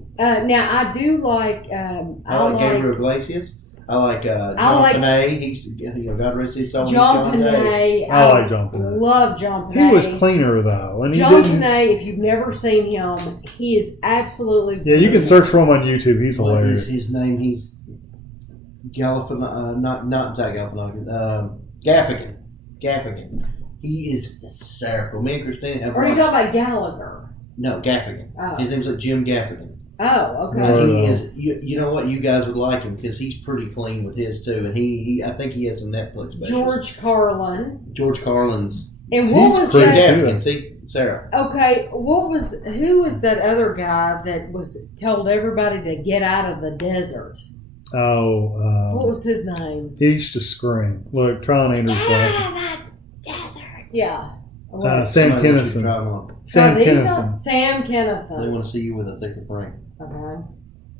Now I do like. I like Gabriel Iglesias. I like John Panay. He's God rest his soul. John He's gone today. Panay. I like John Panay. Love John He Panay. was cleaner, though. And he John didn't. Panay, if you've never seen him, he is absolutely. Yeah, you can search for him on YouTube. He's What hilarious. is his name? He's not Zach Galifianakis. Gaffigan. He is hysterical. Me and Christina have Or are you watched- talking about Gallagher? No, Gaffigan. Oh, His name's like Jim Gaffigan. oh okay. Right. He is. You know what? You guys would like him because he's pretty clean with his too, and he I think he has some Netflix specials. George Carlin's. And what He's was pretty that? good. Gaffigan. See, Sarah. Okay, who was that other guy that was told everybody to get out of the desert? Oh, What was his name? he used to scream. Look, try on Andrew's glasses. Desert. Yeah. Sam Somebody wants you to Kinison. try 'em on. Sam these Kinison. are- Sam They Kinison. want to see you with a thicker frame. Okay.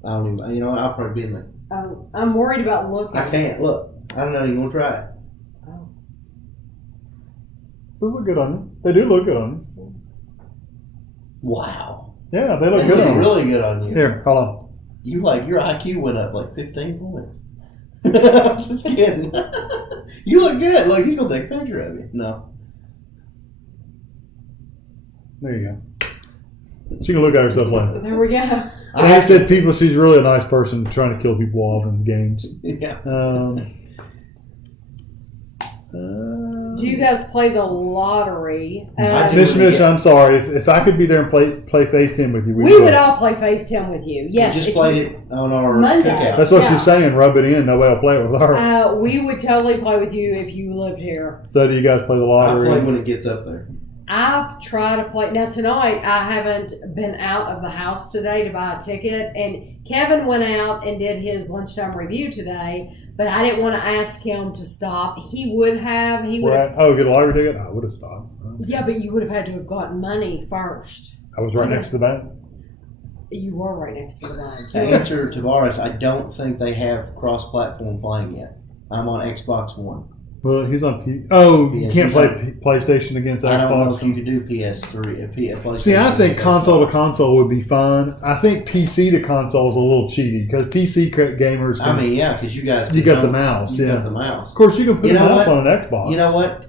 I don't even. You know, I'll probably be in there. Oh, I'm worried about looking. I can't look. I don't know. You want to try it? Oh. Those look good on you. They do look good on you. Wow. Yeah, they look They good look on you. really good on you. Here, hold on. You your IQ went up like 15 points. I'm just kidding. You look good. Look, he's gonna take a picture of you. No. There you go. She can look at herself later. There we go. I said people, she's really a nice person trying to kill people off in games. Yeah. Do you guys play the lottery? I do. Mission, I'm sorry. If I could be there and play Face 10 with you, We would all play FaceTime with you. Yes. We just if played you- it on our Monday. cookout. That's what Yeah. she's saying. Rub it in. Nobody will play it with her. We would totally play with you if you lived here. So do you guys play the I lottery? play when it gets up there. I've tried to play. Now, tonight, I haven't been out of the house today to buy a ticket. And Kevin went out and did his lunchtime review today, but I didn't want to ask him to stop. He would have. He would have. Oh, get a lottery ticket? I would have stopped. Yeah, but you would have had to have gotten money first. I was right next to the bank. You were right next to the bank. To answer Tavares, I don't think they have cross-platform playing yet. I'm on Xbox One. Well, he's on P. Oh, you Yeah, can't he's play on- PlayStation against I don't know Xbox. if you could do PS3. PlayStation See, I think against console Xbox. to console would be fine. I think PC to console is a little cheaty because PC gamers. I mean, yeah, because you guys. You got the don't- mouse, You yeah. got the mouse. Of course, you can put You a know mouse what? on an Xbox. You know what?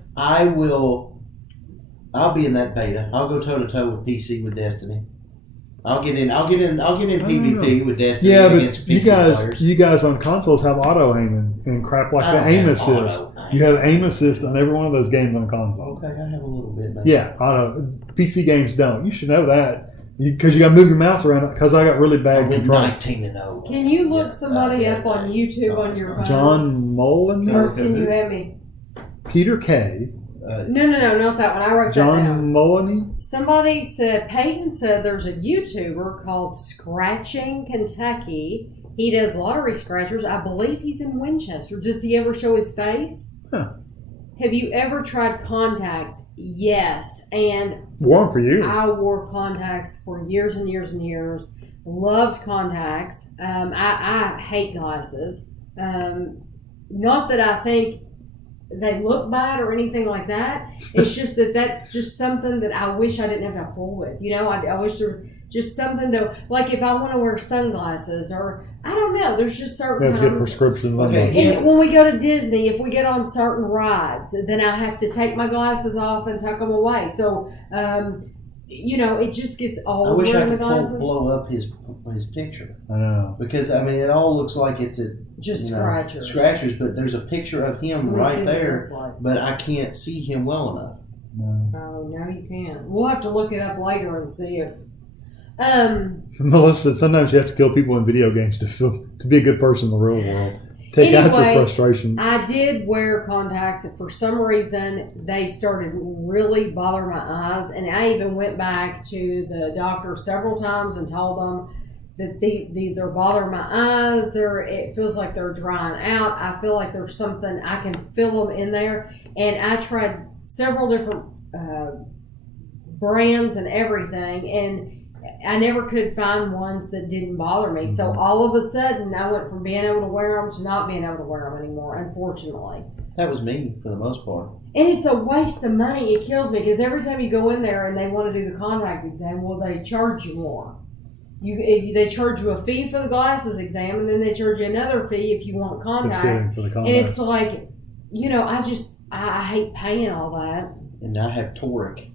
I'll be in that beta. I'll go toe to toe with PC with Destiny. I'll get in PvP with Destiny yeah, against but PC you guys on consoles have auto aiming and crap like I that. don't Aim have assist. auto aim. You have aim assist on every one of those games on console. Okay, I have a little bit. Maybe. Yeah, auto. PC games don't. You should know that. Because you got to move your mouse around. Because I got really I bad went control. 19-0. Can you look Yes, somebody yeah, up on yeah. YouTube No, on it's your not. phone? John Mullen? Or can you have me? Peter K. No, not that one. I wrote that John down. Mullen? Somebody said, Peyton said there's a YouTuber called Scratching Kentucky. He does lottery scratchers. I believe he's in Winchester. Does he ever show his face? Huh. Have you ever tried contacts? Yes. And Wore 'em for years. I wore contacts for years and years and years. Loved contacts. I hate glasses. Not that I think they look bad or anything like that. It's just that's just something that I wish I didn't have to fool with. You know, I wish there just something though, like if I want to wear sunglasses or I don't know. There's just You certain have to get times. prescriptions on Okay, those. yeah. And when we go to Disney, if we get on certain rides, then I have to take my glasses off and tuck them away. So, you know, it just gets old I wish I wearing the could glasses. blow up his picture. I know. Because, I mean, it all looks like it's Just you know, scratchers. Scratchers, but there's a picture of him Let me see right what it there, looks like. but I can't see him well enough. No. Oh, no, you can't. We'll have to look it up later and see if. Melissa said sometimes you have to kill people in video games to be a good person in the real world. Take out your Anyway, frustrations. I did wear contacts. For some reason, they started really bothering my eyes, and I even went back to the doctor several times and told them that they're bothering my eyes. It feels like they're drying out. I feel like there's something I can feel them in there, and I tried several different brands and everything, and I never could find ones that didn't bother me. So all of a sudden, I went from being able to wear them to not being able to wear them anymore, unfortunately. That was me for the most part. And it's a waste of money. It kills me because every time you go in there and they want to do the contact exam, well, they charge you more. They charge you a fee for the glasses exam, and then they charge you another fee if you want contacts. For the And contacts. it's like, you know, I hate paying all that. And I have toric.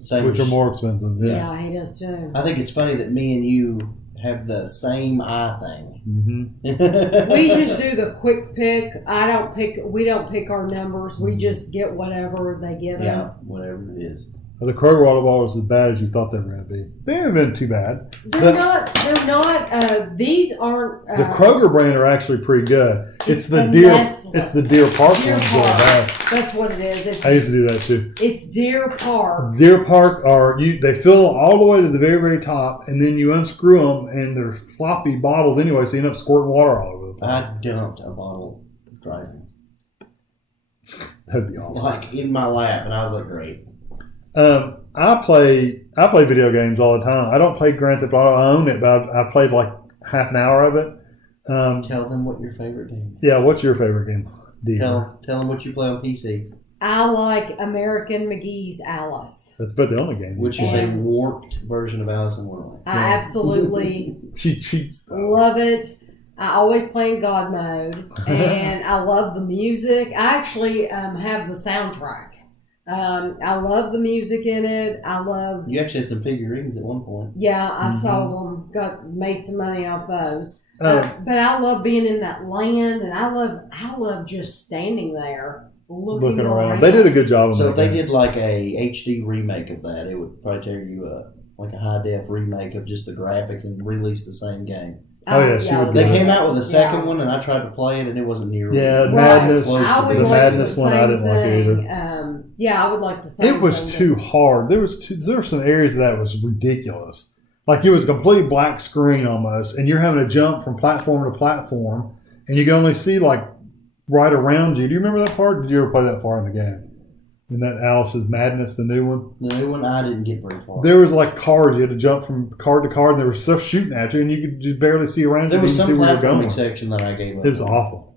Same Which as- are more expensive. Yeah. Yeah, he does too. I think it's funny that me and you have the same eye thing. Mm-hmm. We just do the quick pick. We don't pick our numbers. We just get whatever they give Yeah, us. whatever it is. The Kroger water bottles as bad as you thought they were going to be. They haven't been too bad. They're not, these aren't. The Kroger brand are actually pretty good. It's the Nestle. It's the Deer Park Deer ones Park. that are bad. That's what it is. I used to do that too. It's Deer Park. Deer Park they fill all the way to the very, very top, and then you unscrew them, and they're floppy bottles anyway, so you end up squirting water all over the place. I dumped a bottle driving. That'd be awful. Like in my lap, and I was like, great. I play video games all the time. I don't play Grand Theft Auto. I own it, but I played like half an hour of it. Tell them what your favorite game is. Yeah, what's your favorite game? Tell them what you play on PC, I like American McGee's Alice. That's about the only game. which is a And- warped version of Alice in Wonderland. I absolutely She cheats. love it. I always play in God mode, and I love the music. I actually have the soundtrack. I love the music in it. You actually had some figurines at one point. Yeah, I Mhm. sold them. Made some money off those. Um, But I love being in that land, and I love just standing there looking around. They did a good job on So that if they game. did like a HD remake of that, it would probably tear you up. Like a high def remake of just the graphics and release the same game. Oh, yeah, she would They Yeah. came out with a second Yeah. one, and I tried to play it, and it wasn't nearly. Yeah, Right. Madness. I would The like Madness the one, I same didn't like it either. thing. Yeah, I would like the same. It was thing, too but- hard. There were some areas that was ridiculous. Like it was a complete black screen almost, and you're having to jump from platform to platform, and you can only see like right around you. Do you remember that part? Did you ever play that far in the game? In that Alice's Madness, the new one, The new one, I didn't get very far. there was like cars. You had to jump from card to card, and there was stuff shooting at you, and you could just barely see around There you. was and some see where you're going. platforming section that I gave up. It was on. awful.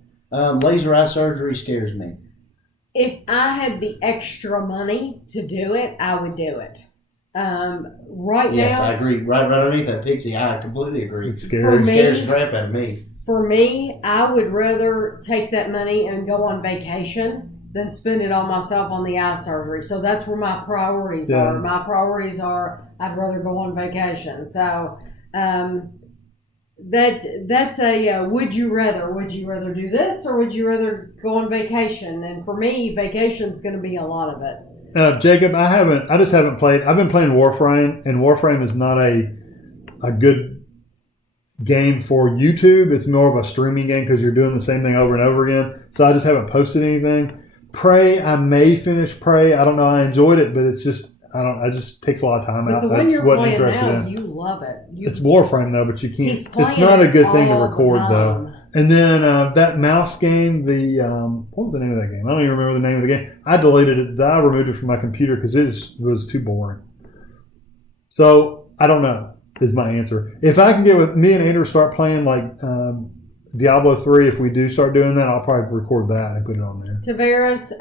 Laser eye surgery scares me. If I had the extra money to do it, I would do it. Right Yes, now, I agree. Right underneath that pixie, I completely agree. It's It scary. For me- scares the crap out of me. for me, I would rather take that money and go on vacation than spend it on myself on the eye surgery. So that's where my priorities Yeah. are. My priorities are I'd rather go on vacation. So that's a would you rather? Would you rather do this or would you rather go on vacation? And for me, vacation's going to be a lot of it. Jacob, I just haven't played. I've been playing Warframe, and Warframe is not a good game for YouTube. It's more of a streaming game because you're doing the same thing over and over again. So I just haven't posted anything. Prey, I may finish Prey. I don't know. I enjoyed it, but it's just it just takes a lot of time But out. the one That's you're what I'm playing interested now, in. you love it. It's Warframe though, but you can't. He's playing It's not a good thing to all the record though. time. And then that mouse game, what was the name of that game? I don't even remember the name of the game. I deleted it. I removed it from my computer because it was too boring. So I don't know is my answer. If I can get with me and Andrew start playing like Diablo 3, if we do start doing that, I'll probably record that and put it on there. Tavares,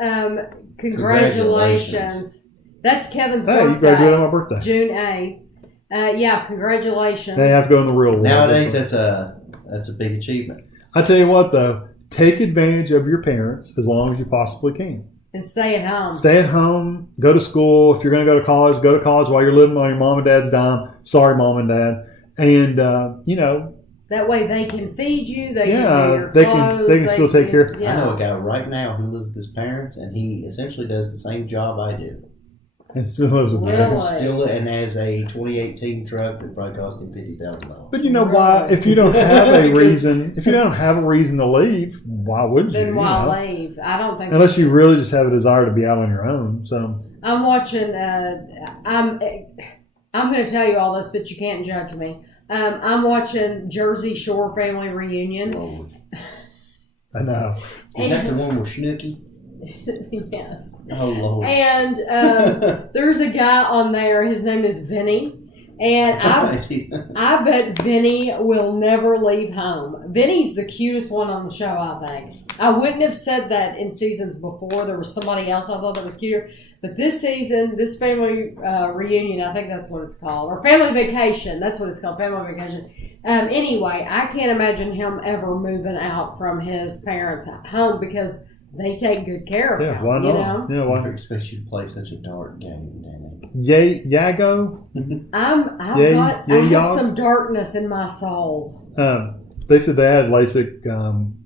congratulations. That's Kevin's Hey, birthday. you graduated on my birthday. June 8th. Yeah, congratulations. They have to go in the real world. Nowadays, that's a big achievement. I tell you what, though, take advantage of your parents as long as you possibly can. And stay at home. Stay at home. Go to school. If you're going to go to college while you're living on your mom and dad's dime. Sorry, mom and dad. And that way they can feed you. They can yeah, do your they clothes, can still take care. Yeah. I know a guy right now who lives with his parents, and he essentially does the same job I do. And still lives with Really? parents. Still, and has a 2018 truck that probably cost him $50,000. But you know why? If you don't have a reason, to leave, why would you? Then why you know? leave? I don't think. Unless you really just have a desire to be out on your own. So I'm watching. I'm going to tell you all this, but you can't judge me. I'm watching Jersey Shore Family Reunion. Lord. I know. Is that the one with Snooki? Yes. Oh, Lord. And there's a guy on there. His name is Vinny. And I bet Vinny will never leave home. Vinny's the cutest one on the show, I think. I wouldn't have said that in seasons before. There was somebody else I thought that was cuter. But this season, this family reunion, I think that's what it's called. Or family vacation. That's what it's called, family vacation. Anyway, I can't imagine him ever moving out from his parents' home because they take good care of him. Why not? You know? Yeah, I why? never expect you to play such a dark game, Danny. Yago? I have some darkness in my soul. They said they had LASIK,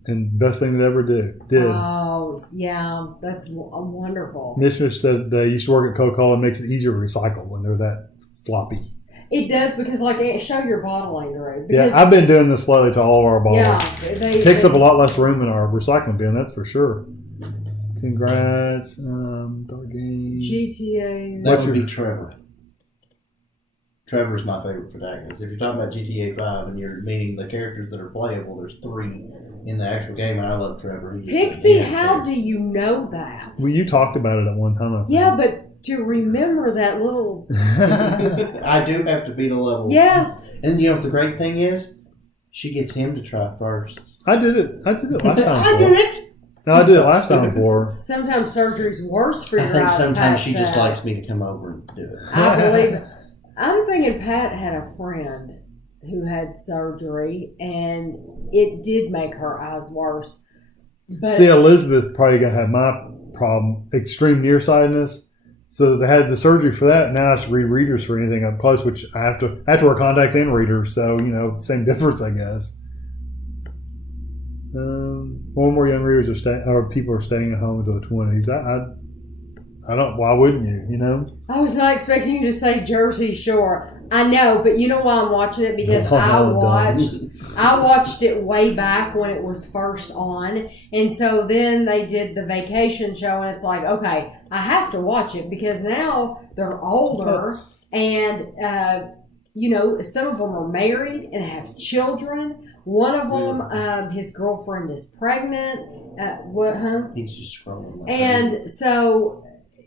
and best thing they ever did. Oh, yeah, that's wonderful. Commissioner said they used to work at Coca-Cola. It makes it easier to recycle when they're that floppy. It does because, show your bottle, Andrew. Yeah, I've been doing this lately to all of our bottles. Yeah, It takes up a lot less room in our recycling bin, that's for sure. Congrats, Dark Game. GTA. That would be Trevor. Trevor's my favorite protagonist. If you're talking about GTA 5 and you're meaning the characters that are playable, there's 3 in the actual game, and I love Trevor. Pixie, how do you know that? Well, you talked about it at one time, I think. Yeah, but to remember that little... I do have to beat a level. Yes. And you know what the great thing is? She gets him to try first. I did it last time. I did it. No, I did it last time before. Sometimes surgery's worse for I your think eyes. sometimes Pat she just said. likes me to come over and do it. I believe it. I'm thinking Pat had a friend who had surgery, and it did make her eyes worse. But See, Elizabeth probably gonna have my problem, extreme nearsightedness. So they had the surgery for that. Now I have to read readers for anything up close, which I have to wear contacts and readers. So same difference, I guess. More and more young readers people are staying at home until the 20s. I don't. Why wouldn't you? I was not expecting you to say Jersey Shore. I know, but you know why I'm watching it? Because I watched it way back when it was first on. And so then they did the vacation show, and it's like, okay, I have to watch it because now they're older and, some of them are married and have children. One of them, his girlfriend is pregnant. He's just scrolling. And so...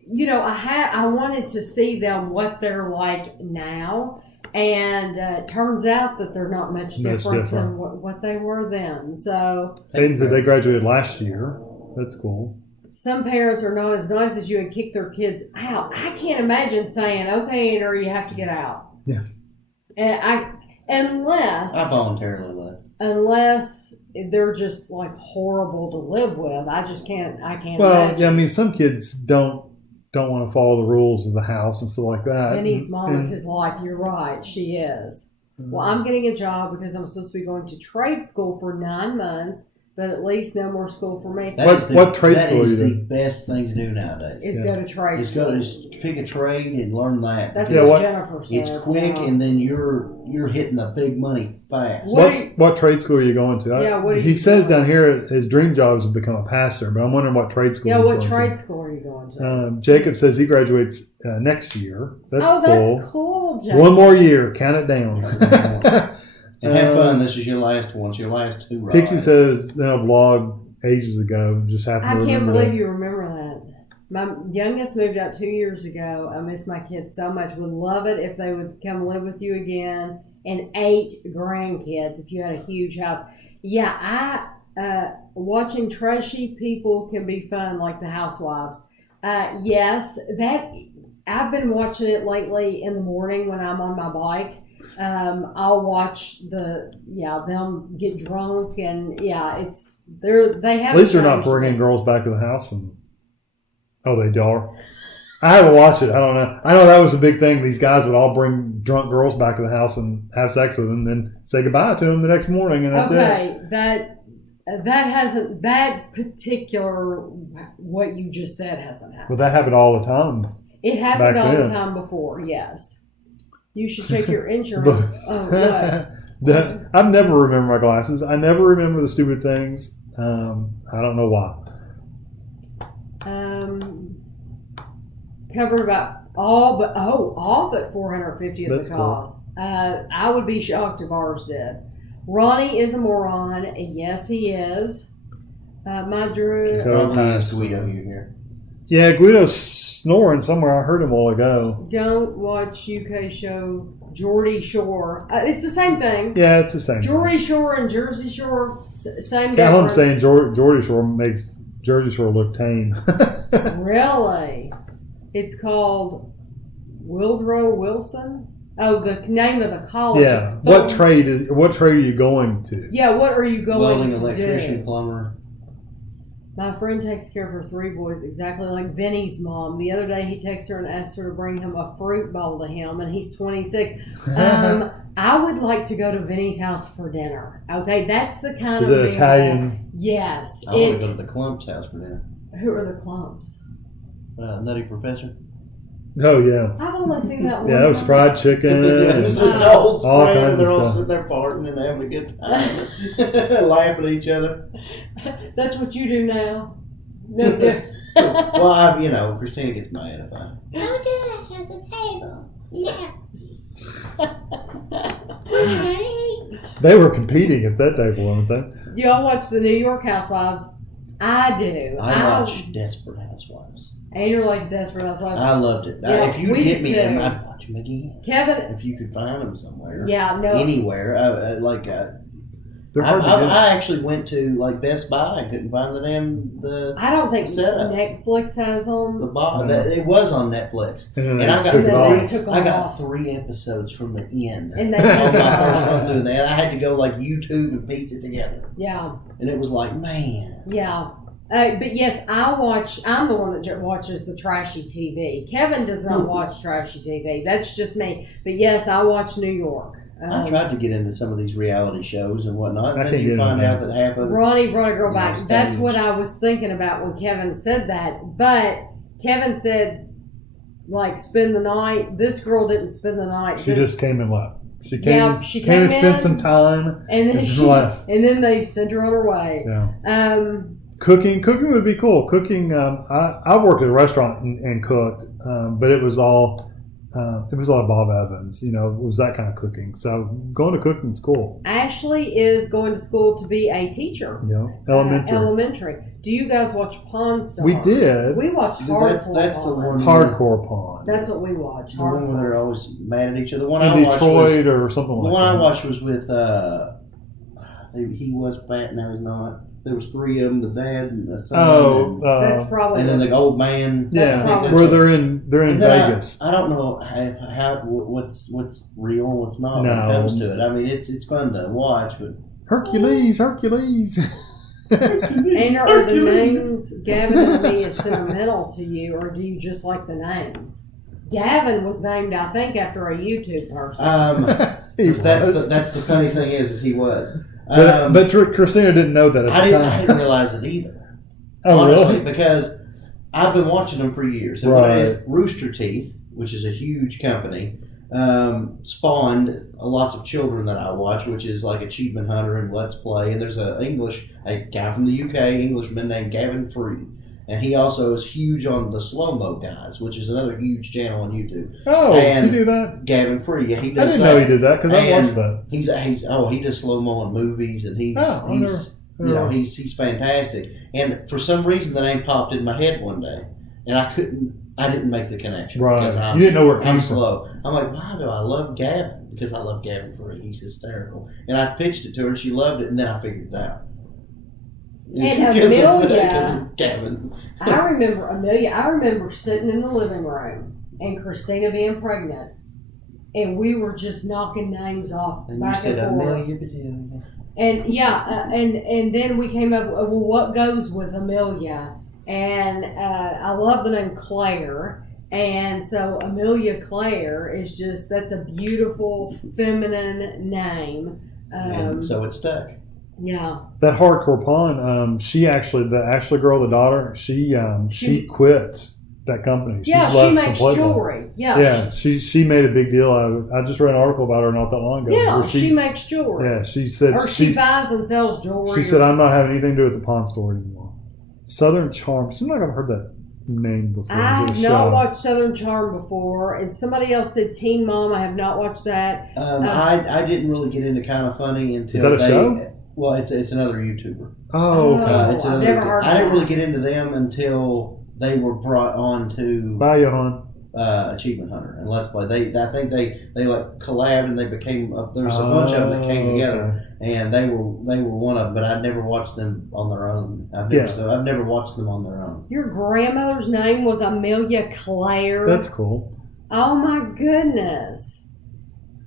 I wanted to see them what they're like now, and it turns out that they're not much different than what they were then. So Hayden said they graduated last year. That's cool. Some parents are not as nice as you and kick their kids out. I can't imagine saying, "Okay, Andrew, you have to get out." Yeah. And unless I voluntarily left. Unless they're just like horrible to live with, I can't. Well, imagine. yeah, I mean, some kids don't want to follow the rules of the house and stuff like that. Vinny's mom is his life. You're right. She is. Well, I'm getting a job because I'm supposed to be going to trade school for 9 months but at least no more school for me. What trade school That are is you the doing? best thing to do nowadays. Is go to trade It's school. go to pick a trade and learn that. That's Yeah, what what- Jennifer said. It's quick, yeah. and then you're hitting the big money fast. What trade school are you going to? Yeah, what are he you says doing? down here his dream job is to become a pastor, but I'm wondering what trade school. Yeah, he's what going trade to. school are you going to? Jacob says he graduates next year. That's oh, cool. that's cool, Jack. One more year, count it down. And have fun. This is your last one. It's your last two rides. Pixie says then a blog ages ago. Just happened I to can't remember believe that. you remember that. My youngest moved out 2 years ago. I miss my kids so much. Would love it if they would come live with you again. And 8 grandkids if you had a huge house. Yeah, watching trashy people can be fun, like the Housewives. Yes, that I've been watching it lately in the morning when I'm on my bike. I'll watch them get drunk and they have. At least they're not changed. bringing girls back to the house. They are. I haven't watched it. I don't know. I know that was a big thing. These guys would all bring drunk girls back to the house and have sex with them, and then say goodbye to them the next morning, and that's it. Okay, that particular what you just said hasn't happened. But that happened all the time. It happened back all then. the time before. Yes, you should check your insurance. What? I've never remembered my glasses. I never remember the stupid things. I don't know why. Covered about all but 450 of That's the cool. cost. I would be shocked if ours did. Ronnie is a moron. Yes, he is. My Drew. Probably is Guido you here. Yeah, Guido's snoring somewhere. I heard him a while ago. Don't watch UK show Geordie Shore. It's the same thing. Yeah, it's the same. Geordie Shore and Jersey Shore, same Callum's difference. saying Geordie Shore makes Jersey Shore look tame. Really? It's called Wildrow Wilson. Oh, the name of the college. Yeah. But- What trade are you going to? Yeah, what are you going Welding, to electrician, do? plumber. My friend takes care of her 3 boys exactly like Vinny's mom. The other day he texted her and asked her to bring him a fruit bowl to him, and he's 26. I would like to go to Vinny's house for dinner. Okay, that's the kind Is of it meal- Italian? Yes. I want to go to the Clump's house for dinner. Who are the Clumps? Nutty Professor. Oh yeah. I've only seen that one. Yeah, that was fried chicken. It's this whole all spread, kinds and they're of all stuff. sitting there farting and having a good time, laughing at each other. That's what you do now. No, no. Well, Christina gets mad if I. Don't do that at the table. Nasty. They were competing at that table, weren't they? Y'all watch the New York Housewives? I do. I watch Desperate Housewives. Andrew likes Desperate Housewives. I loved it. Yeah, If you we get did me them, too. I'd watch them again. Kevin, If you could find them somewhere. yeah, no. Anywhere. They're hard to get. I actually went to Best Buy and couldn't find the I don't think setup. Netflix has them. box. It was on Netflix. And And I got took And it then off. they took them I got off. 3 episodes from the end. And they on took my it first off. run through that. I had to go YouTube and piece it together. Yeah, And it was like, man. yeah. But yes, I'm the one that watches the trashy TV. Kevin does not watch trashy TV. That's just me. But yes, I watch New York. I tried to get into some of these reality shows and whatnot. I And then can't you get find into out that half of it. Ronnie brought a girl back. Staged. That's what I was thinking about when Kevin said that. But Kevin said, spend the night. This girl didn't spend the night. She just came and left. She came. Yeah, she came and came spent in, some time and then and just left. and then they sent her on her way. Yeah. Cooking would be cool. Cooking. I worked at a restaurant and cooked, but it was all. It was a lot of Bob Evans. It was that kind of cooking. So going to cooking is cool. Ashley is going to school to be a teacher. Elementary. Elementary. Do you guys watch Pawn Stars? We did. We watched Hardcore That's the Pawn. one. Hardcore Pawn. That's what we watch. The one where they're always mad at each other. The one In I watched Detroit was, or something the like one that. I watched was with. He was fat, now he's not. There was 3 of them: the dad and the son. That's probably. and then the old man. That's yeah, probably- where they're in And then Vegas. I don't know what's real and what's not when it No. comes to it. I mean, it's fun to watch, but Hercules. and are the names Gavin and me is sentimental to you, or do you just like the names? Gavin was named, I think, after a YouTube person. That's the funny thing is he was. But Christina didn't know that at the I time. didn't realize it either. Oh, honestly, really? because I've been watching them for years. And what it is, Rooster Teeth, which is a huge company, spawned lots of children that I watch, which is like Achievement Hunter and Let's Play. And there's a guy from the UK, Englishman named Gavin Free. And he also is huge on the slow-mo guys, which is another huge channel on YouTube. Oh, does he do that? Gavin Free, yeah, he I does didn't that. know he did that because I watched that. He does slow-mo in movies, and he's fantastic. And for some reason, the name popped in my head one day, and I didn't make the connection. Right. Because You didn't know where it came I'm from. slow. I'm like, why do I love Gavin? Because I love Gavin Free. He's hysterical. And I pitched it to her, and she loved it, and then I figured it out. And Because Amelia, of Gavin. I remember Amelia. I remember sitting in the living room and Christina being pregnant, and we were just knocking names off And you back said and forth. Amelia Bedelia. And and then we came up. Well, what goes with Amelia? And I love the name Claire. And so Amelia Claire is that's a beautiful feminine name. And so it stuck. Yeah. That hardcore pawn, the Ashley girl, the daughter, she quit that company. She's Yeah, she left makes completely. jewelry. Yeah. Yeah, she made a big deal out of it. I just read an article about her not that long ago. Yeah, where she makes jewelry. Yeah, she said Or she buys and sells jewelry. She said, "I'm not having anything to do with the pawn store anymore." Southern Charm. Seems like I've heard that name before. I Is it a have show? not watched Southern Charm before, and somebody else said Teen Mom. I have not watched that. I didn't really get into Kind of Funny until Is that a show? Well, it's another YouTuber. Oh, okay. I've never heard of I didn't that. really get into them until they were brought on to Bye, Johan. Achievement Hunter and Let's Play. I think they like collabed and they became. There's a bunch of them that came together, and they were one of them. But I'd never watched them on their own. I've never watched them on their own. Your grandmother's name was Amelia Claire. That's cool. Oh my goodness.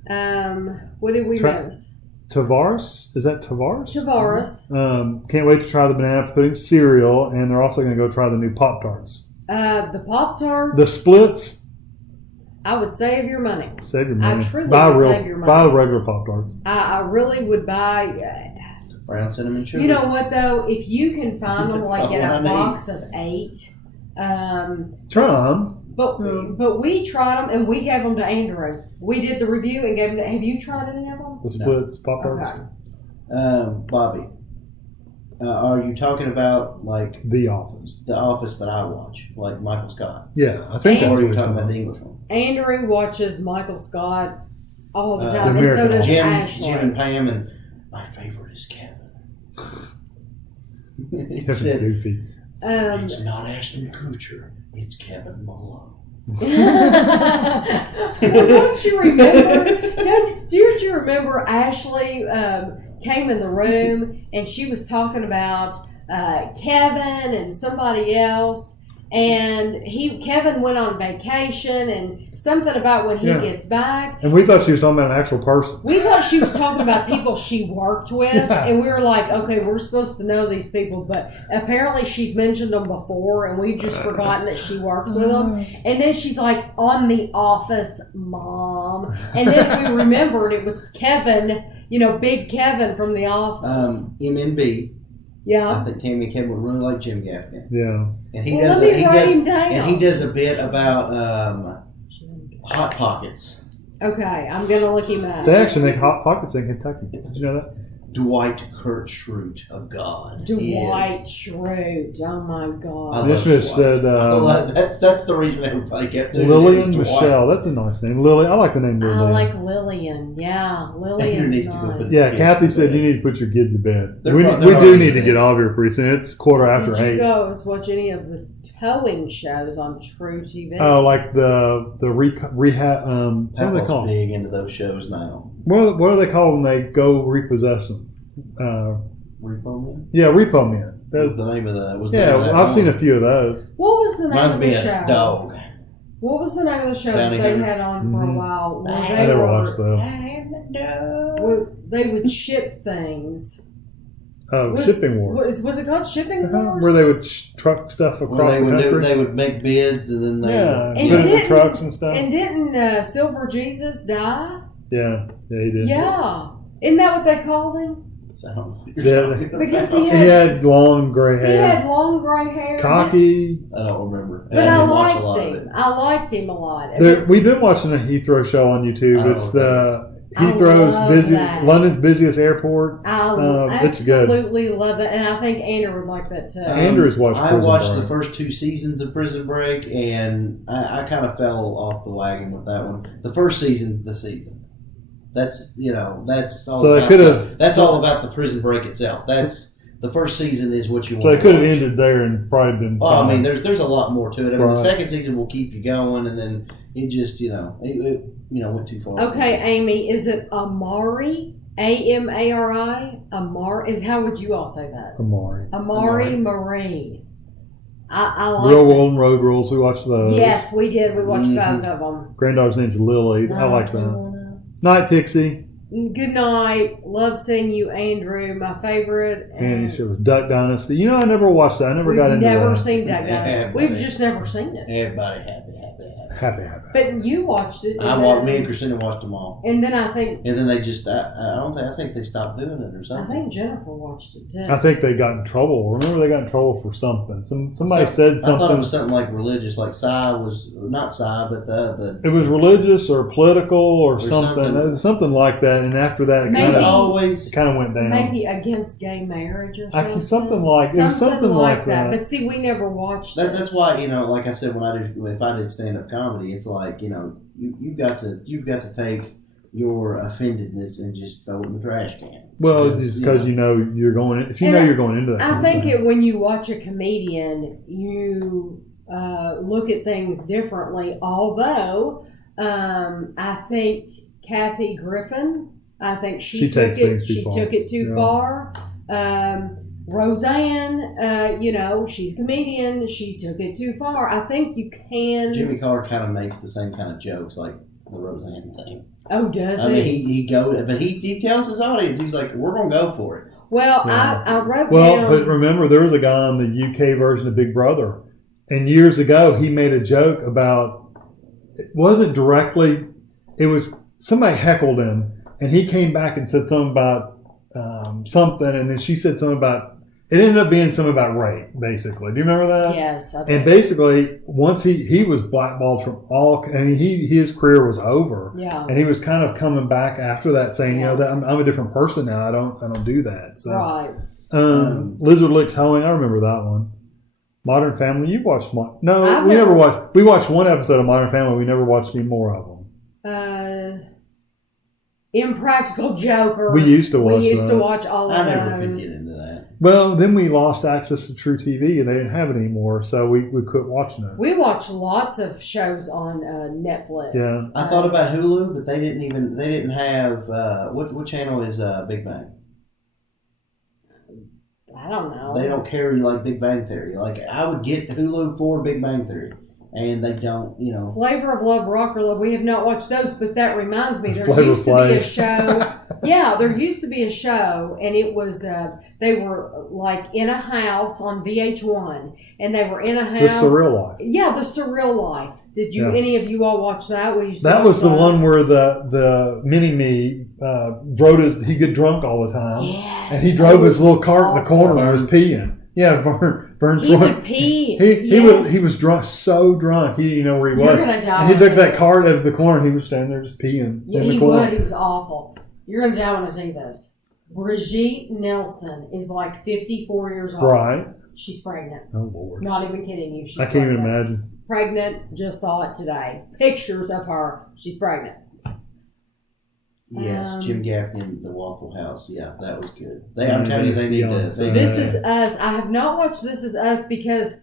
What did we miss? Tavares? Is that Tavares? Tavares. Can't wait to try the banana pudding cereal, and they're also going to go try the new Pop Tarts. The Pop-Tart. The Splits. I would save your money. Save your money. I truly buy would save your money. Buy the regular Pop Tarts. I really would buy. Brown cinnamon sugar. You know what though? If you can find them like in That's all a I need. box of 8. Try them. But we tried them and we gave them to Andrew. We did the review and gave them to, have you tried any of them? The Splits, Pop Tarts. Okay. Bobby, are you talking about like The Office. the Office that I watch, like Michael Scott? Yeah, I think And- that's Or are what you he's talking about the about. English one? Andrew watches Michael Scott all the The time, and so American does Jim Ashley. and Pam, and my favorite is Kevin. He Kevin's said, goofy. it's not Ashton Kutcher, it's Kevin Malone. Don't you remember? Don't you remember Ashley came in the room and she was talking about Kevin and somebody else, and Kevin went on vacation and something about when he Yeah. gets back. And we thought she was talking about an actual person. We thought she was talking about people she worked with, Yeah. and we were like, okay, we're supposed to know these people, but apparently she's mentioned them before, and we've just forgotten that she works with them. And then she's like, on The Office, Mom. And then we remembered it was Kevin, Big Kevin from The Office. MNB. Yeah. I think Tami and Kevin would really like Jim Gaffigan. Yeah. And he Well, does let me write him down. and he does a bit about Hot Pockets. Okay, I'm going to look him up. They actually make Hot Pockets in Kentucky. Did you know that? Dwight Kurt Schrute of God. Dwight Schrute. Oh my I God. love This Dwight. was said That's the reason everybody kept doing Lillian it. Dwight. Michelle. That's a nice name. Lily. I like the name I Lillian. like Lillian. Yeah, Andrew Lillian's needs to go nice. put Yeah, kids Kathy to said bed. you need to put your kids to bed. They're We pro- do they're already need to in get bed. off here pretty soon. It's quarter after Did you 8. go watch any of the towing shows on True TV? Oh, like the rehab. What do they Papa's call them? big into those shows now. What do they call when they go repossess them? Repo Man? Yeah, Repo Man. That's the name of the. Yeah, I've seen a few of those. What was the name Reminds of me the of show? Dog. What was the name of the show Bounty that they Hunter. had on for a Mhm. while? Where I I they never were, watched those. They would ship things. Oh, Was- Shipping War. Was it called Shipping Wars? Where they would truck stuff Where across they the would country. they would make bids and then they Yeah, would, And put it in the didn't- trucks and stuff. And didn't Silver Jesus die? Yeah, he did. Yeah. Isn't that what they called him? So, Yeah. Because He had long gray he had hair, long gray hair. cocky. I don't remember. But I didn't watch a liked lot of him. it. I liked him a lot. We've been watching a Heathrow show on I YouTube. don't It's know I Heathrow's love that. London's busiest airport. I It's good. absolutely love it, and I think Andrew would like that too. Andrew's watched I Prison watched Break. the first 2 seasons of Prison Break, and I kind of fell off the wagon with that one. The first season's the season. That's that's all. So they about could've- that's all about the Prison Break itself. That's the first season is what you want. So it to could have watch. ended there and probably been. Well, I fine. mean, there's a lot more to it. I mean, the Right. second season will keep you going, and then it just it went too far. Okay, Amy, is it Amari? Amari? Amari is how would you all say that? Amari. Amari Marie. I like Real that. World and Road Rules. We watched those. Yes, we did. We watched Mhm. both of them. Granddaughter's name's Lily. I like that. Night Pixie. Good night. Love seeing you, Andrew. My favorite. And she was Duck Dynasty. I never watched that. I never got We've into never that. seen that guy. Yeah, We've buddy. just never seen it. Everybody happy. Happy. But you watched it. Me and Christina watched them all, And then I think and then they just I think they stopped doing it or I something. think Jennifer watched it too. I think they got in trouble. Remember, they got in trouble for something. Somebody said I thought it something. was something like religious, like Psy was not Psy, but the It was religious or political or something. something like that. And after that, it Maybe- it's kind of always went down. Maybe against gay marriage or something. Something like it was something like that. But see, we never watched it. that's why like I said if I did stand up comedy, it's like you've got to take your offendedness and just throw it in the trash can. Well, just because you're going. If you And know you're going into that. I kind of think thing. when you watch a comedian, you look at things differently. Although I think Kathy Griffin, I think she took takes it. things too She far. took it too Yeah. far. Roseanne, she's a comedian. She took it too far. I think you can. Jimmy Carr kind of makes the same kind of jokes like the Roseanne thing. Oh, does I he? mean, he goes, but he tells his audience, he's like, we're gonna go for it. Well, Yeah. I wrote Well, down. but remember, there was a guy on the UK version of Big Brother, and years ago he made a joke about. It wasn't directly. It was somebody heckled him, and he came back and said something about something, and then she said something about. It ended up being something about rape, basically. Do you remember that? Yes. I And think. basically, once he was blackballed from all. I mean, his career was over, Yeah. and he was kind of coming back after that, saying, Yeah. that I'm a different person now. I don't do that. So. Right. Lizard Lick Towing, I remember that one. Modern Family, you watched No, I've we never never- watched. We watched one episode of Modern Family. We never watched any more of them. Impractical Jokers. We used to watch We used to that. watch all of I never could those. get into that. Well, then we lost access to True TV, and they didn't have it anymore, so we quit watching it. We watched lots of shows on Netflix. Yeah. I thought about Hulu, but they didn't have what channel is Big Bang? I don't know. They don't carry like Big Bang Theory. Like I would get Hulu for Big Bang Theory, and they don't. Flavor of Love, Rocker Love. We have not watched those, but that reminds me, there Flavor used to be a Flav. show. Yeah, there used to be a show, and it was they were like in a house on VH1, and they were in a house. The Surreal Life. Yeah, The Surreal Life. Did you? Yeah. Any of you all watch that? We used to That watch was the that. one where the mini me drove he get drunk all the time, Yes, and he drove his little that cart in the awful. corner and was peeing. Yeah, Vern He Troy. would pee. He was drunk, so drunk he didn't know where he was. You're gonna die. And he when took I that see cart this. out of the corner. He was standing there just peeing Yeah, in the he corner. would. He was awful. You're gonna die when I tell you this. Brigitte Nelson is like 54 years old. Right. She's pregnant. Oh Lord. Not even kidding you. She's I can't even pregnant. imagine. Pregnant. Just saw it today. Pictures of her. She's pregnant. Yes, Jim Gaffigan, The Waffle House. Yeah, that was good. I'm telling you, they need to. Beyonce. This Is Us. I have not watched This Is Us because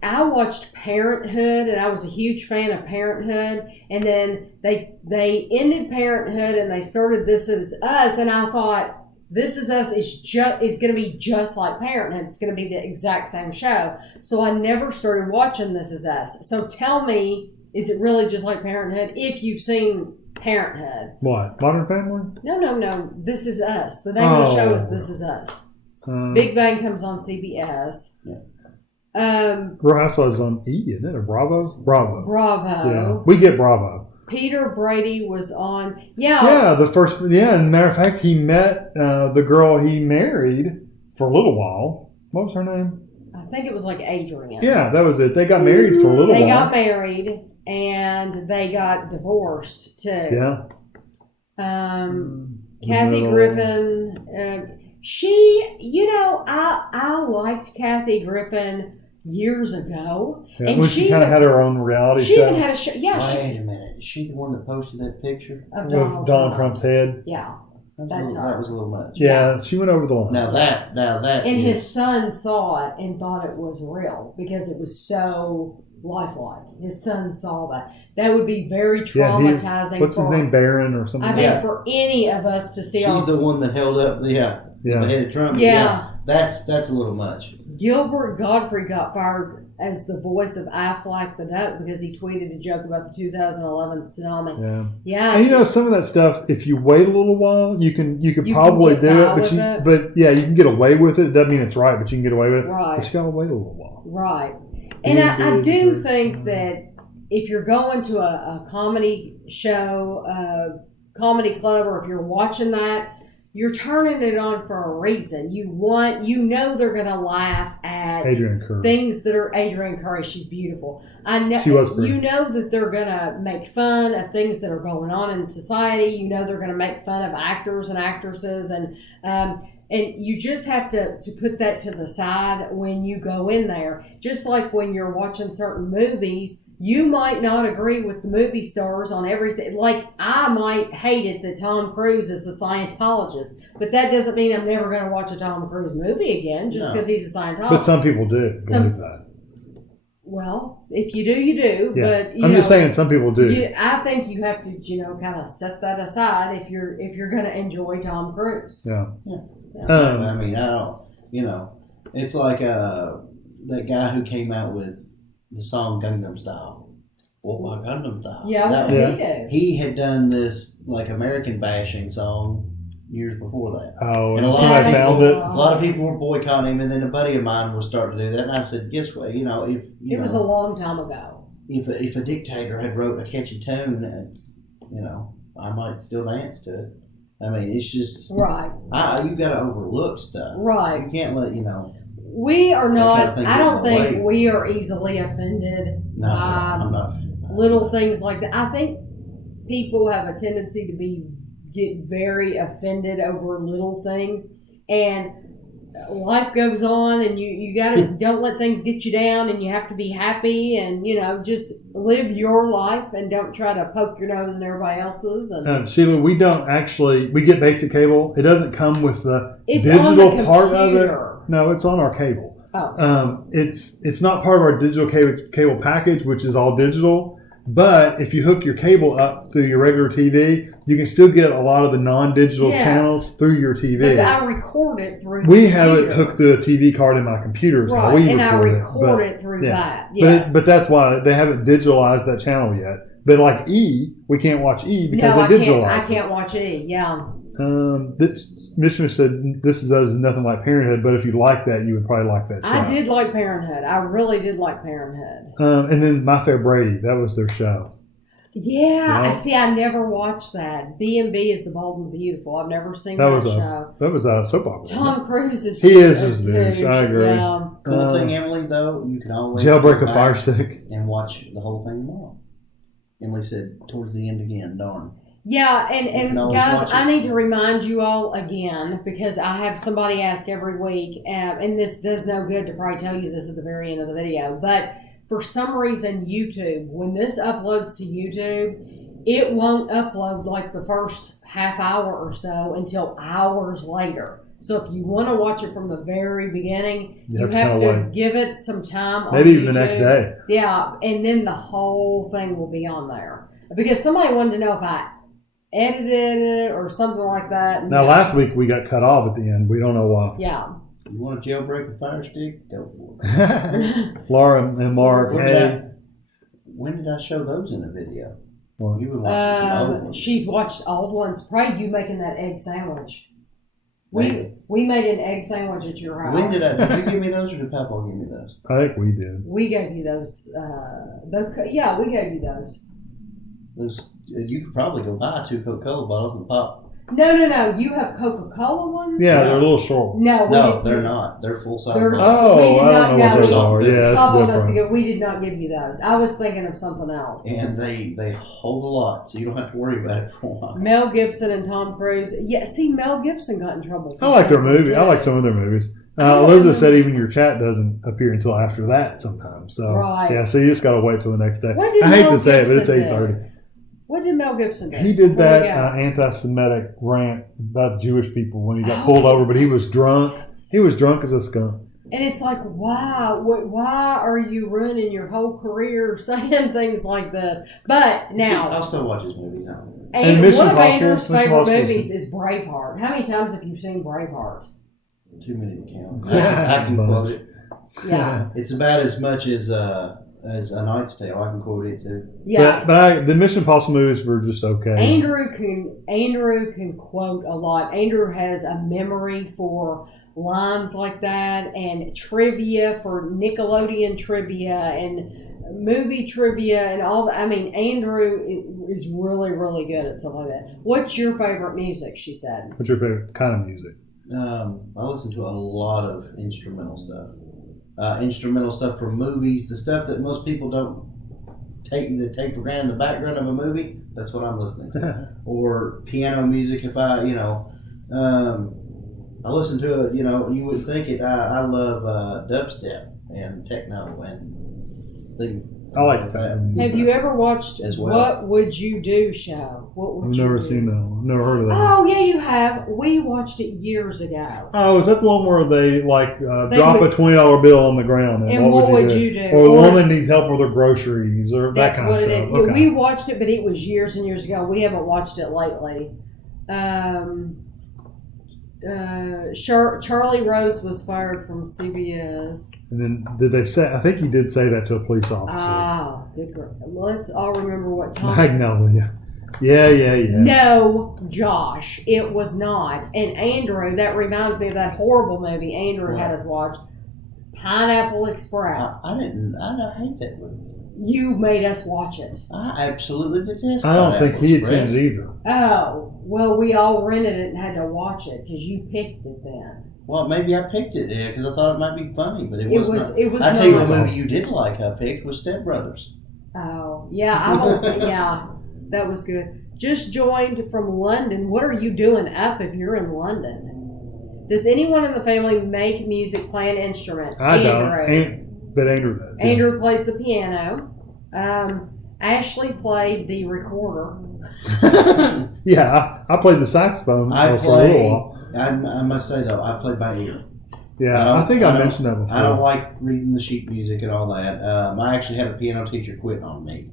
I watched Parenthood and I was a huge fan of Parenthood. And then they ended Parenthood and they started This Is Us. And I thought, This Is Us is going to be just like Parenthood. It's going to be the exact same show. So I never started watching This Is Us. So tell me, is it really just like Parenthood if you've seen Parenthood? What? Modern Family? No. This Is Us. The name of the show is This Is Us. Big Bang comes on CBS. Real Housewives on E, isn't it? Or Bravo? Bravo. Bravo. Yeah. We get Bravo. Peter Brady was on. Yeah. Yeah, the first. Yeah, and matter of fact, he met the girl he married for a little while. What was her name? I think it was like Adrian. Yeah, that was it. They got married for a little They while. got married and they got divorced too. Yeah. Kathy Little- Griffin. I liked Kathy Griffin years ago. Yeah, And when she kind of had her own reality She even show had a show. Yeah, Wait a minute. Is she the one that posted that picture? of with Donald Donald Trump. Trump's head. Yeah. That was, That's a little, her. that was a little much. Yeah, she went over the line. Now that And is- his son saw it and thought it was real because it was so lifelike. His son saw that. That would be very Yeah, traumatizing. what's his name? Barron or something? I think Yeah. for any of us to see she's our the one that held up the Yeah. head of Trump. Yeah. That's a little much. Gilbert Godfrey got fired as the voice of Aflac the Duck because he tweeted a joke about the 2011 tsunami. Yeah. Yeah. And some of that stuff, if you wait a little while, you could You probably can get do by it, with it. but yeah, you can get away with it. It doesn't mean it's right, but you can get away with it. Right. But you gotta wait a little while. Right. And I do think that if you're going to a comedy show, a comedy club, or if you're watching that, you're turning it on for a reason. They're going to laugh at Adrian Curry. things that are Adrian Curry. She's beautiful. I know. She was pretty. You know that they're going to make fun of things that are going on in society. You know they're going to make fun of actors and actresses, and you just have to put that to the side when you go in there. Just like when you're watching certain movies, you might not agree with the movie stars on everything. Like, I might hate it that Tom Cruise is a Scientologist, but that doesn't mean I'm never going to watch a Tom Cruise movie again just because he's a Scientologist. But some people do believe that. Well, if you do, you do. Yeah. But I'm just saying some people do. I think you have to, kind of set that aside if you're going to enjoy Tom Cruise. Yeah. I mean, I don't. It's like that guy who came out with the song Gangnam Style. What about Gundam Style? Yeah, That- we Yeah. do. He had done this like American bashing song years before that. Oh, And and a lot somebody of found people- it. A lot of people were boycotting him, and then a buddy of mine was starting to do that. And I said, "Guess what? If It was a long time ago. if a dictator had wrote a catchy tune, it's, I might still dance to it. I mean, it's just Right. you got to overlook stuff. Right. You can't let We are That kind not, of thing I don't get in the think way. we are easily offended No, by I'm not. little things like that. I think people have a tendency to get very offended over little things, and life goes on, and you gotta don't let things get you down, and you have to be happy, and just live your life, and don't try to poke your nose in everybody else's. And Sheila, we get basic cable. It doesn't come with the It's on digital the part of it. computer. No, it's on our cable. Oh. It's not part of our digital cable package, which is all digital. But if you hook your cable up through your regular TV, you can still get a lot of the non-digital Yes. channels through your TV. But I record it through. We the have it computer. hooked through a TV card in my computer, so right, we and I record record it. it through yeah. that. Yes. But that's why they haven't digitalized that channel yet. But like E, we can't watch E because no, they I digitalized can't watch E. Yeah. Missioner said this is nothing like Parenthood, but if you like that, you would probably like that show. I did like Parenthood. I really did like Parenthood. And then My Fair Brady, that was their show. Yeah, I never watched that. B&B is the Bold and Beautiful. I've never seen that show. That was a soap opera. Tom Cruise is He just is a a douche. I agree. Yeah. Cool thing, Emily, though, you can always Jailbreak go a Fire back Stick. and watch the whole thing tomorrow. Emily said towards the end again. Darn. Yeah, You and can always guys, watch it. I need to remind you all again because I have somebody ask every week, and this does no good to probably tell you this at the very end of the video, but for some reason, YouTube, when this uploads to YouTube, it won't upload like the first half hour or so until hours later. So if you want to watch it from the very beginning, you have to give it some time. Maybe on even the next YouTube. day. Yeah, and then the whole thing will be on there. Because somebody wanted to know if I edited it or something like that. Now, last week we got cut off at the end. We don't know why. Yeah. You want to jailbreak a fire stick? Go for it. Laura and Mark, When did I show those in a video? Well, You've been watching some old ones. She's watched old ones. Probably you making that egg sandwich. Maybe. We made an egg sandwich at your house. When did you give me those, or did Papa give me those? I think we did. We gave you those. We gave you those. You could probably go buy 2 Coca-Cola bottles and pop. No. You have Coca-Cola ones? Yeah, they're a little short. No, They're not. They're full size. They're- Oh, We did I not don't know what know. those are. Yeah, Couple of it's us different. ago, we did not give you those. I was thinking of something else. And they hold a lot, so you don't have to worry about it for a while. Mel Gibson and Tom Cruise. Yeah, see, Mel Gibson got in trouble. For I like their something, movie. too. I like some of their movies. don't Elizabeth said know. even your chat doesn't appear until after that sometimes. So Right. yeah, so you just got to wait till the next day. What did I hate Mel to say it, but it's Gibson do? 8:30. What did Mel Gibson do? He did Before we that go? anti-Semitic rant about Jewish people when he got Oh, pulled over, but he was drunk. He was drunk as a skunk. And it's like, why are you ruining your whole career saying things like this? But now, I'll still watch his movies now. and Mission one of Impossible, Andrew's Mission favorite Impossible. movies is Braveheart. How many times have you seen Braveheart? Too many to count. Yeah. I can quote it. Yeah, It's about as much as A Knight's Tale. I can quote it too. yeah. But the Mission Impossible movies were just okay. Andrew can quote a lot. Andrew has a memory for lines like that and trivia for Nickelodeon trivia and movie trivia and all that. I mean, Andrew is really, really good at stuff like that. What's your favorite music? She said. What's your favorite kind of music? I listen to a lot of instrumental stuff. Instrumental stuff from movies, the stuff that most people don't take for granted in the background of a movie. That's what I'm listening to. Or piano music. If I listen to it, you wouldn't think it. I love dubstep and techno and things. I like that. that. Have you ever watched As well. What Would You Do show? What would I've you never do? seen that one. I've never heard of that. Oh yeah, you have. We watched it years ago. Oh, is that the one where they They drop would- a $20 bill on the ground? And what would you do? Or the woman needs help with her groceries or that That's kind of what stuff. it is. Okay. We watched it, but it was years and years ago. We haven't watched it lately. Charlie Rose was fired from CBS. And then did they say? I think he did say that to a police officer. Ah, good. Let's all remember what time. Magnolia. Yeah. No, Josh, it was not. And Andrew, that reminds me of that horrible movie Andrew had us watch, Pineapple Express. I hate that movie. You made us watch it. I absolutely detest. I don't think Pineapple he had seen Express. it either. Oh, well, we all rented it and had to watch it because you picked it then. Well, maybe I picked it because I thought it might be funny, but it It was was. not. It was. I tell you not. what movie you did like I picked was Step Brothers. Oh, yeah. I don't. Yeah, that was good. Just joined from London. What are you doing up if you're in London? Does anyone in the family make music, play an instrument? I Andrew. don't. But Andrew does. yeah. Andrew plays the piano. Ashley played the recorder. Yeah, I played the saxophone I for a little while. I must say though, I play by ear. Yeah, I think I mentioned that before. I don't like reading the sheet music and all that. I actually had a piano teacher quit on me.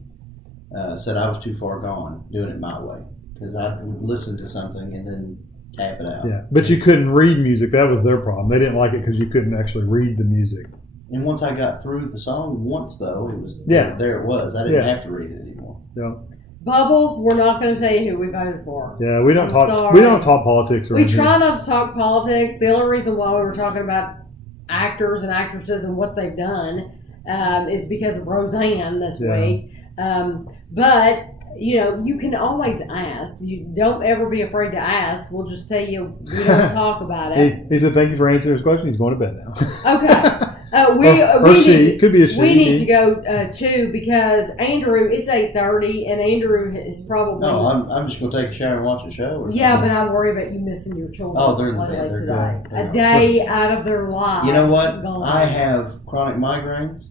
Said I was too far gone doing it my way because I would listen to something and then tap it out. Yeah, but you couldn't read music. That was their problem. They didn't like it because you couldn't actually read the music. And once I got through the song once though, it was Yeah. there. It was. I didn't Yeah. have to read it anymore. Yeah, Bubbles, we're not going to tell you who we voted for. yeah. We don't I'm talk. sorry. We don't talk politics around We try here. not to talk politics. The only reason why we were talking about actors and actresses and what they've done is because of Roseanne this Yeah. week. But you can always ask. You don't ever be afraid to ask. We'll just tell you we don't talk about it. He said, "Thank you for answering his question." He's going to bed now. Okay. or We she need, could be a she. we need to go too because Andrew. It's 8:30 and Andrew is probably. No, I'm just gonna take a shower and watch a show. Or Yeah, something. but I'm worried about you missing your children. Oh, they're in the lately bed. They're today. good. A day out of their lives. You know what? Gone. I have chronic migraines,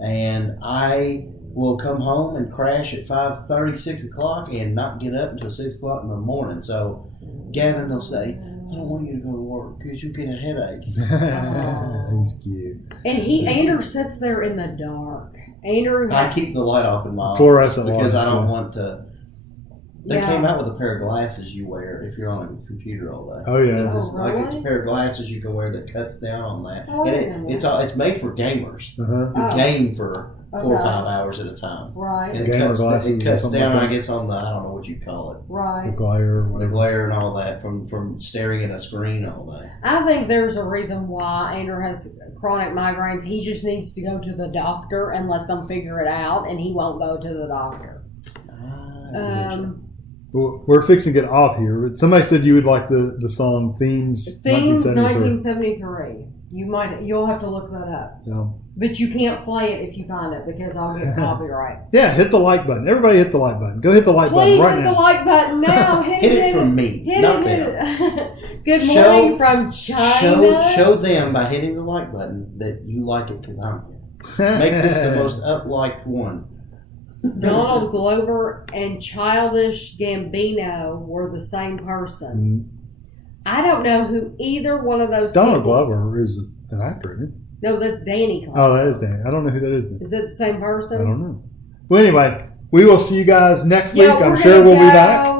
and I will come home and crash at 5:30, 6 o'clock, and not get up until 6 o'clock in the morning. So Gavin will say, "I don't want you to go to work because you get a headache." He's cute. And Andrew sits there in the dark. Andrew. I keep the light off in my office Fluorescent because I lights, don't yeah. want to. They Yeah. came out with a pair of glasses you wear if you're on a computer all day. Oh, yeah. It's Oh, like it's a really? pair of glasses you can wear that cuts down on that, Oh, I didn't and know it's made for gamers Uh-huh. who Oh. game for 4 or Okay. 5 hours at a time. Right. And Gamer glasses it or cuts something down, like I that. guess, on the, I don't know what you call it, The Right. glare or the whatever. glare and all that from staring at a screen all day. I think there's a reason why Andrew has chronic migraines. He just needs to go to the doctor and let them figure it out, and he won't go to the doctor. We're fixing to get off here, but somebody said you would like the song Themes 1973. You'll have to look that up. Yeah. But you can't play it if you find it because I'll get copyright. Yeah, hit the like button. Everybody hit the like button. Go hit the like button right now. Please hit the like button now. Hit it from me, not them. Good morning from China. Show them by hitting the like button that you like it because I'm here. Make this the most up-liked one. Donald Glover and Childish Gambino were the same person. I don't know who either one of those Donald people. Glover is an actor, isn't he? No, that's Danny Glover. Oh, that is Danny. I don't know who that is. Is that the same person? I don't know. Well, anyway, we will see you guys next week. Yeah, I'm sure we'll be back.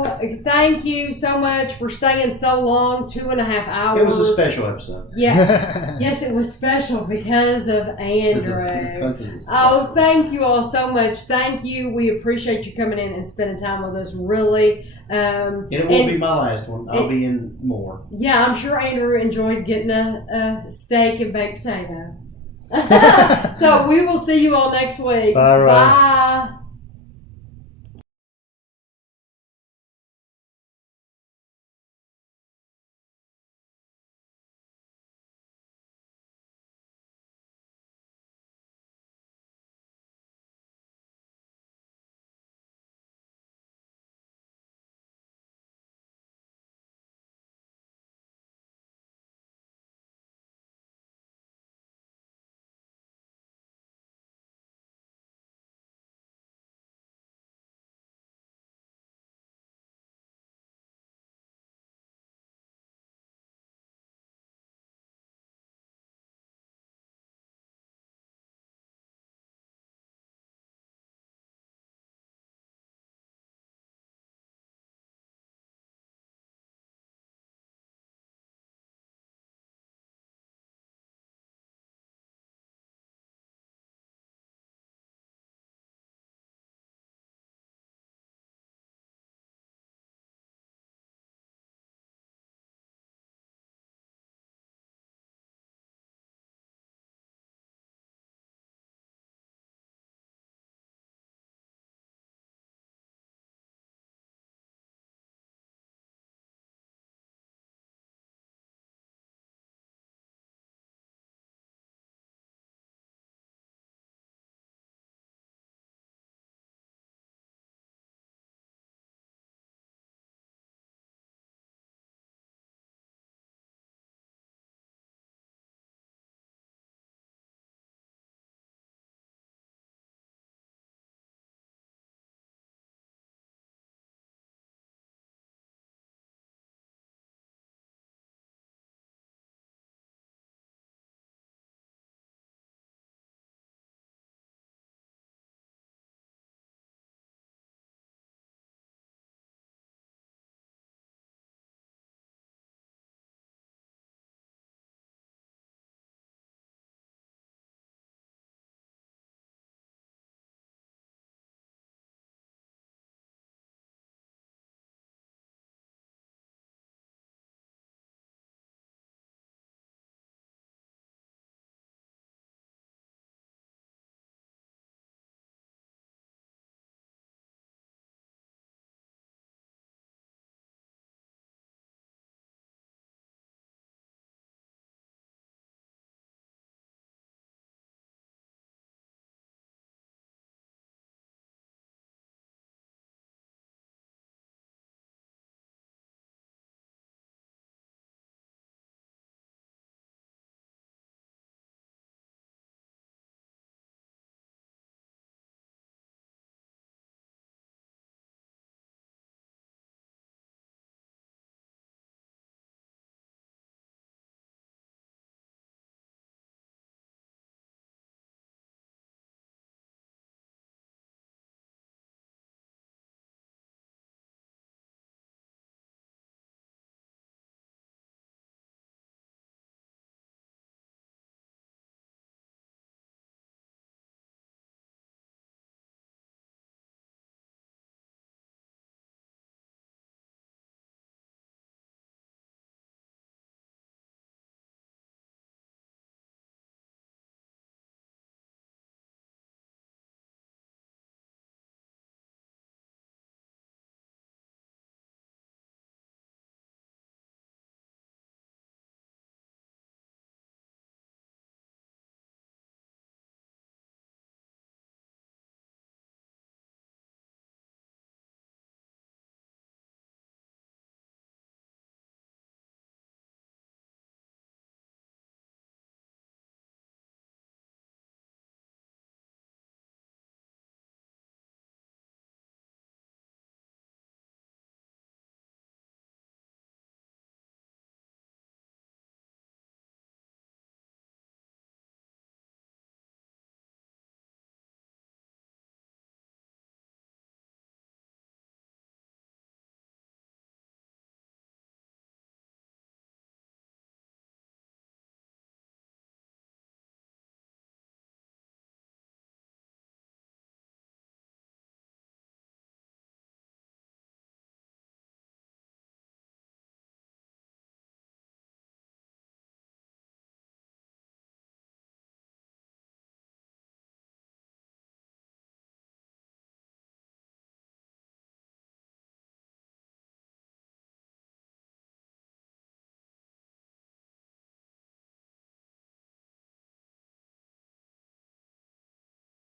Thank you so much for staying so long, 2.5 hours. It was a special episode. Yeah. Yes, it was special because of Andrew. Oh, thank you all so much. Thank you. We appreciate you coming in and spending time with us, really. And it won't be my last one. I'll be in more. Yeah, I'm sure Andrew enjoyed getting a steak and baked potato. So we will see you all next week. All right. Bye.